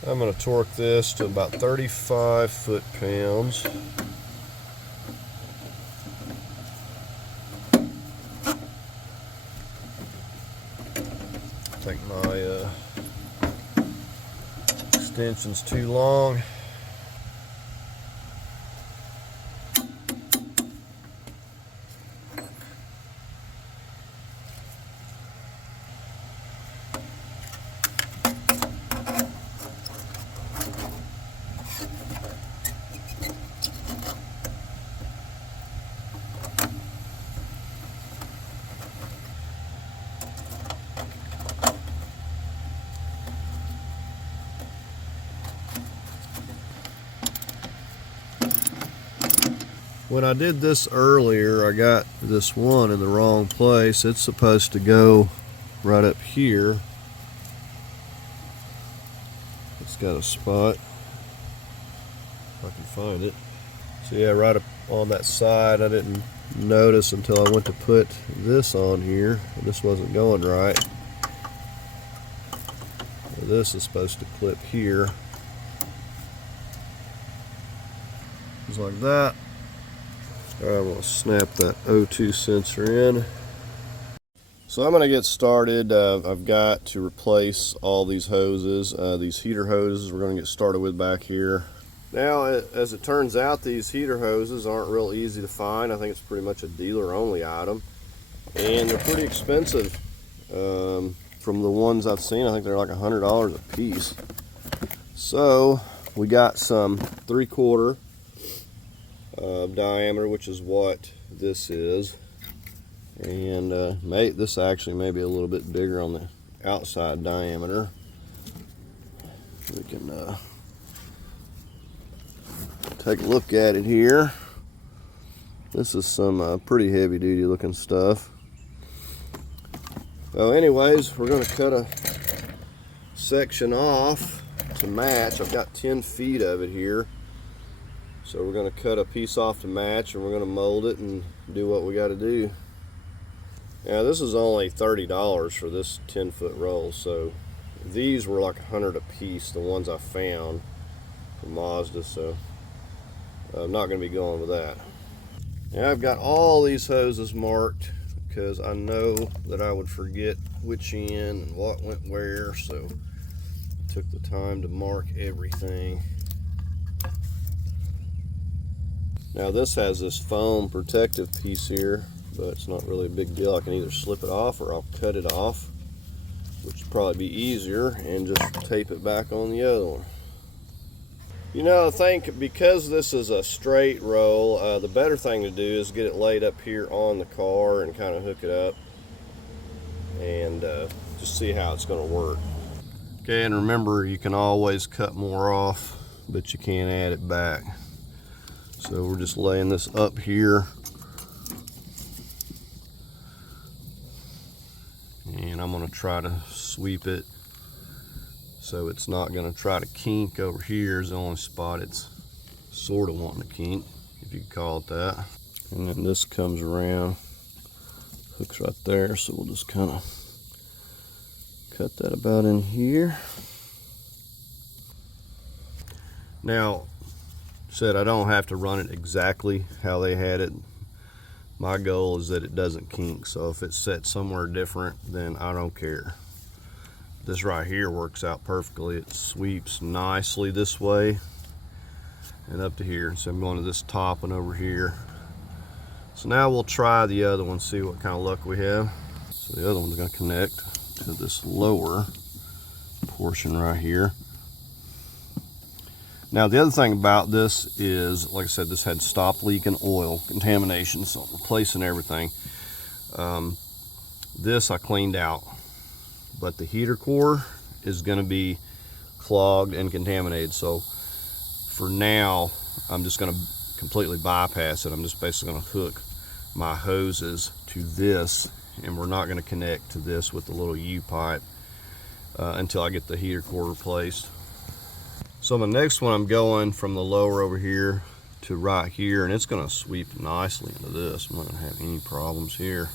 I'm going to torque this to about 35 foot-pounds. I think my extension's too long. When I did this earlier, I got this one in the wrong place. It's supposed to go right up here. It's got a spot, if I can find it. So yeah, right up on that side. I didn't notice until I went to put this on here. This wasn't going right. This is supposed to clip here. Just like that. I'm going to snap that O2 sensor in. So I'm going to get started. I've got to replace all these hoses, these heater hoses we're going to get started with back here. Now, as it turns out, these heater hoses aren't real easy to find. I think it's pretty much a dealer-only item, and they're pretty expensive. From the ones I've seen, I think they're like $100 a piece. So we got some 3/4 diameter, which is what this is. And this actually may be a little bit bigger on the outside diameter. We can take a look at it here. This is some pretty heavy duty looking stuff. So anyways, we're going to cut a section off to match. I've got 10 feet of it here. So we're going to cut a piece off to match, and we're going to mold it and do what we got to do. Now this is only $30 for this 10-foot roll, so these were like $100 a piece, the ones I found from Mazda, so I'm not going to be going with that. Now I've got all these hoses marked because I know that I would forget which end and what went where, so I took the time to mark everything. Now this has this foam protective piece here, but it's not really a big deal. I can either slip it off or I'll cut it off, which would probably be easier, and just tape it back on the other one. You know, I think because this is a straight roll, the better thing to do is get it laid up here on the car and kind of hook it up and just see how it's going to work. Okay, and remember, you can always cut more off, but you can't add it back. So we're just laying this up here. And I'm going to try to sweep it so it's not going to try to kink. Over here is the only spot it's sort of wanting to kink, if you could call it that. And then this comes around, hooks right there, so we'll just kind of cut that about in here. Now, said I don't have to run it exactly how they had it. My goal is that it doesn't kink, so if it's set somewhere different, then I don't care. This right here works out perfectly. It sweeps nicely this way and up to here. So I'm going to this top one over here. So now we'll try the other one, see what kind of luck we have. So the other one's going to connect to this lower portion right here. Now the other thing about this is, like I said, this had stop leaking oil contamination, so I'm replacing everything. This I cleaned out, but the heater core is going to be clogged and contaminated. So for now, I'm just going to completely bypass it. I'm just basically going to hook my hoses to this, and we're not going to connect to this with the little U-pipe until I get the heater core replaced. So the next one, I'm going from the lower over here to right here, and it's going to sweep nicely into this. I'm not going to have any problems here.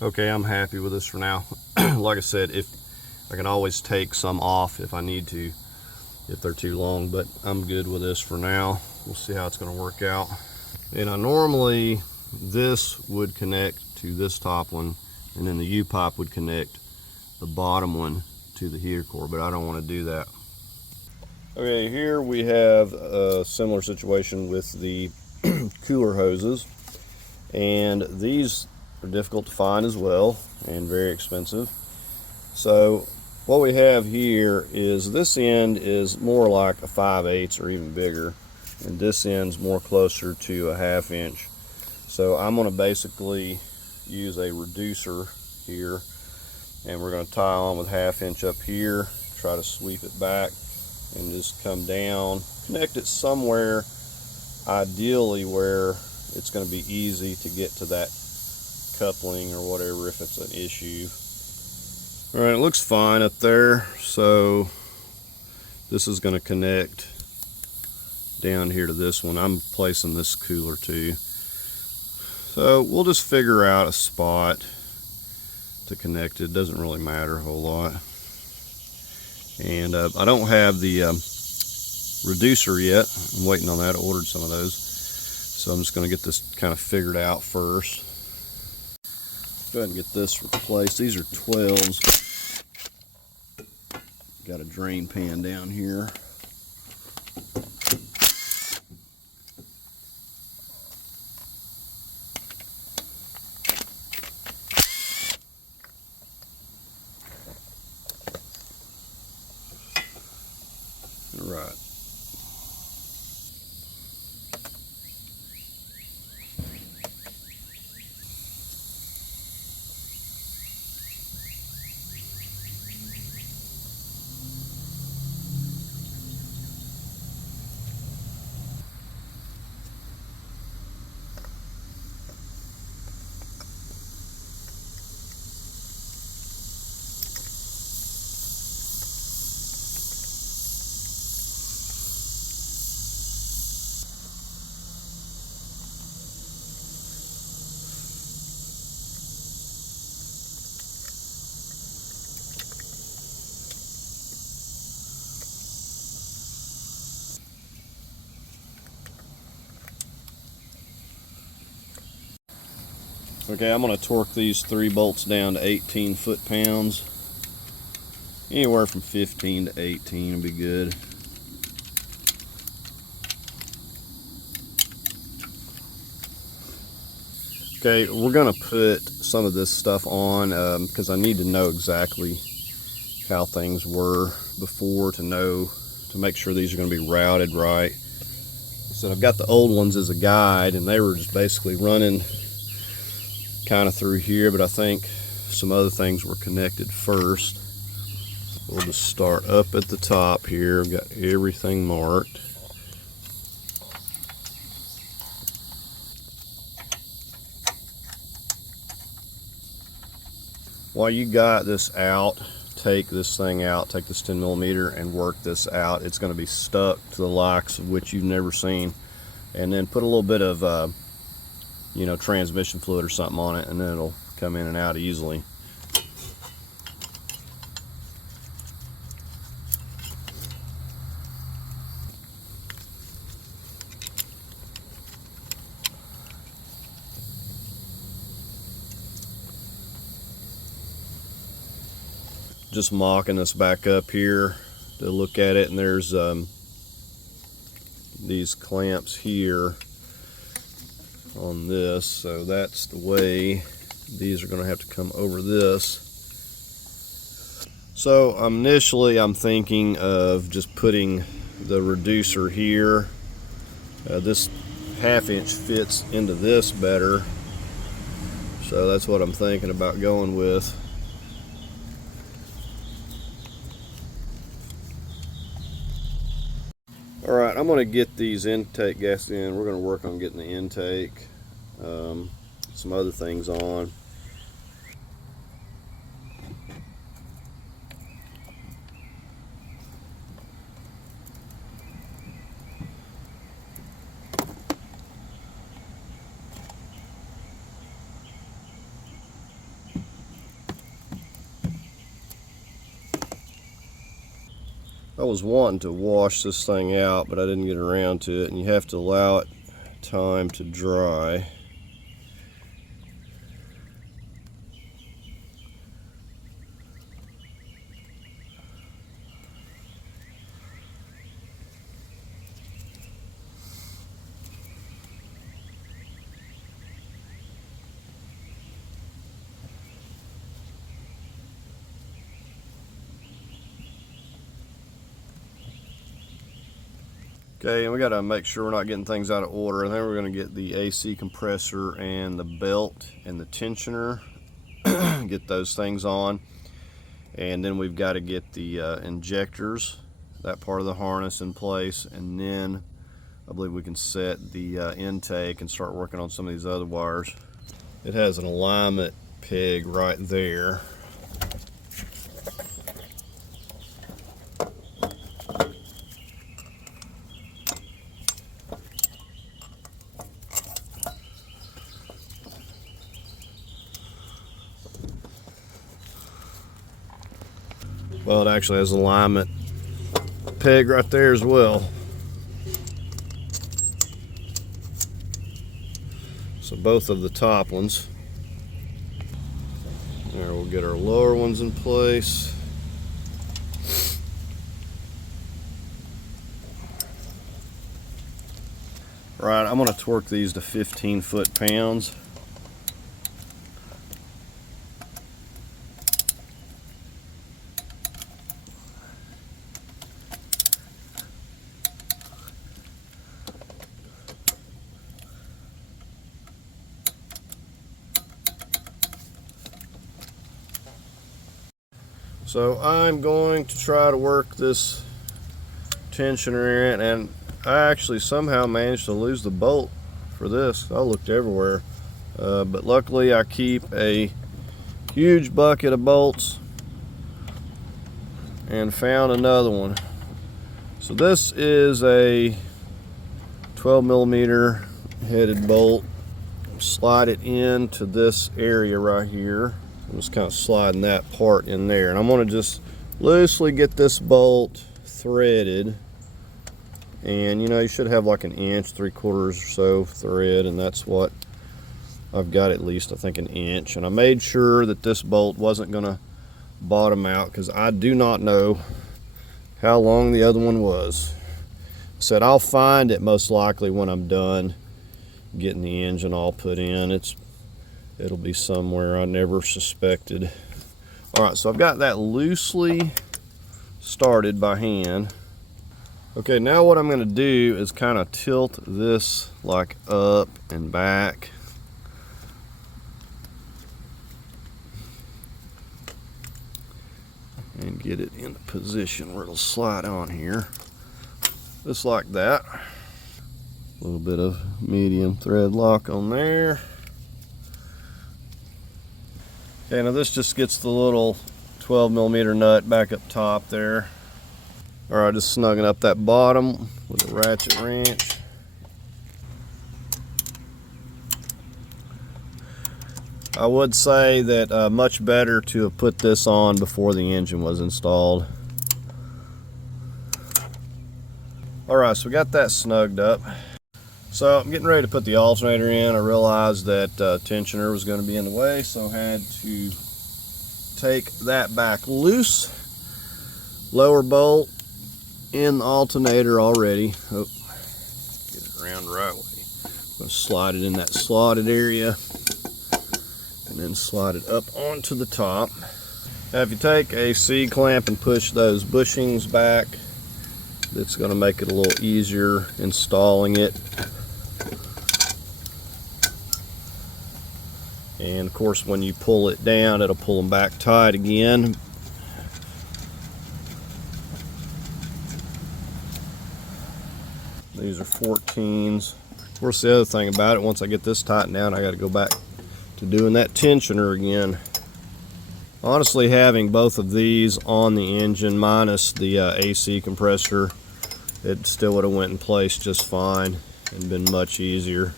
Okay, I'm happy with this for now. Like I said, if I can always take some off if I need to, if they're too long, but I'm good with this for now. We'll see how it's going to work out. And normally this would connect to this top one, and then the U-pipe would connect the bottom one to the heater core, but I don't want to do that. Okay, here we have a similar situation with the cooler hoses, and these are difficult to find as well and very expensive. So what we have here is this end is more like a 5/8 or even bigger, and this end's more closer to a 1/2 inch. So I'm going to basically use a reducer here, and we're going to tie on with 1/2 inch up here, try to sweep it back and just come down, connect it somewhere, ideally where it's going to be easy to get to that coupling or whatever if it's an issue. All right, it looks fine up there, so this is going to connect down here to this one. I'm placing this cooler too. So we'll just figure out a spot to connect it. Doesn't really matter a whole lot. And I don't have the reducer yet. I'm waiting on that. I ordered some of those. So I'm just going to get this kind of figured out first. Go ahead and get this replaced. These are 12s. Got a drain pan down here. All right. Okay, I'm going to torque these 3 bolts down to 18 foot-pounds. Anywhere from 15 to 18 would be good. Okay, we're going to put some of this stuff on because I need to know exactly how things were before to make sure these are going to be routed right. So I've got the old ones as a guide, and they were just basically running kind of through here, but I think some other things were connected first. We'll just start up at the top here. We've got everything marked. While you got this out, take this thing out, take this 10 millimeter and work this out. It's going to be stuck to the likes of which you've never seen. And then put a little bit of transmission fluid or something on it, and then it'll come in and out easily. Just mocking this back up here to look at it, and there's these clamps here on this, so that's the way these are going to have to come over this. So initially I'm thinking of just putting the reducer here. This 1/2 inch fits into this better, so that's what I'm thinking about going with. Alright, I'm going to get these intake gaskets in. We're going to work on getting the intake, some other things on. I was wanting to wash this thing out, but I didn't get around to it, and you have to allow it time to dry. Okay, and we got to make sure we're not getting things out of order. And then we're going to get the AC compressor and the belt and the tensioner, get those things on. And then we've got to get the injectors, that part of the harness in place. And then I believe we can set the intake and start working on some of these other wires. It has an alignment peg right there. Well, it actually has an alignment peg right there as well. So both of the top ones. There, we'll get our lower ones in place. Right, I'm going to torque these to 15 foot-pounds. So I'm going to try to work this tensioner in, and I actually somehow managed to lose the bolt for this. I looked everywhere, but luckily I keep a huge bucket of bolts and found another one. So this is a 12 millimeter headed bolt. Slide it into this area right here. I'm just kind of sliding that part in there, and I'm going to just loosely get this bolt threaded. And you know, you should have like an inch, 3/4 or so thread, and that's what I've got, at least I think an inch. And I made sure that this bolt wasn't going to bottom out because I do not know how long the other one was. I said I'll find it most likely when I'm done getting the engine all put in. It'll be somewhere I never suspected. All right, so I've got that loosely started by hand. Okay, now what I'm going to do is kind of tilt this like up and back. And get it in a position where it'll slide on here. Just like that. A little bit of medium thread lock on there. Okay, now this just gets the little 12 millimeter nut back up top there. All right, just snugging up that bottom with a ratchet wrench. I would say that much better to have put this on before the engine was installed. All right, so we got that snugged up. So I'm getting ready to put the alternator in. I realized that tensioner was going to be in the way, so I had to take that back loose. Lower bolt in the alternator already. Oh, get it around the right way. I'm going to slide it in that slotted area and then slide it up onto the top. Now if you take a C-clamp and push those bushings back, that's going to make it a little easier installing it. And of course when you pull it down, it'll pull them back tight again. These are 14s. Of course the other thing about it, once I get this tightened down, I got to go back to doing that tensioner again. Honestly, having both of these on the engine minus the AC compressor, it still would have went in place just fine and been much easier.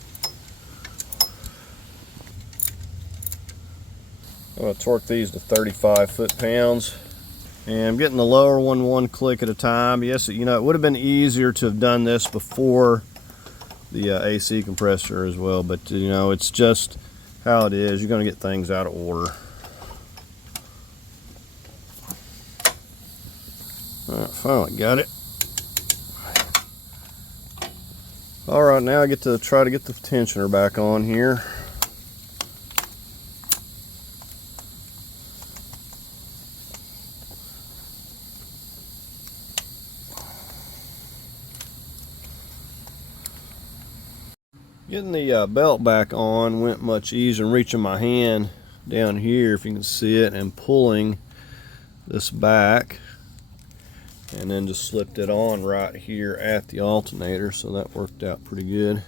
I'm going to torque these to 35 foot-pounds. And I'm getting the lower one click at a time. Yes, you know, it would have been easier to have done this before the AC compressor as well, but you know, it's just how it is. You're going to get things out of order. All right, finally got it. All right, now I get to try to get the tensioner back on here. Getting the belt back on went much easier, and reaching my hand down here, if you can see it, and pulling this back, and then just slipped it on right here at the alternator, so that worked out pretty good.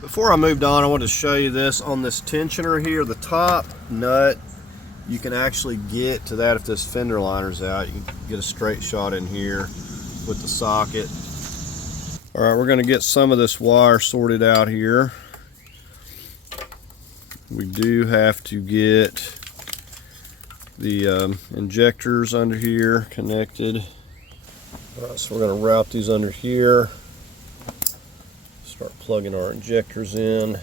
Before I moved on, I wanted to show you this on this tensioner here. The top nut, you can actually get to that if this fender liner's out. You can get a straight shot in here with the socket. All right, we're going to get some of this wire sorted out here. We do have to get the injectors under here connected. So we're going to route these under here. Start plugging our injectors in.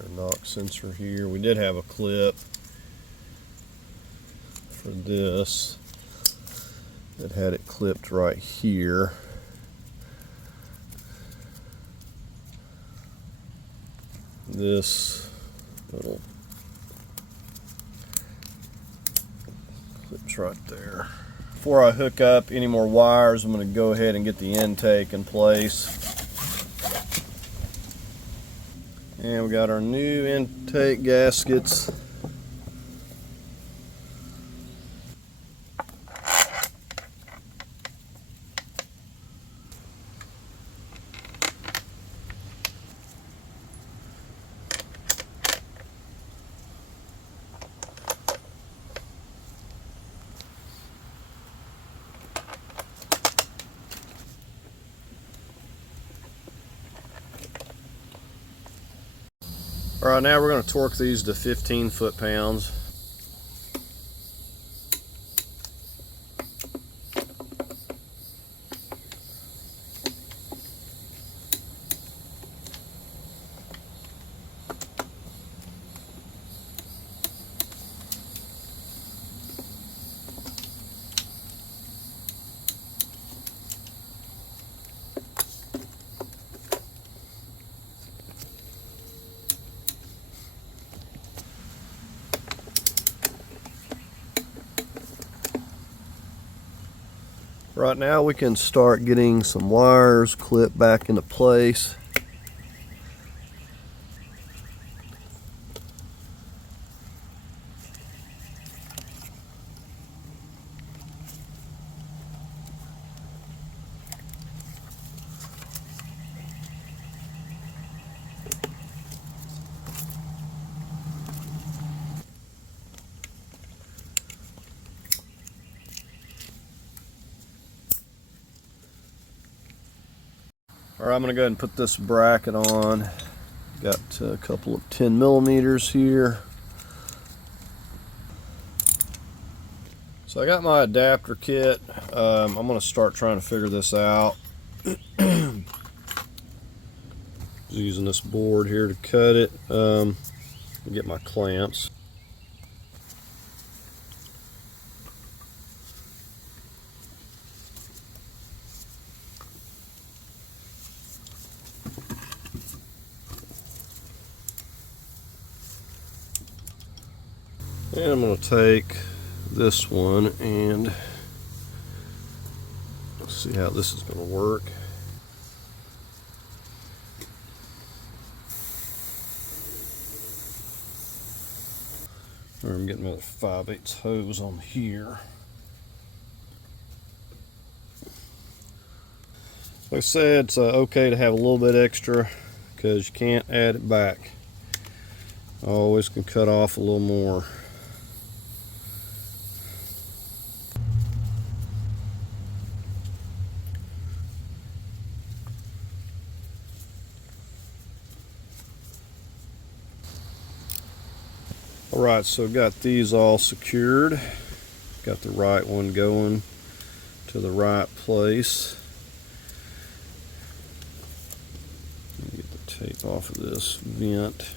Our knock sensor here. We did have a clip for this that had it clipped right here. This little clips right there. Before I hook up any more wires, I'm going to go ahead and get the intake in place. And we got our new intake gaskets. All right, now we're going to torque these to 15 foot-pounds. Right now we can start getting some wires clipped back into place. All right, I'm going to go ahead and put this bracket on. Got a couple of 10 millimeters here. So I got my adapter kit. I'm going to start trying to figure this out. Using this board here to cut it. Get my clamps. And I'm going to take this one and see how this is going to work. I'm getting another 5/8 hose on here. Like I said, it's okay to have a little bit extra because you can't add it back. Always can cut off a little more. Alright, so got these all secured. Got the right one going to the right place. Get the tape off of this vent.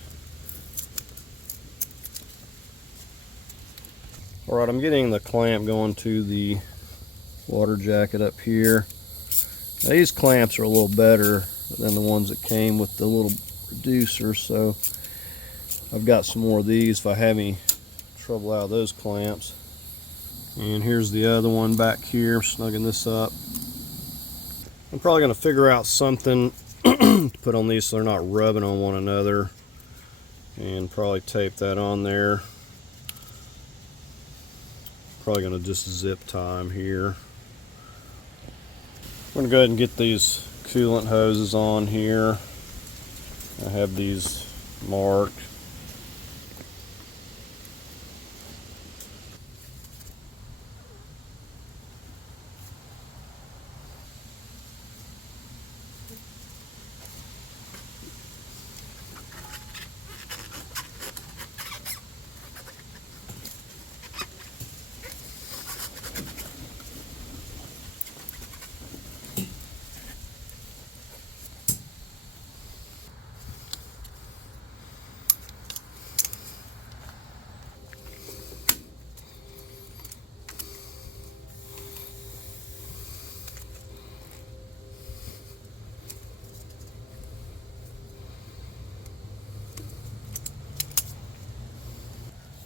Alright, I'm getting the clamp going to the water jacket up here. Now, these clamps are a little better than the ones that came with the little reducer, so I've got some more of these if I have any trouble out of those clamps. And here's the other one back here, snugging this up. I'm probably going to figure out something to put on these so they're not rubbing on one another, and probably tape that on there. Probably going to just zip tie them here. I'm going to go ahead and get these coolant hoses on here. I have these marked.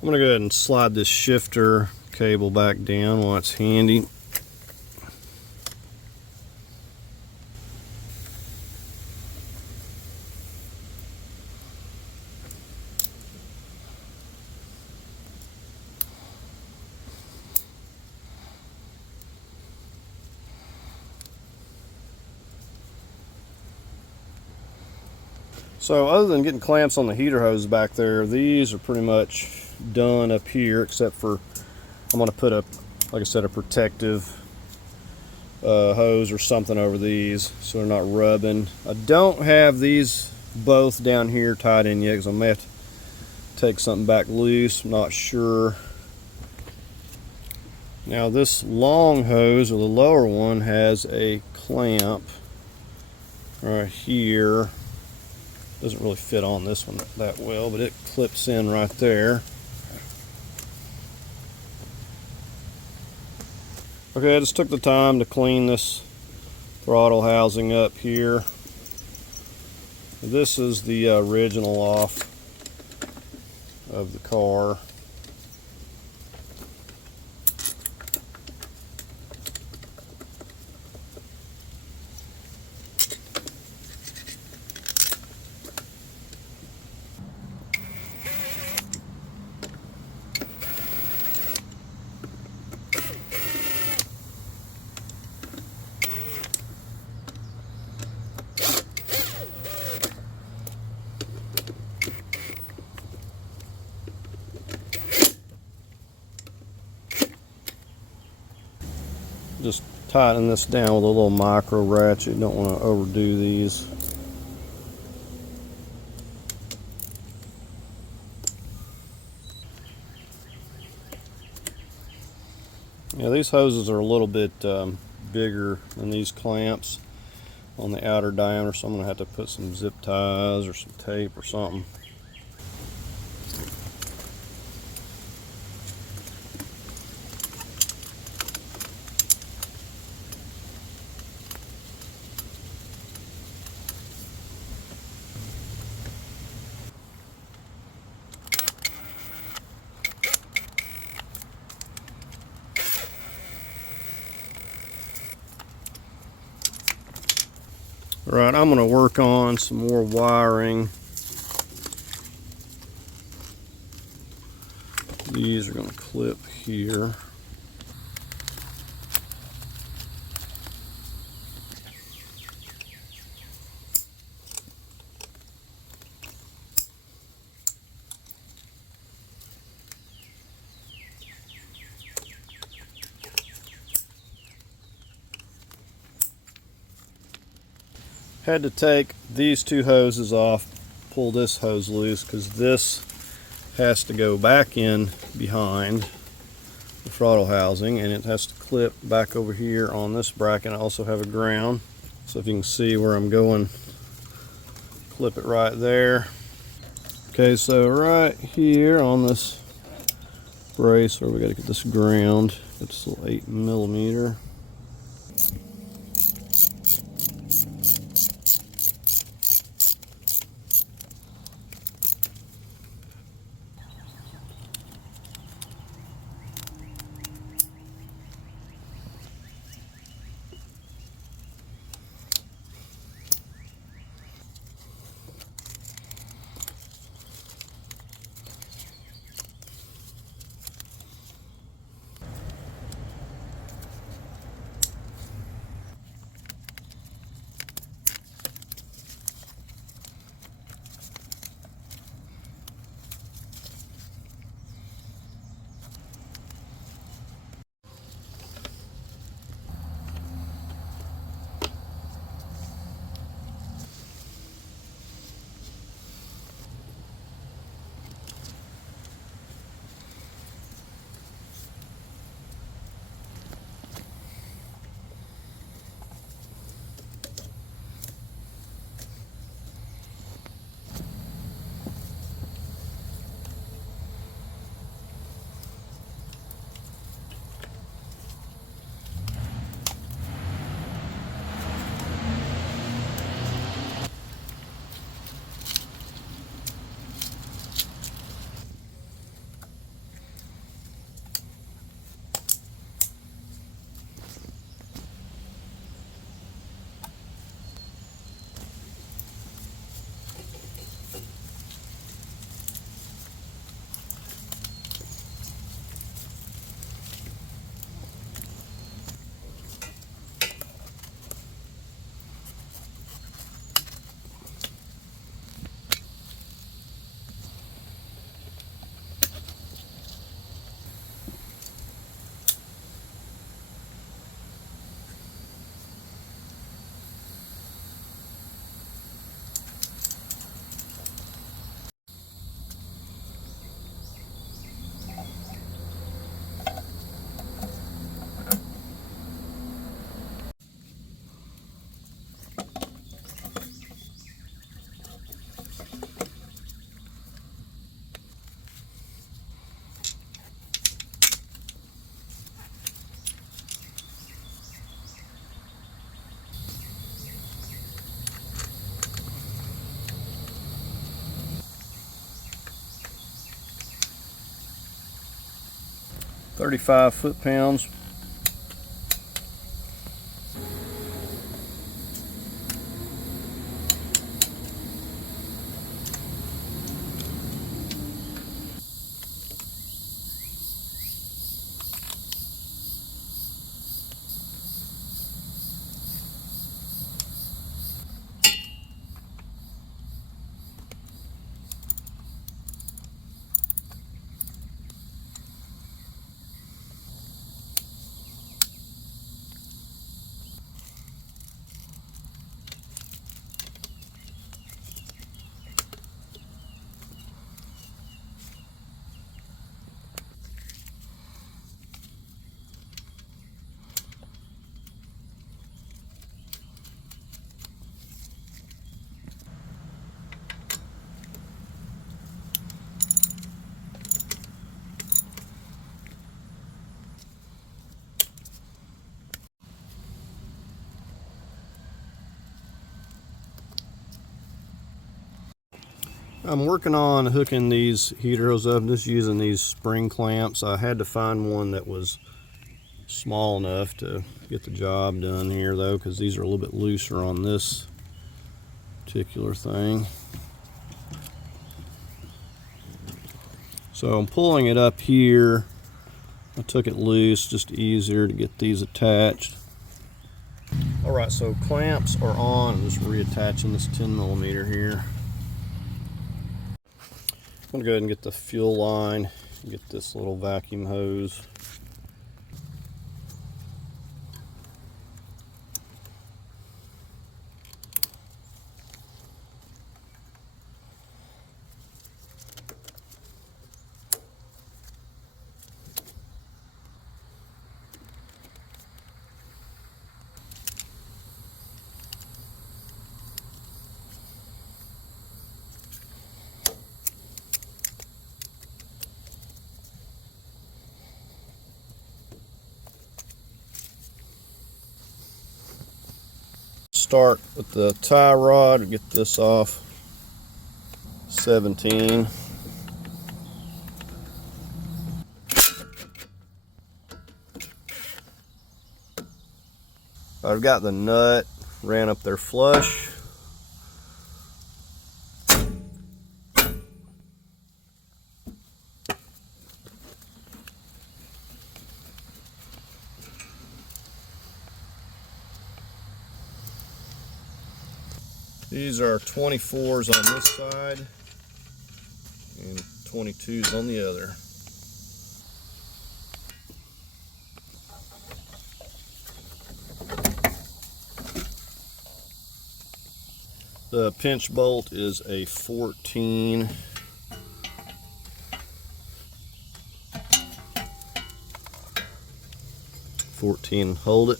I'm going to go ahead and slide this shifter cable back down while it's handy. So other than getting clamps on the heater hose back there, these are pretty much done up here, except for I'm going to put a, like I said, a protective hose or something over these so they're not rubbing. I don't have these both down here tied in yet because I may have to take something back loose. I'm not sure. Now this long hose, or the lower one, has a clamp right here. Doesn't really fit on this one that well, but it clips in right there. Okay, I just took the time to clean this throttle housing up here. This is the original off of the car. Just tighten this down with a little micro ratchet. Don't want to overdo these. Yeah, these hoses are a little bit bigger than these clamps on the outer diameter, so I'm going to have to put some zip ties or some tape or something. Right, I'm going to work on some more wiring. These are going to clip here. Had to take these two hoses off, pull this hose loose, because this has to go back in behind the throttle housing, and it has to clip back over here on this bracket. I also have a ground, so if you can see where I'm going, clip it right there. Okay, so right here on this bracer, we got to get this ground. It's a little 8mm. 35 foot-pounds. I'm working on hooking these heaters up. I'm just using these spring clamps. I had to find one that was small enough to get the job done here though, because these are a little bit looser on this particular thing. So I'm pulling it up here. I took it loose, just easier to get these attached. Alright, so clamps are on. I'm just reattaching this 10mm here. I'm gonna go ahead and get the fuel line, get this little vacuum hose. Start with the tie rod to get this off. 17. I've got the nut ran up there flush. These are 24s on this side and 22s on the other. The pinch bolt is a 14. Hold it.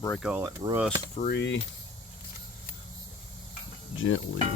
Break all that rust free gently.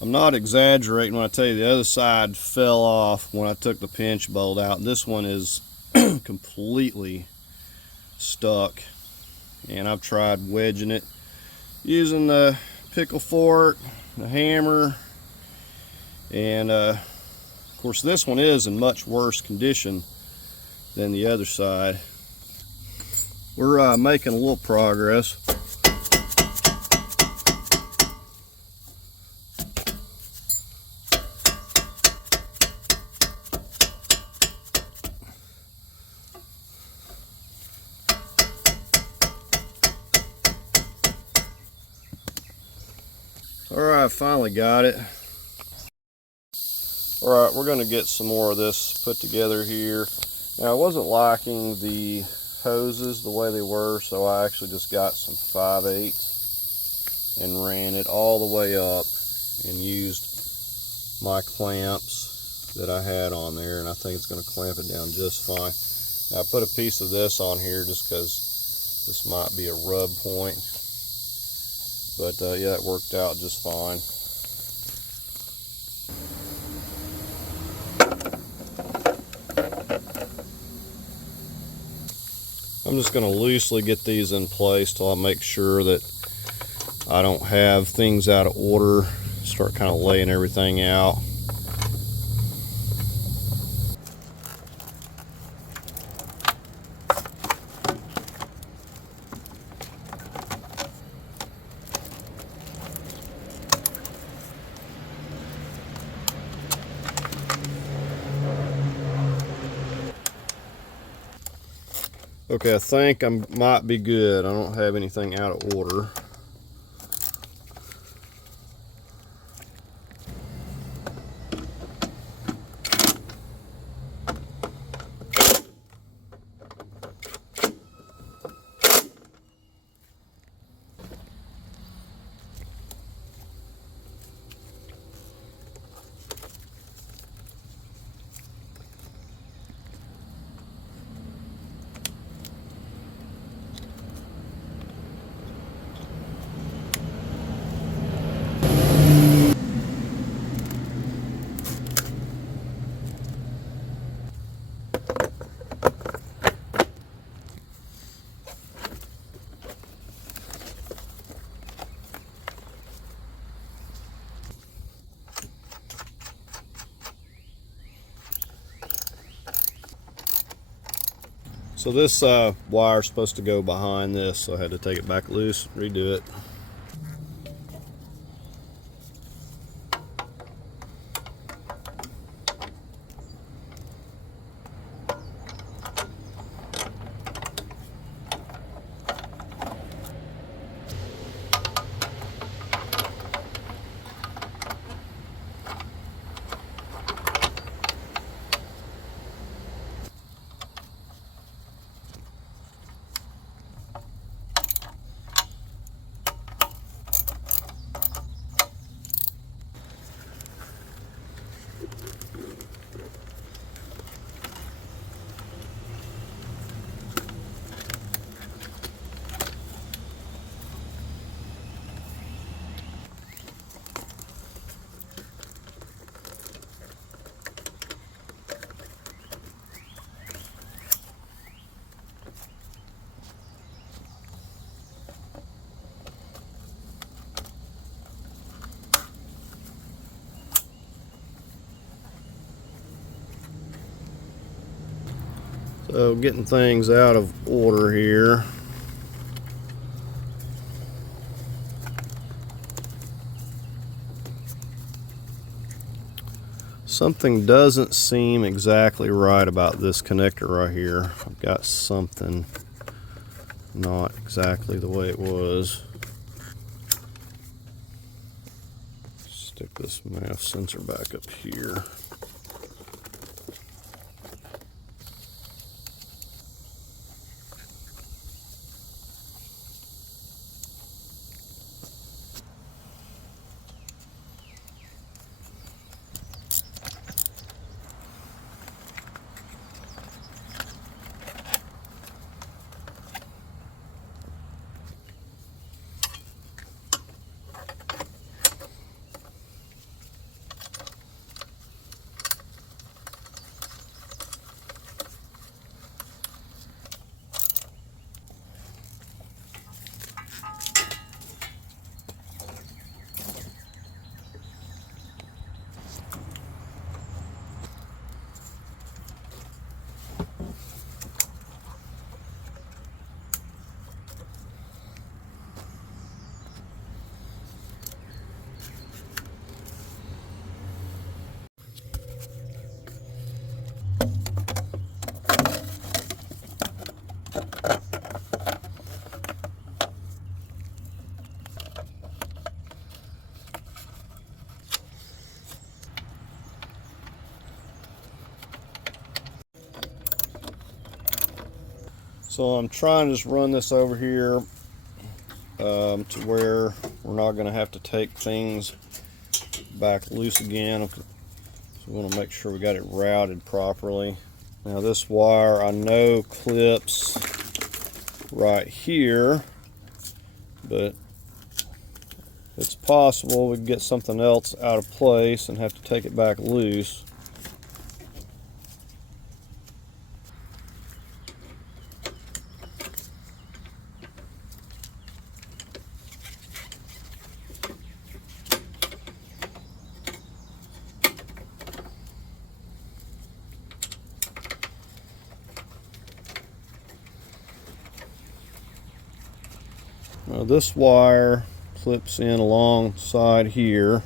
I'm not exaggerating when I tell you the other side fell off when I took the pinch bolt out. This one is completely stuck, and I've tried wedging it using the pickle fork, the hammer, and of course this one is in much worse condition than the other side. We're making a little progress. Alright, finally got it. Alright, we're going to get some more of this put together here. Now, I wasn't liking the hoses the way they were, so I actually just got some 5/8 and ran it all the way up and used my clamps that I had on there, and I think it's going to clamp it down just fine. Now, I put a piece of this on here just because this might be a rub point, but yeah, it worked out just fine. I'm just going to loosely get these in place till I make sure that I don't have things out of order. Start kind of laying everything out. Okay, I think I might be good. I don't have anything out of order. So this wire is supposed to go behind this, so I had to take it back loose, redo it. So getting things out of order here. Something doesn't seem exactly right about this connector right here. I've got something not exactly the way it was. Stick this MAF sensor back up here. So I'm trying to just run this over here to where we're not going to have to take things back loose again. So we want to make sure we got it routed properly. Now this wire I know clips right here, but it's possible we can get something else out of place and have to take it back loose. Now this wire clips in alongside here.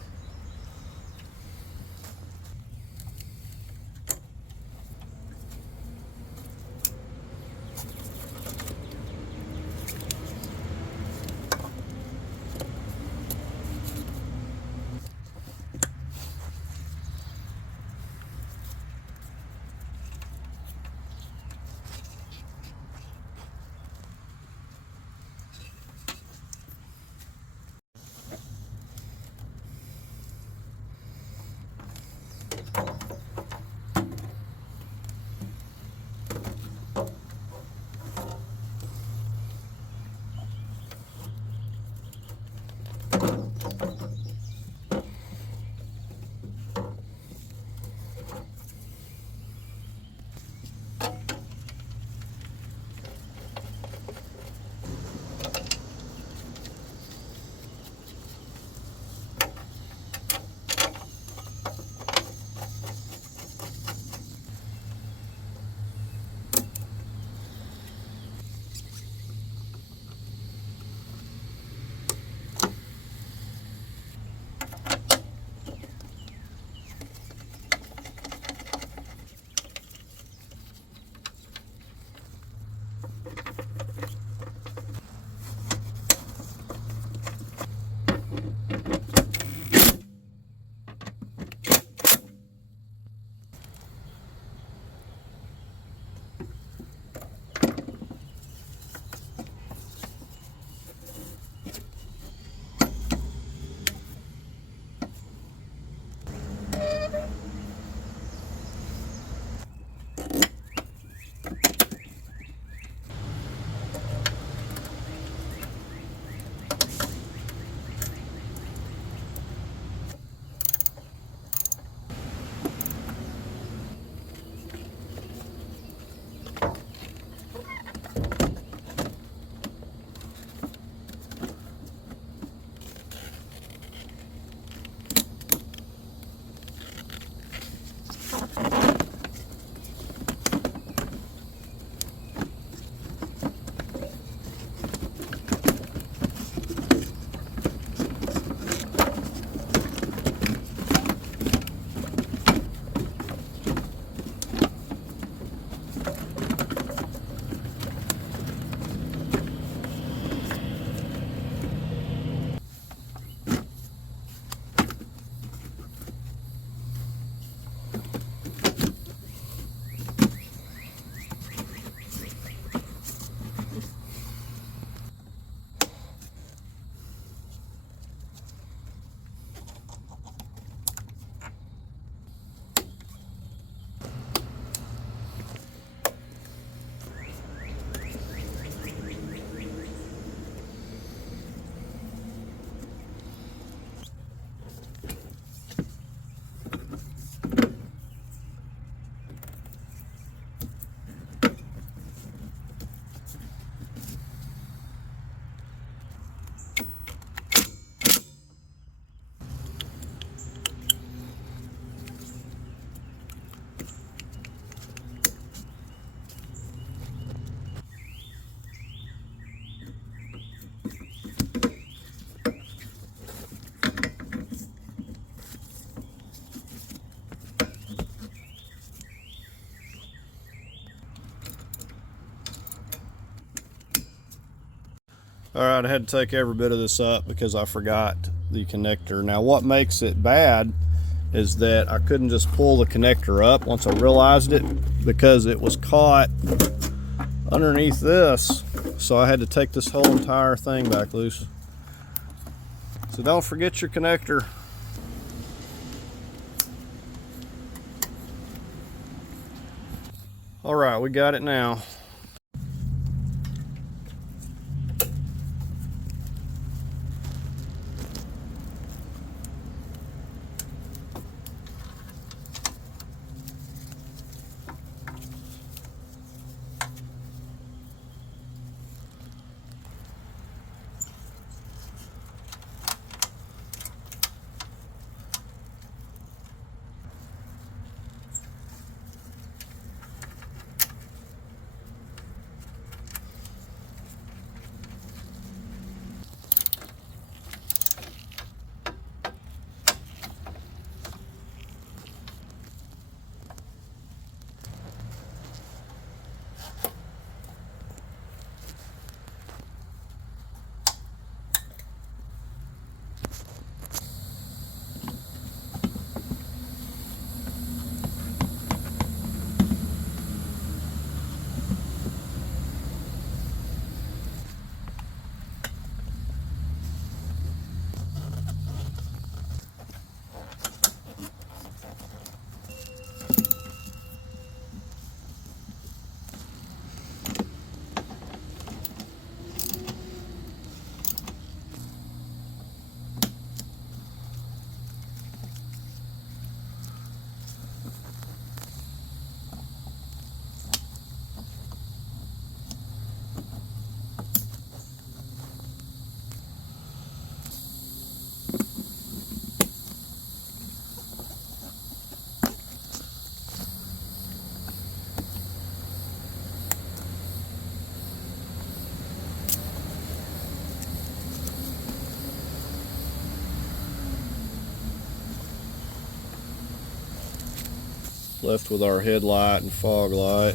All right, I had to take every bit of this up because I forgot the connector. Now what makes it bad is that I couldn't just pull the connector up once I realized it, because it was caught underneath this, so I had to take this whole entire thing back loose. So don't forget your connector. All right, we got it now. Left with our headlight and fog light.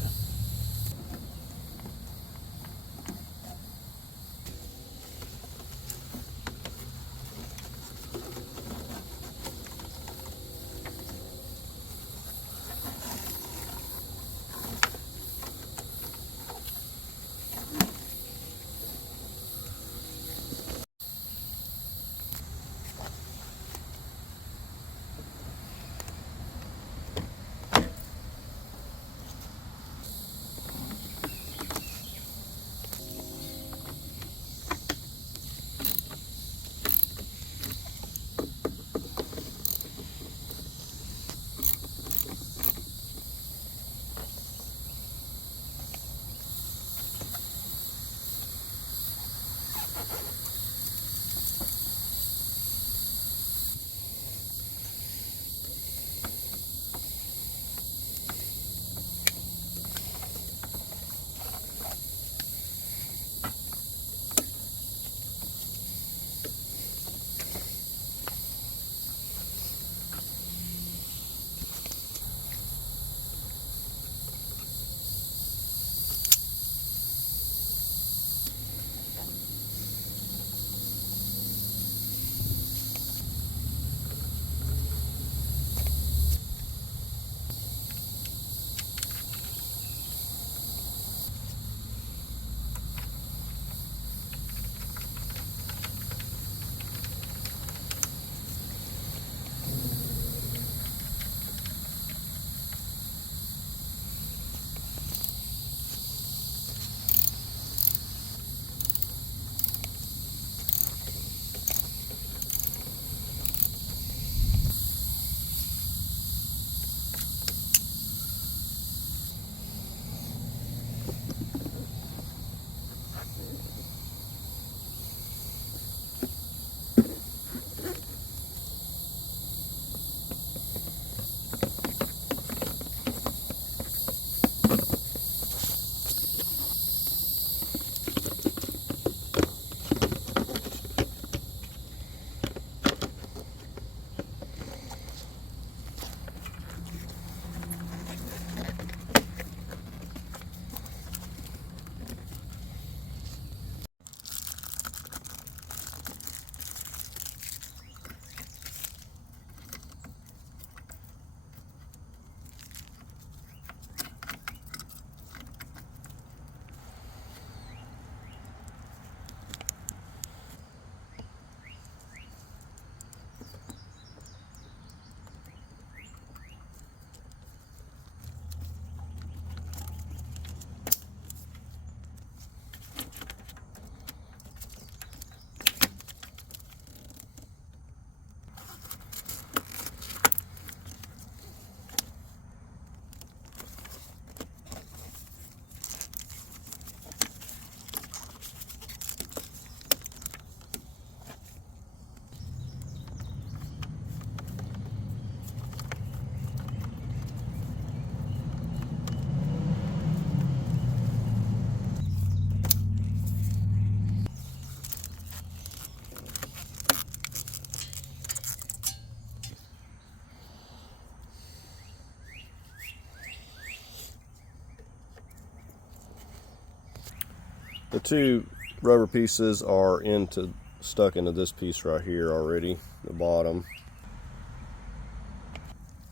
The two rubber pieces are stuck into this piece right here already, the bottom.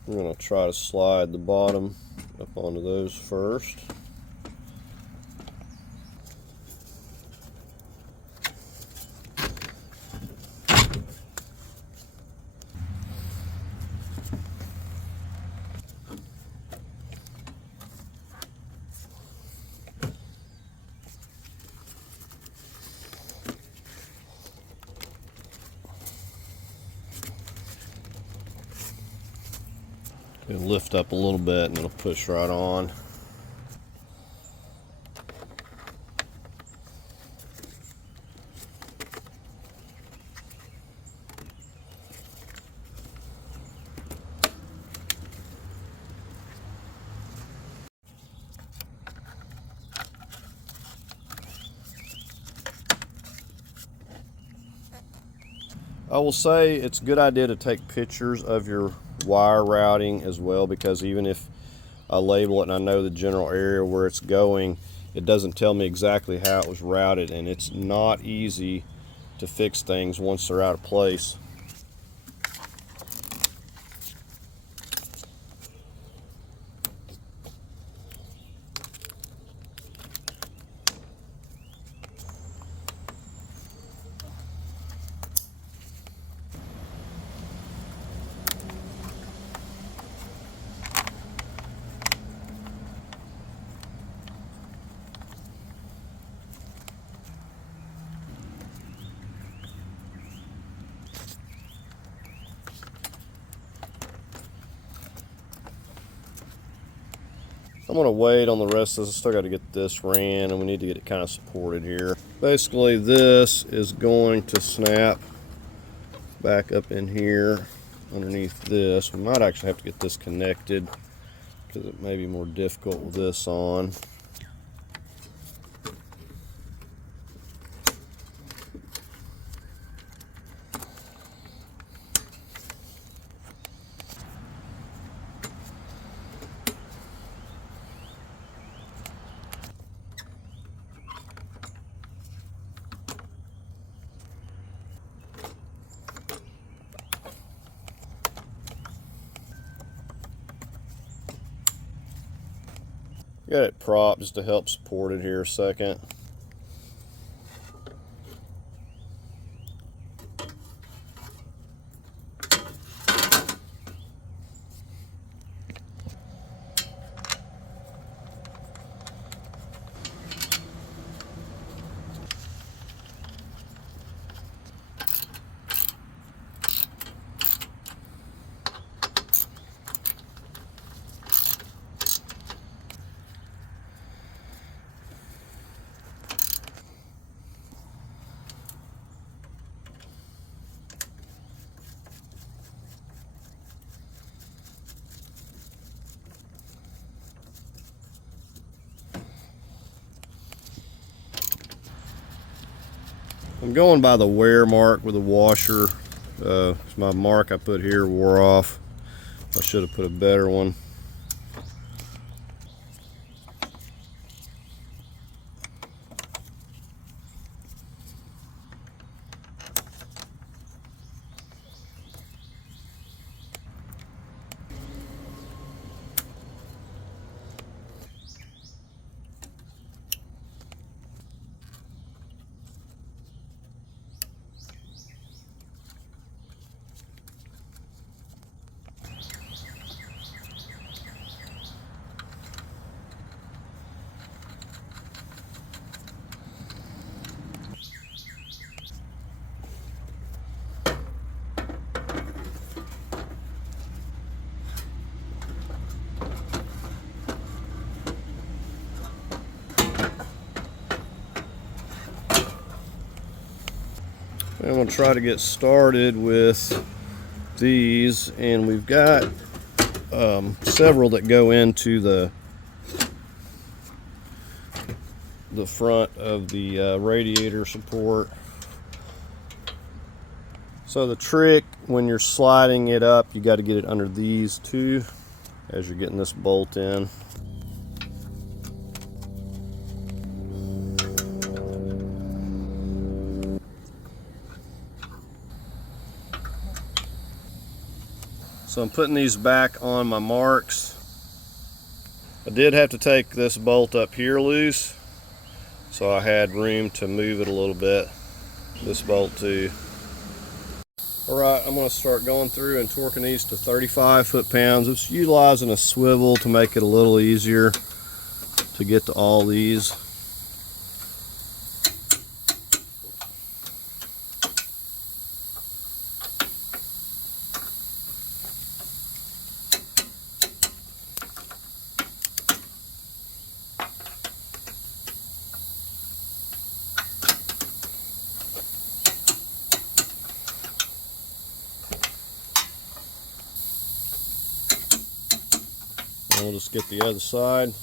I'm going to try to slide the bottom up onto those first. It'll lift up a little bit and it'll push right on. I will say it's a good idea to take pictures of your wire routing as well, because even if I label it and I know the general area where it's going, it doesn't tell me exactly how it was routed, and it's not easy to fix things once they're out of place. I'm going to wait on the rest of this. I still got to get this ran, and we need to get it kind of supported here. Basically, this is going to snap back up in here underneath this. We might actually have to get this connected because it may be more difficult with this on. Got it propped just to help support it here a second. I'm going by the wear mark with the washer. My mark I put here wore off. I should have put a better one. I'm going to try to get started with these, and we've got several that go into the front of the radiator support. So the trick when you're sliding it up, you got to get it under these two as you're getting this bolt in. So I'm putting these back on my marks. I did have to take this bolt up here loose, so I had room to move it a little bit. This bolt too. Alright, I'm going to start going through and torquing these to 35 foot-pounds. It's utilizing a swivel to make it a little easier to get to all these. And we'll just get the other side.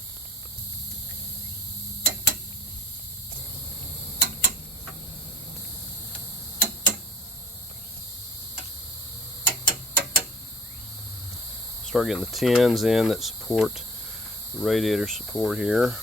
Start getting the tins in that support the radiator support here.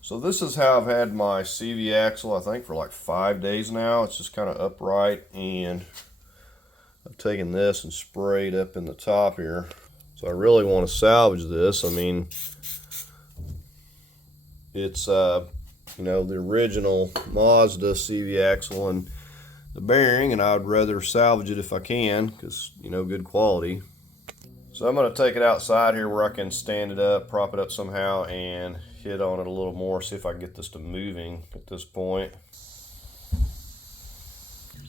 So this is how I've had my CV axle, I think, for like 5 days now. It's just kind of upright, and I've taken this and sprayed up in the top here. So I really want to salvage this. I mean, it's you know, the original Mazda CV axle and the bearing, and I'd rather salvage it if I can, because, you know, good quality. So I'm going to take it outside here where I can stand it up, prop it up somehow, and hit on it a little more, see if I can get this to moving at this point.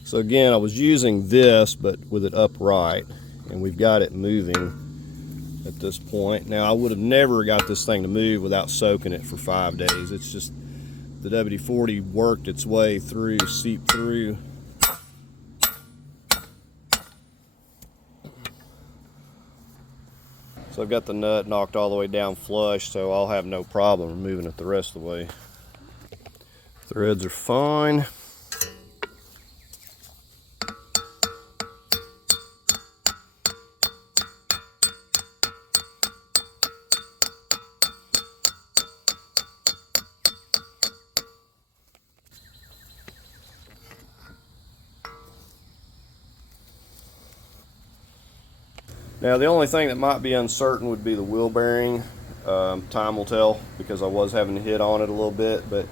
So again, I was using this, but with it upright, and we've got it moving at this point. Now, I would have never got this thing to move without soaking it for 5 days. It's just the WD-40 worked its way through, seeped through. So I've got the nut knocked all the way down flush, so I'll have no problem removing it the rest of the way. Threads are fine. Now the only thing that might be uncertain would be the wheel bearing. Time will tell, because I was having to hit on it a little bit, but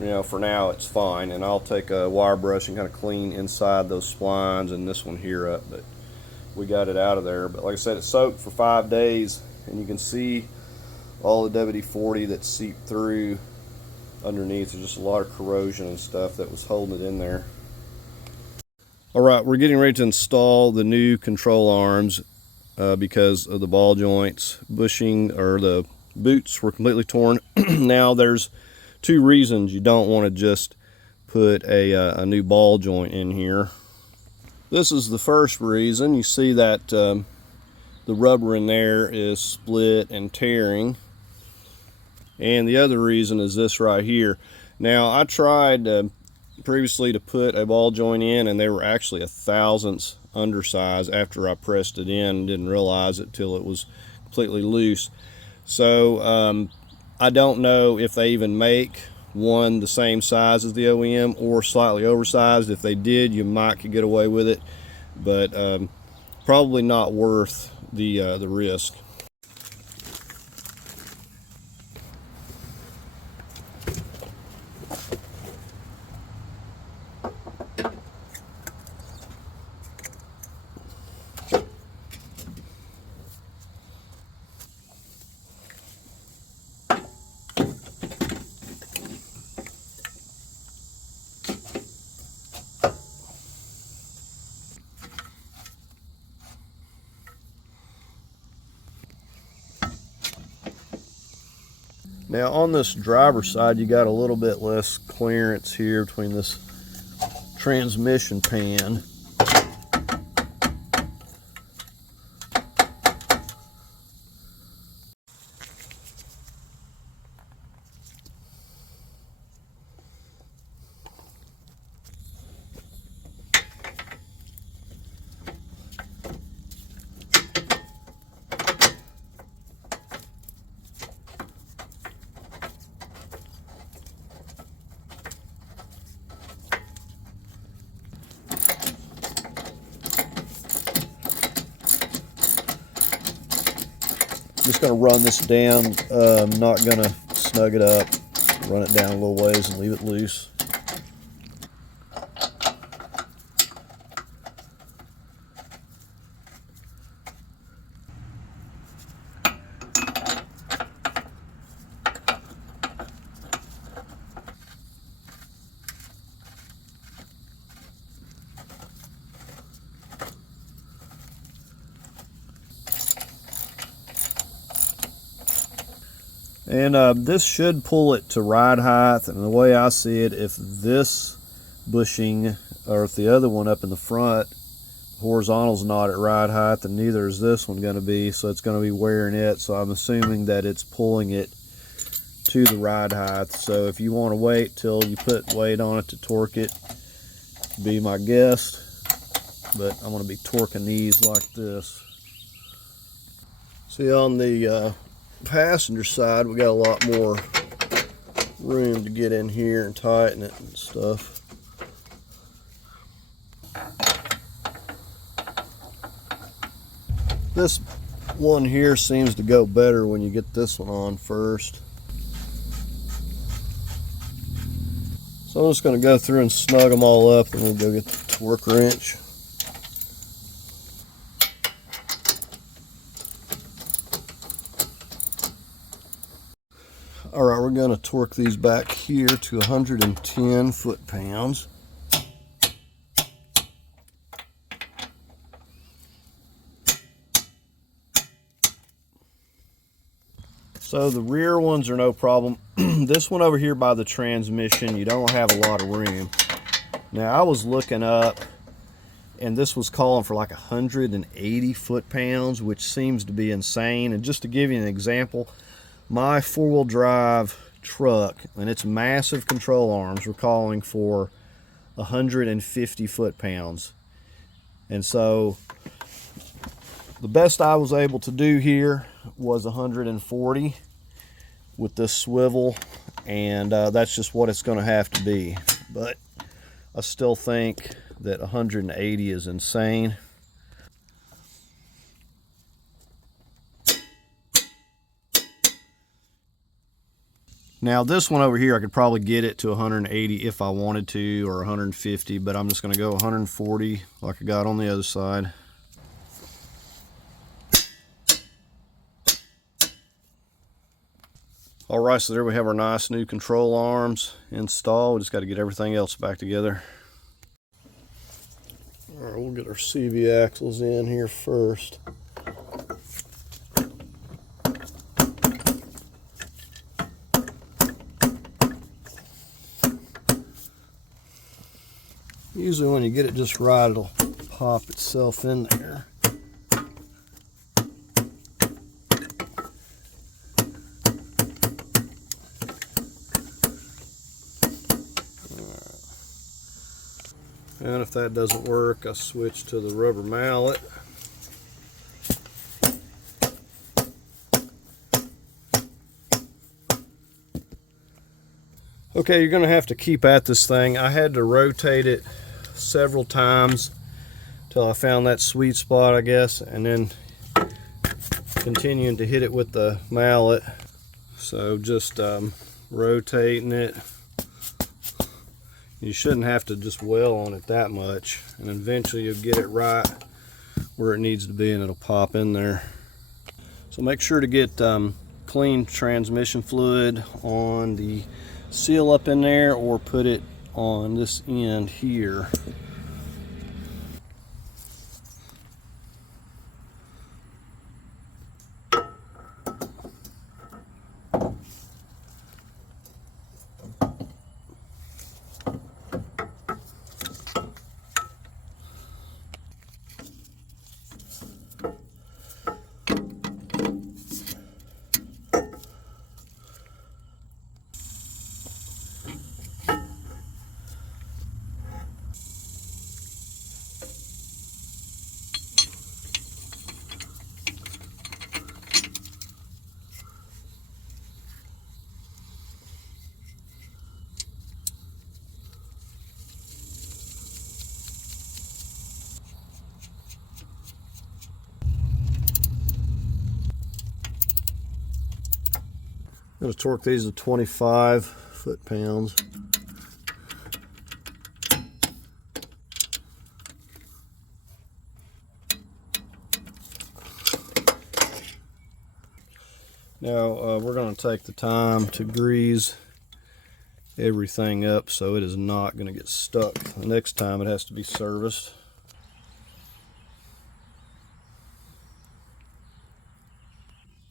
you know, for now it's fine. And I'll take a wire brush and kind of clean inside those splines and this one here up, but we got it out of there. But like I said, it's soaked for 5 days, and you can see all the WD-40 that seeped through underneath. There's just a lot of corrosion and stuff that was holding it in there. All right, we're getting ready to install the new control arms because of the ball joints bushing, or the boots were completely torn. Now there's two reasons you don't want to just put a new ball joint in here. This is the first reason. You see that the rubber in there is split and tearing. And the other reason is this right here. Now I tried previously to put a ball joint in, and they were actually a thousandths undersize after I pressed it in. Didn't realize it till it was completely loose. So I don't know if they even make one the same size as the OEM or slightly oversized. If they did, you might could get away with it, but probably not worth the risk. Now on this driver's side, you got a little bit less clearance here between this transmission pan. Just going to run this down. I'm not going to snug it up. Run it down a little ways and leave it loose. And this should pull it to ride height, and the way I see it, if this bushing, or if the other one up in the front, horizontal's not at ride height, then neither is this one going to be, so it's going to be wearing it. So I'm assuming that it's pulling it to the ride height. So if you want to wait till you put weight on it to torque it, be my guest. But I'm going to be torquing these like this. See, on the passenger side, we got a lot more room to get in here and tighten it and stuff. This one here seems to go better when you get this one on first. So I'm just going to go through and snug them all up, and we'll go get the torque wrench. All right, we're going to torque these back here to 110 foot-pounds. So the rear ones are no problem. This one over here by the transmission, you don't have a lot of room. Now I was looking up, and this was calling for like 180 foot-pounds, which seems to be insane. And just to give you an example, my four-wheel drive truck and its massive control arms were calling for 150 foot-pounds. And so the best I was able to do here was 140 with this swivel, and that's just what it's going to have to be. But I still think that 180 is insane. Now this one over here, I could probably get it to 180 if I wanted to, or 150, but I'm just going to go 140 like I got on the other side. Alright, so there we have our nice new control arms installed. We just got to get everything else back together. Alright, we'll get our CV axles in here first. Usually when you get it just right, it'll pop itself in there. And if that doesn't work, I switch to the rubber mallet. Okay, you're going to have to keep at this thing. I had to rotate it several times till I found that sweet spot, I guess, and then continuing to hit it with the mallet. So just rotating it. You shouldn't have to just wail on it that much, and eventually you'll get it right where it needs to be and it'll pop in there. So make sure to get clean transmission fluid on the seal up in there, or put it on this end here. I'm going to torque these to 25 foot-pounds. Now we're going to take the time to grease everything up so it is not going to get stuck. The next time it has to be serviced.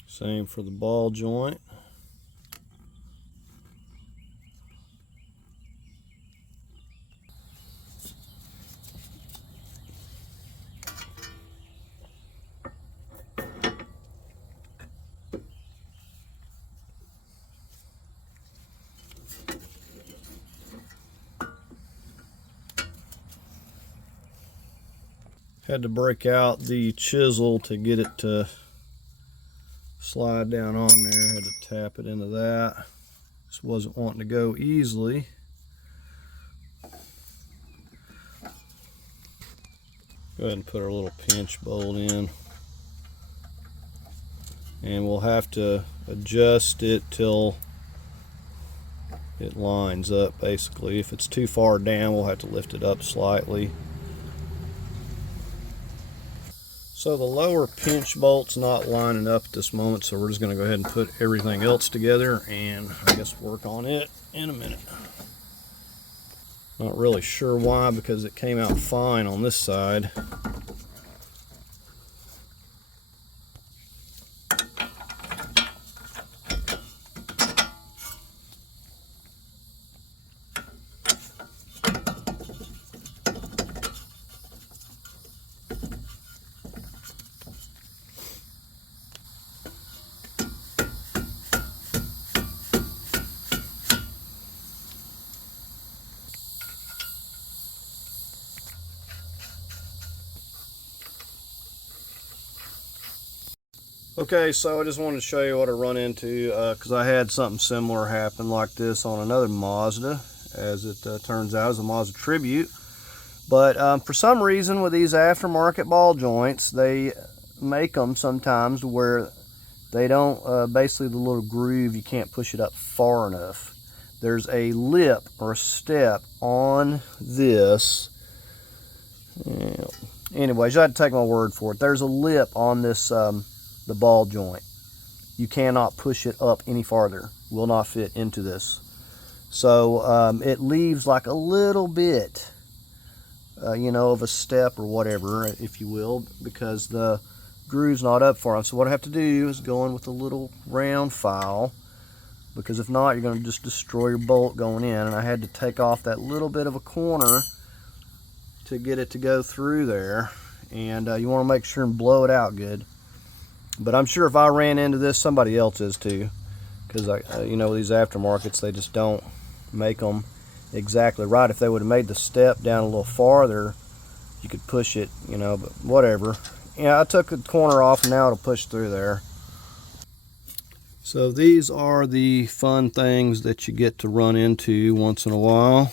Same for the ball joint. Had to break out the chisel to get it to slide down on there. Had to tap it into that. This wasn't wanting to go easily. Go ahead and put our little pinch bolt in. And we'll have to adjust it till it lines up, basically. If it's too far down, we'll have to lift it up slightly. So the lower pinch bolt's not lining up at this moment, so we're just going to go ahead and put everything else together and I guess work on it in a minute. Not really sure why, because it came out fine on this side. Okay, so I just wanted to show you what I run into, because I had something similar happen like this on another Mazda, as it turns out, as a Mazda Tribute. But for some reason with these aftermarket ball joints, they make them sometimes where they don't, basically the little groove, you can't push it up far enough. There's a lip or a step on this. Anyways, you have to take my word for it. There's a lip on this the ball joint. You cannot push it up any farther. will not fit into this. So it leaves like a little bit, you know, of a step or whatever, if you will, because the groove's not up for them. So what I have to do is go in with a little round file, because if not, you're going to just destroy your bolt going in. And I had to take off that little bit of a corner to get it to go through there. And you want to make sure and blow it out good. But I'm sure if I ran into this, somebody else is too, because you know, these aftermarkets, they just don't make them exactly right. If they would have made the step down a little farther, you could push it, you know, but whatever. Yeah, I took the corner off and now it'll push through there. So these are the fun things that you get to run into once in a while.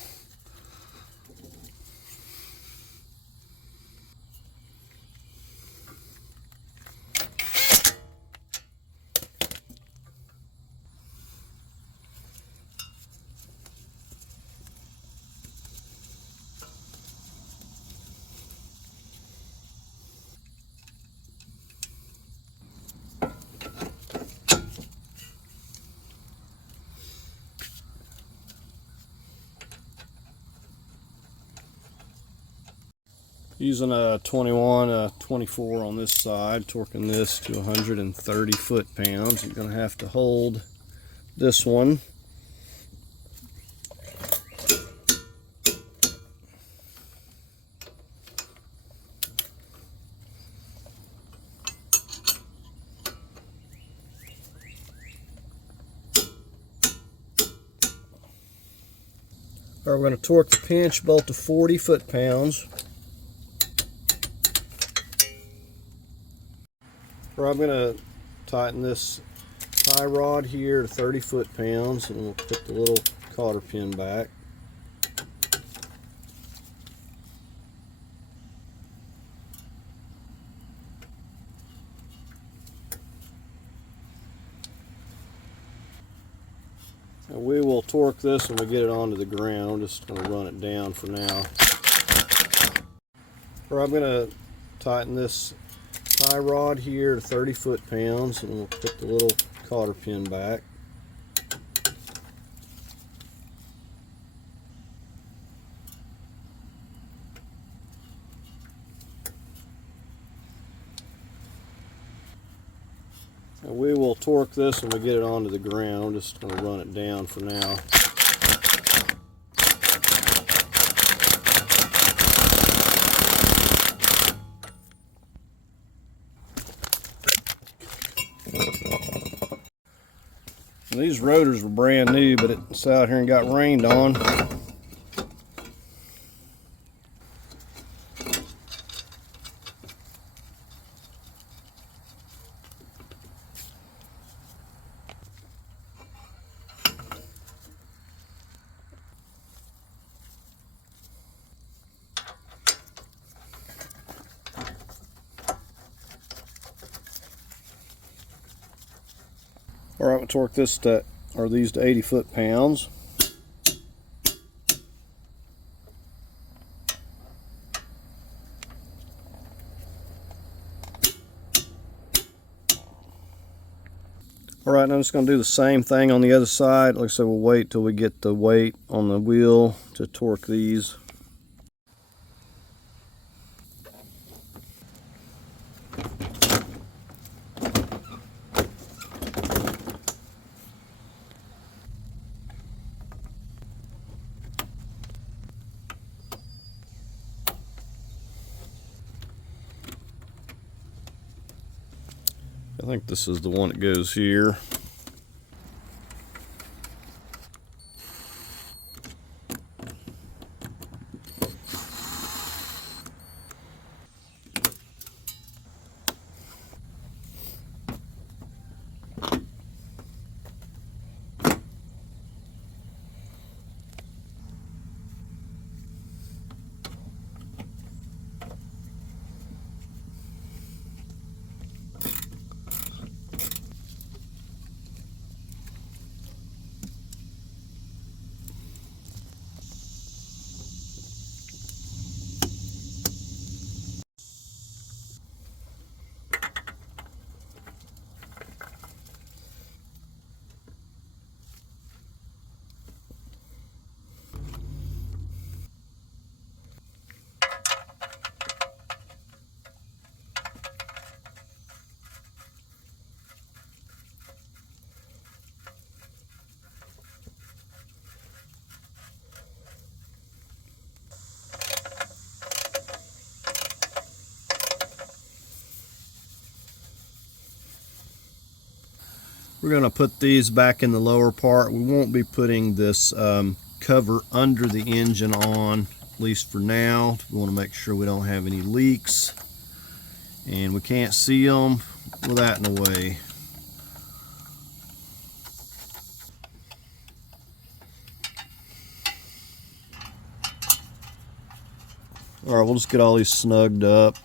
Using a 21, 24 on this side, torquing this to 130 foot-pounds. You're going to have to hold this one. All right, we're going to torque the pinch bolt to 40 foot-pounds. I'm going to tighten this tie rod here to 30 foot-pounds, and we'll put the little cotter pin back. And we will torque this when we get it onto the ground. I'm just going to run it down for now. I'm going to tighten this tie rod here to 30 foot-pounds, and we'll put the little cotter pin back. And we will torque this when we get it onto the ground. I'm just going to run it down for now. These rotors were brand new, but it's out here and got rained on. All right, we'll torque this to, or these to 80 foot-pounds. All right, now I'm just going to do the same thing on the other side. Like I said, we'll wait till we get the weight on the wheel to torque these. I think this is the one that goes here. We're going to put these back in the lower part. We won't be putting this cover under the engine on, at least for now. We want to make sure we don't have any leaks, and we can't see them with that in the way. All right, we'll just get all these snugged up.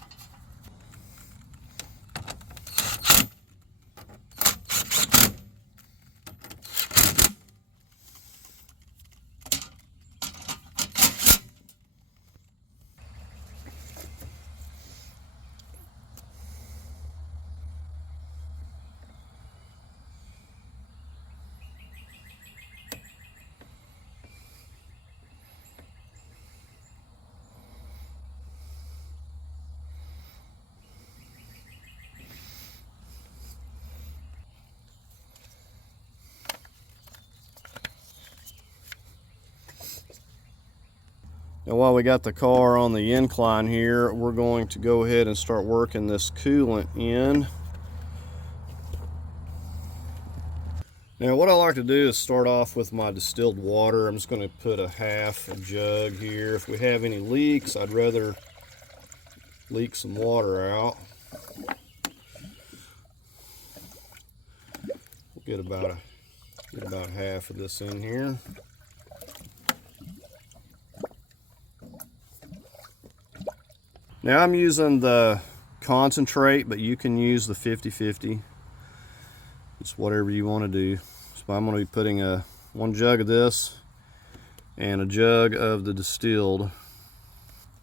Now while we got the car on the incline here, we're going to go ahead and start working this coolant in. Now what I like to do is start off with my distilled water. I'm just going to put a half a jug here. If we have any leaks, I'd rather leak some water out. We'll get about half of this in here. Now I'm using the concentrate, but you can use the 50-50. It's whatever you want to do. So I'm going to be putting one jug of this and a jug of the distilled,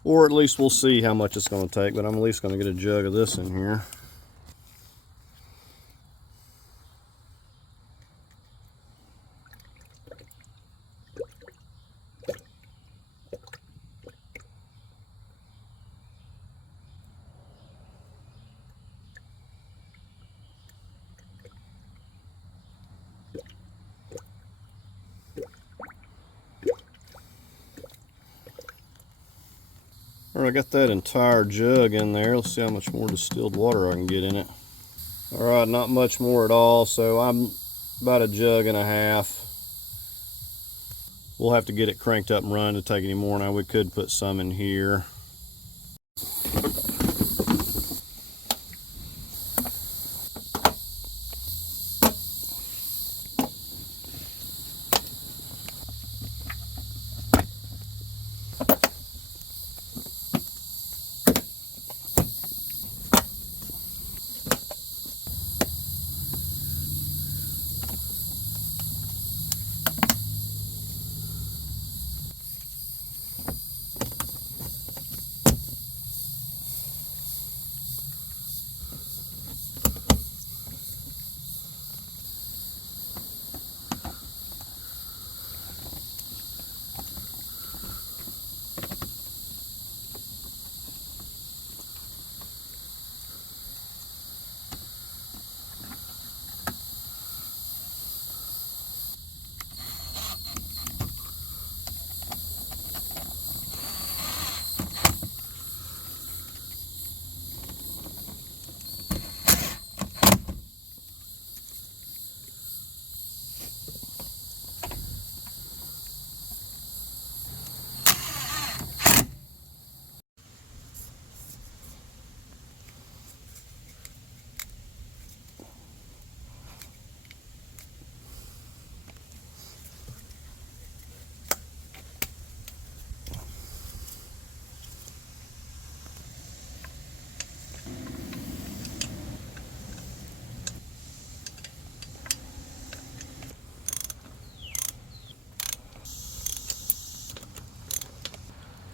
or at least we'll see how much it's going to take, but I'm at least going to get a jug of this in here. All right, I got that entire jug in there. Let's see how much more distilled water I can get in it. All right, not much more at all, so I'm about a jug and a half. We'll have to get it cranked up and run to take any more. Now we could put some in here.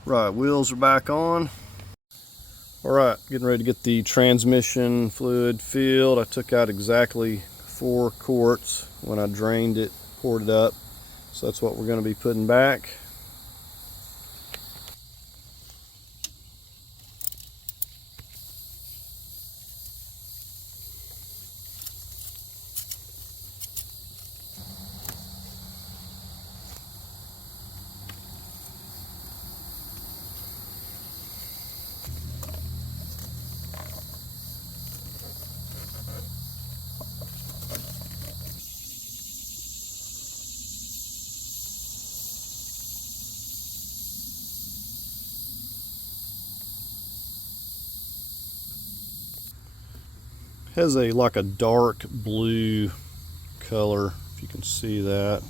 Right, wheels are back on. All right, getting ready to get the transmission fluid filled. I took out exactly 4 quarts when I drained it, poured it up. So that's what we're going to be putting back. Has a like a dark blue color, if you can see that.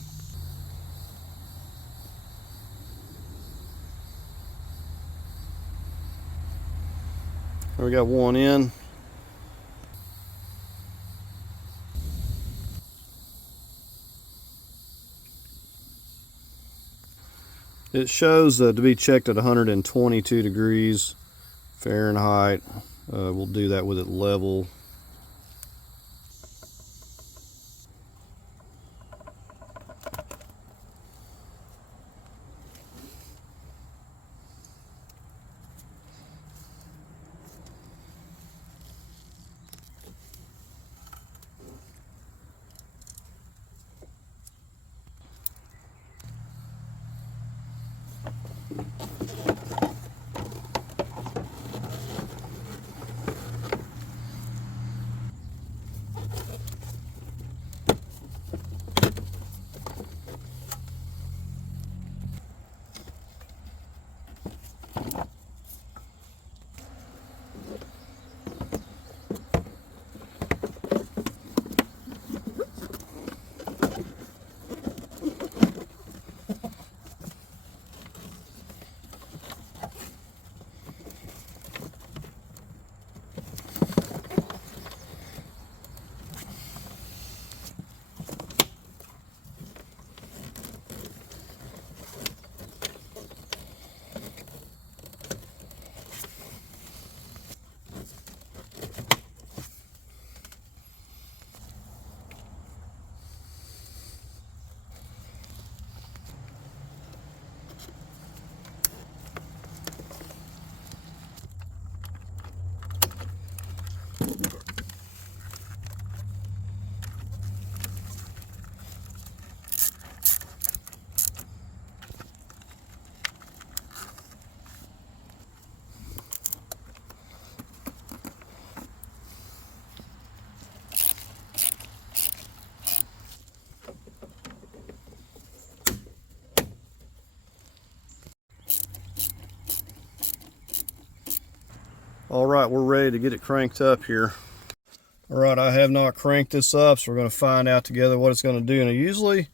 We got one in. It shows to be checked at 122 degrees Fahrenheit. We'll do that with it level. All right, we're ready to get it cranked up here. All right, I have not cranked this up, so we're going to find out together what it's going to do. And I usually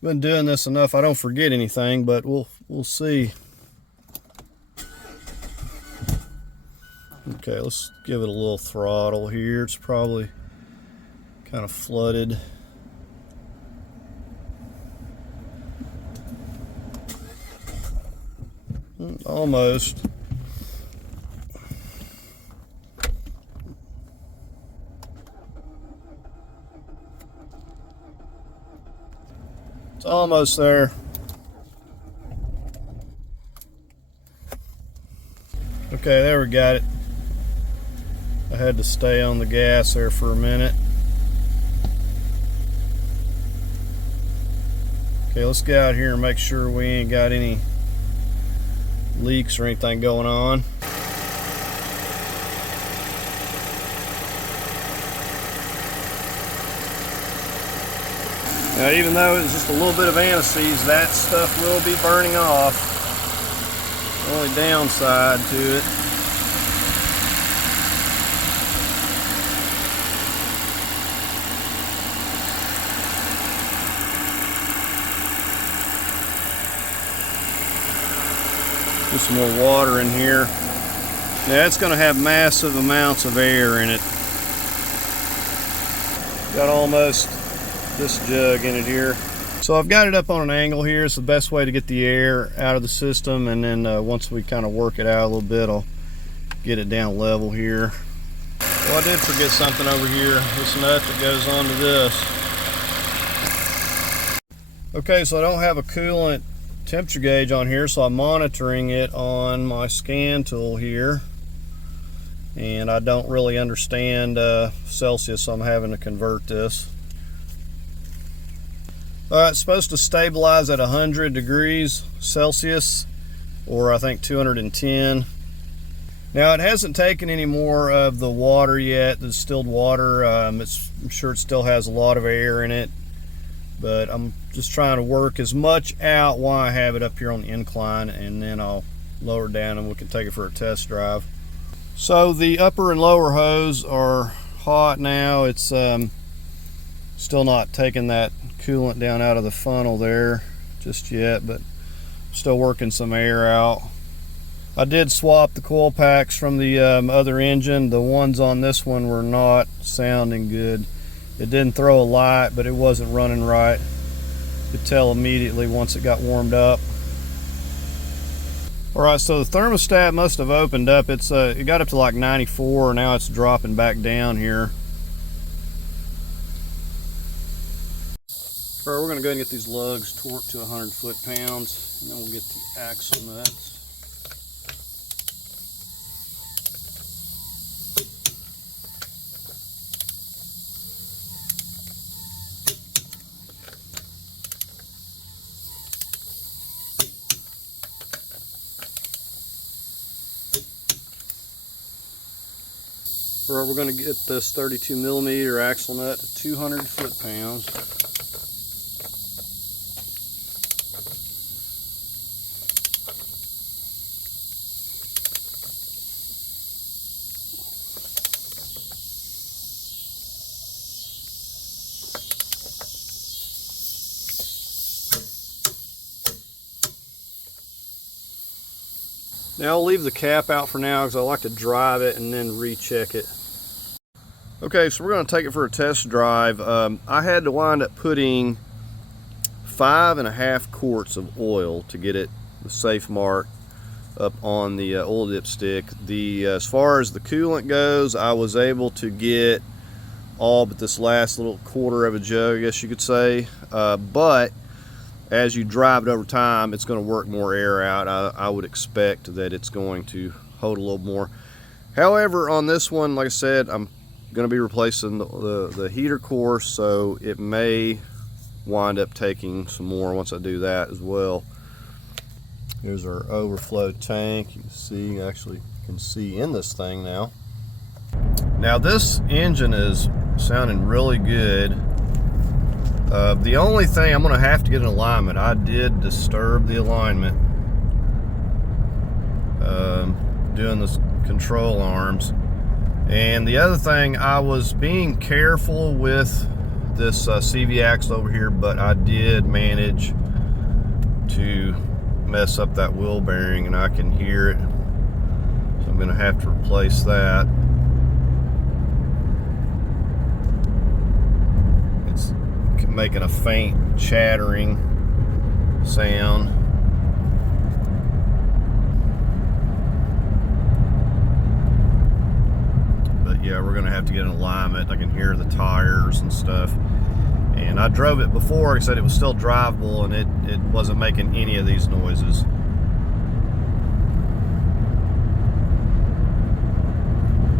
been doing this enough I don't forget anything, but we'll see. Okay, let's give it a little throttle here. It's probably kind of flooded. Almost. It's almost there. Okay, there we got it. I had to stay on the gas there for a minute. Okay, let's get out here and make sure we ain't got any leaks or anything going on. Now, even though it's just a little bit of aniseeds, that stuff will be burning off. Only downside to it. Put some more water in here. Now, it's going to have massive amounts of air in it. Got almost this jug in it here. So I've got it up on an angle here. It's the best way to get the air out of the system, and then once we kind of work it out a little bit, I'll get it down level here. Well, I did forget something over here. This nut that goes onto this. Okay, so I don't have a coolant temperature gauge on here, so I'm monitoring it on my scan tool here, and I don't really understand Celsius, so I'm having to convert this. It's supposed to stabilize at 100 degrees Celsius, or I think 210. Now, it hasn't taken any more of the water yet, the distilled water. I'm sure it still has a lot of air in it, but I'm just trying to work as much out while I have it up here on the incline, and then I'll lower it down and we can take it for a test drive. So the upper and lower hose are hot now. It's still not taking that coolant down out of the funnel there just yet, but still working some air out. I did swap the coil packs from the other engine. The ones on this one were not sounding good. It didn't throw a light, but it wasn't running right. You could tell immediately once it got warmed up. Alright, so the thermostat must have opened up. It got up to like 94, now it's dropping back down here. Alright, we're going to go ahead and get these lugs torqued to 100 foot-pounds, and then we'll get the axle nuts. Alright, we're going to get this 32 millimeter axle nut to 200 foot-pounds. Now I'll leave the cap out for now because I like to drive it and then recheck it. Okay, so we're going to take it for a test drive. I had to wind up putting 5.5 quarts of oil to get it the safe mark up on the oil dipstick. As far as the coolant goes, I was able to get all but this last little quarter of a jug, I guess you could say. But as you drive it over time, it's going to work more air out. I would expect that it's going to hold a little more. However, on this one, like I said, I'm going to be replacing the heater core, so it may wind up taking some more once I do that as well. Here's our overflow tank. You can see, actually can see in this thing now. Now this engine is sounding really good. The only thing, I'm going to have to get an alignment. I did disturb the alignment doing this control arms. And the other thing, I was being careful with this CV axle over here, but I did manage to mess up that wheel bearing, and I can hear it. So I'm going to have to replace that. It's making a faint chattering sound. Yeah, we're gonna have to get an alignment. I can hear the tires and stuff. And I drove it before. I said it was still drivable, and it wasn't making any of these noises.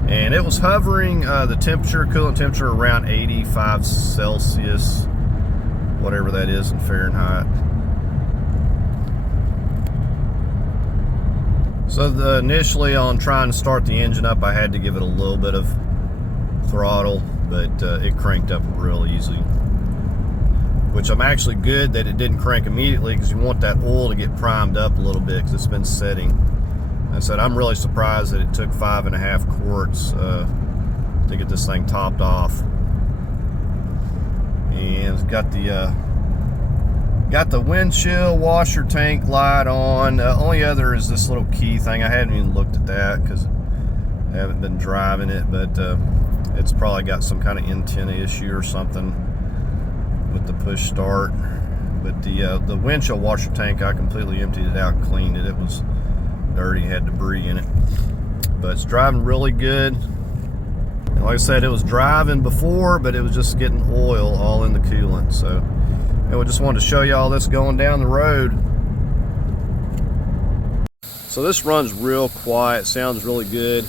And it was hovering the temperature, coolant temperature, around 85 Celsius, whatever that is in Fahrenheit. So initially on trying to start the engine up, I had to give it a little bit of throttle, but it cranked up real easy. Which I'm actually good that it didn't crank immediately, because you want that oil to get primed up a little bit because it's been setting. I said I'm really surprised that it took 5.5 quarts to get this thing topped off. And it's got the windshield washer tank light on. Only other is this little key thing. I hadn't even looked at that because I haven't been driving it, but it's probably got some kind of antenna issue or something with the push start. But the windshield washer tank, I completely emptied it out and cleaned it. It was dirty, had debris in it. But it's driving really good. And like I said, it was driving before, but it was just getting oil all in the coolant. So and we just wanted to show you all this going down the road. So this runs real quiet, sounds really good.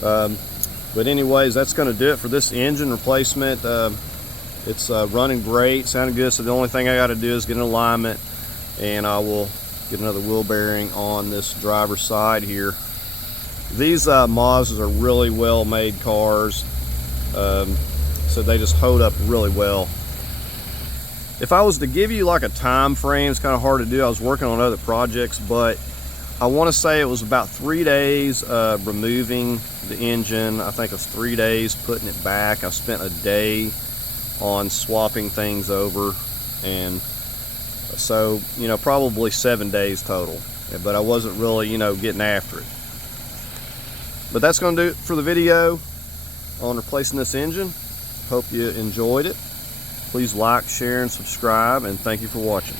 But anyways, that's going to do it for this engine replacement. It's running great, sounding good. So the only thing I got to do is get an alignment, and I will get another wheel bearing on this driver's side here. These Mazdas are really well made cars, so they just hold up really well. If I was to give you like a time frame, it's kind of hard to do. I was working on other projects, but I want to say it was about 3 days removing the engine. I think it was 3 days putting it back. I spent a day on swapping things over, and so, you know, probably 7 days total. But I wasn't really, you know, getting after it. But that's going to do it for the video on replacing this engine. Hope you enjoyed it. Please like, share, and subscribe, and thank you for watching.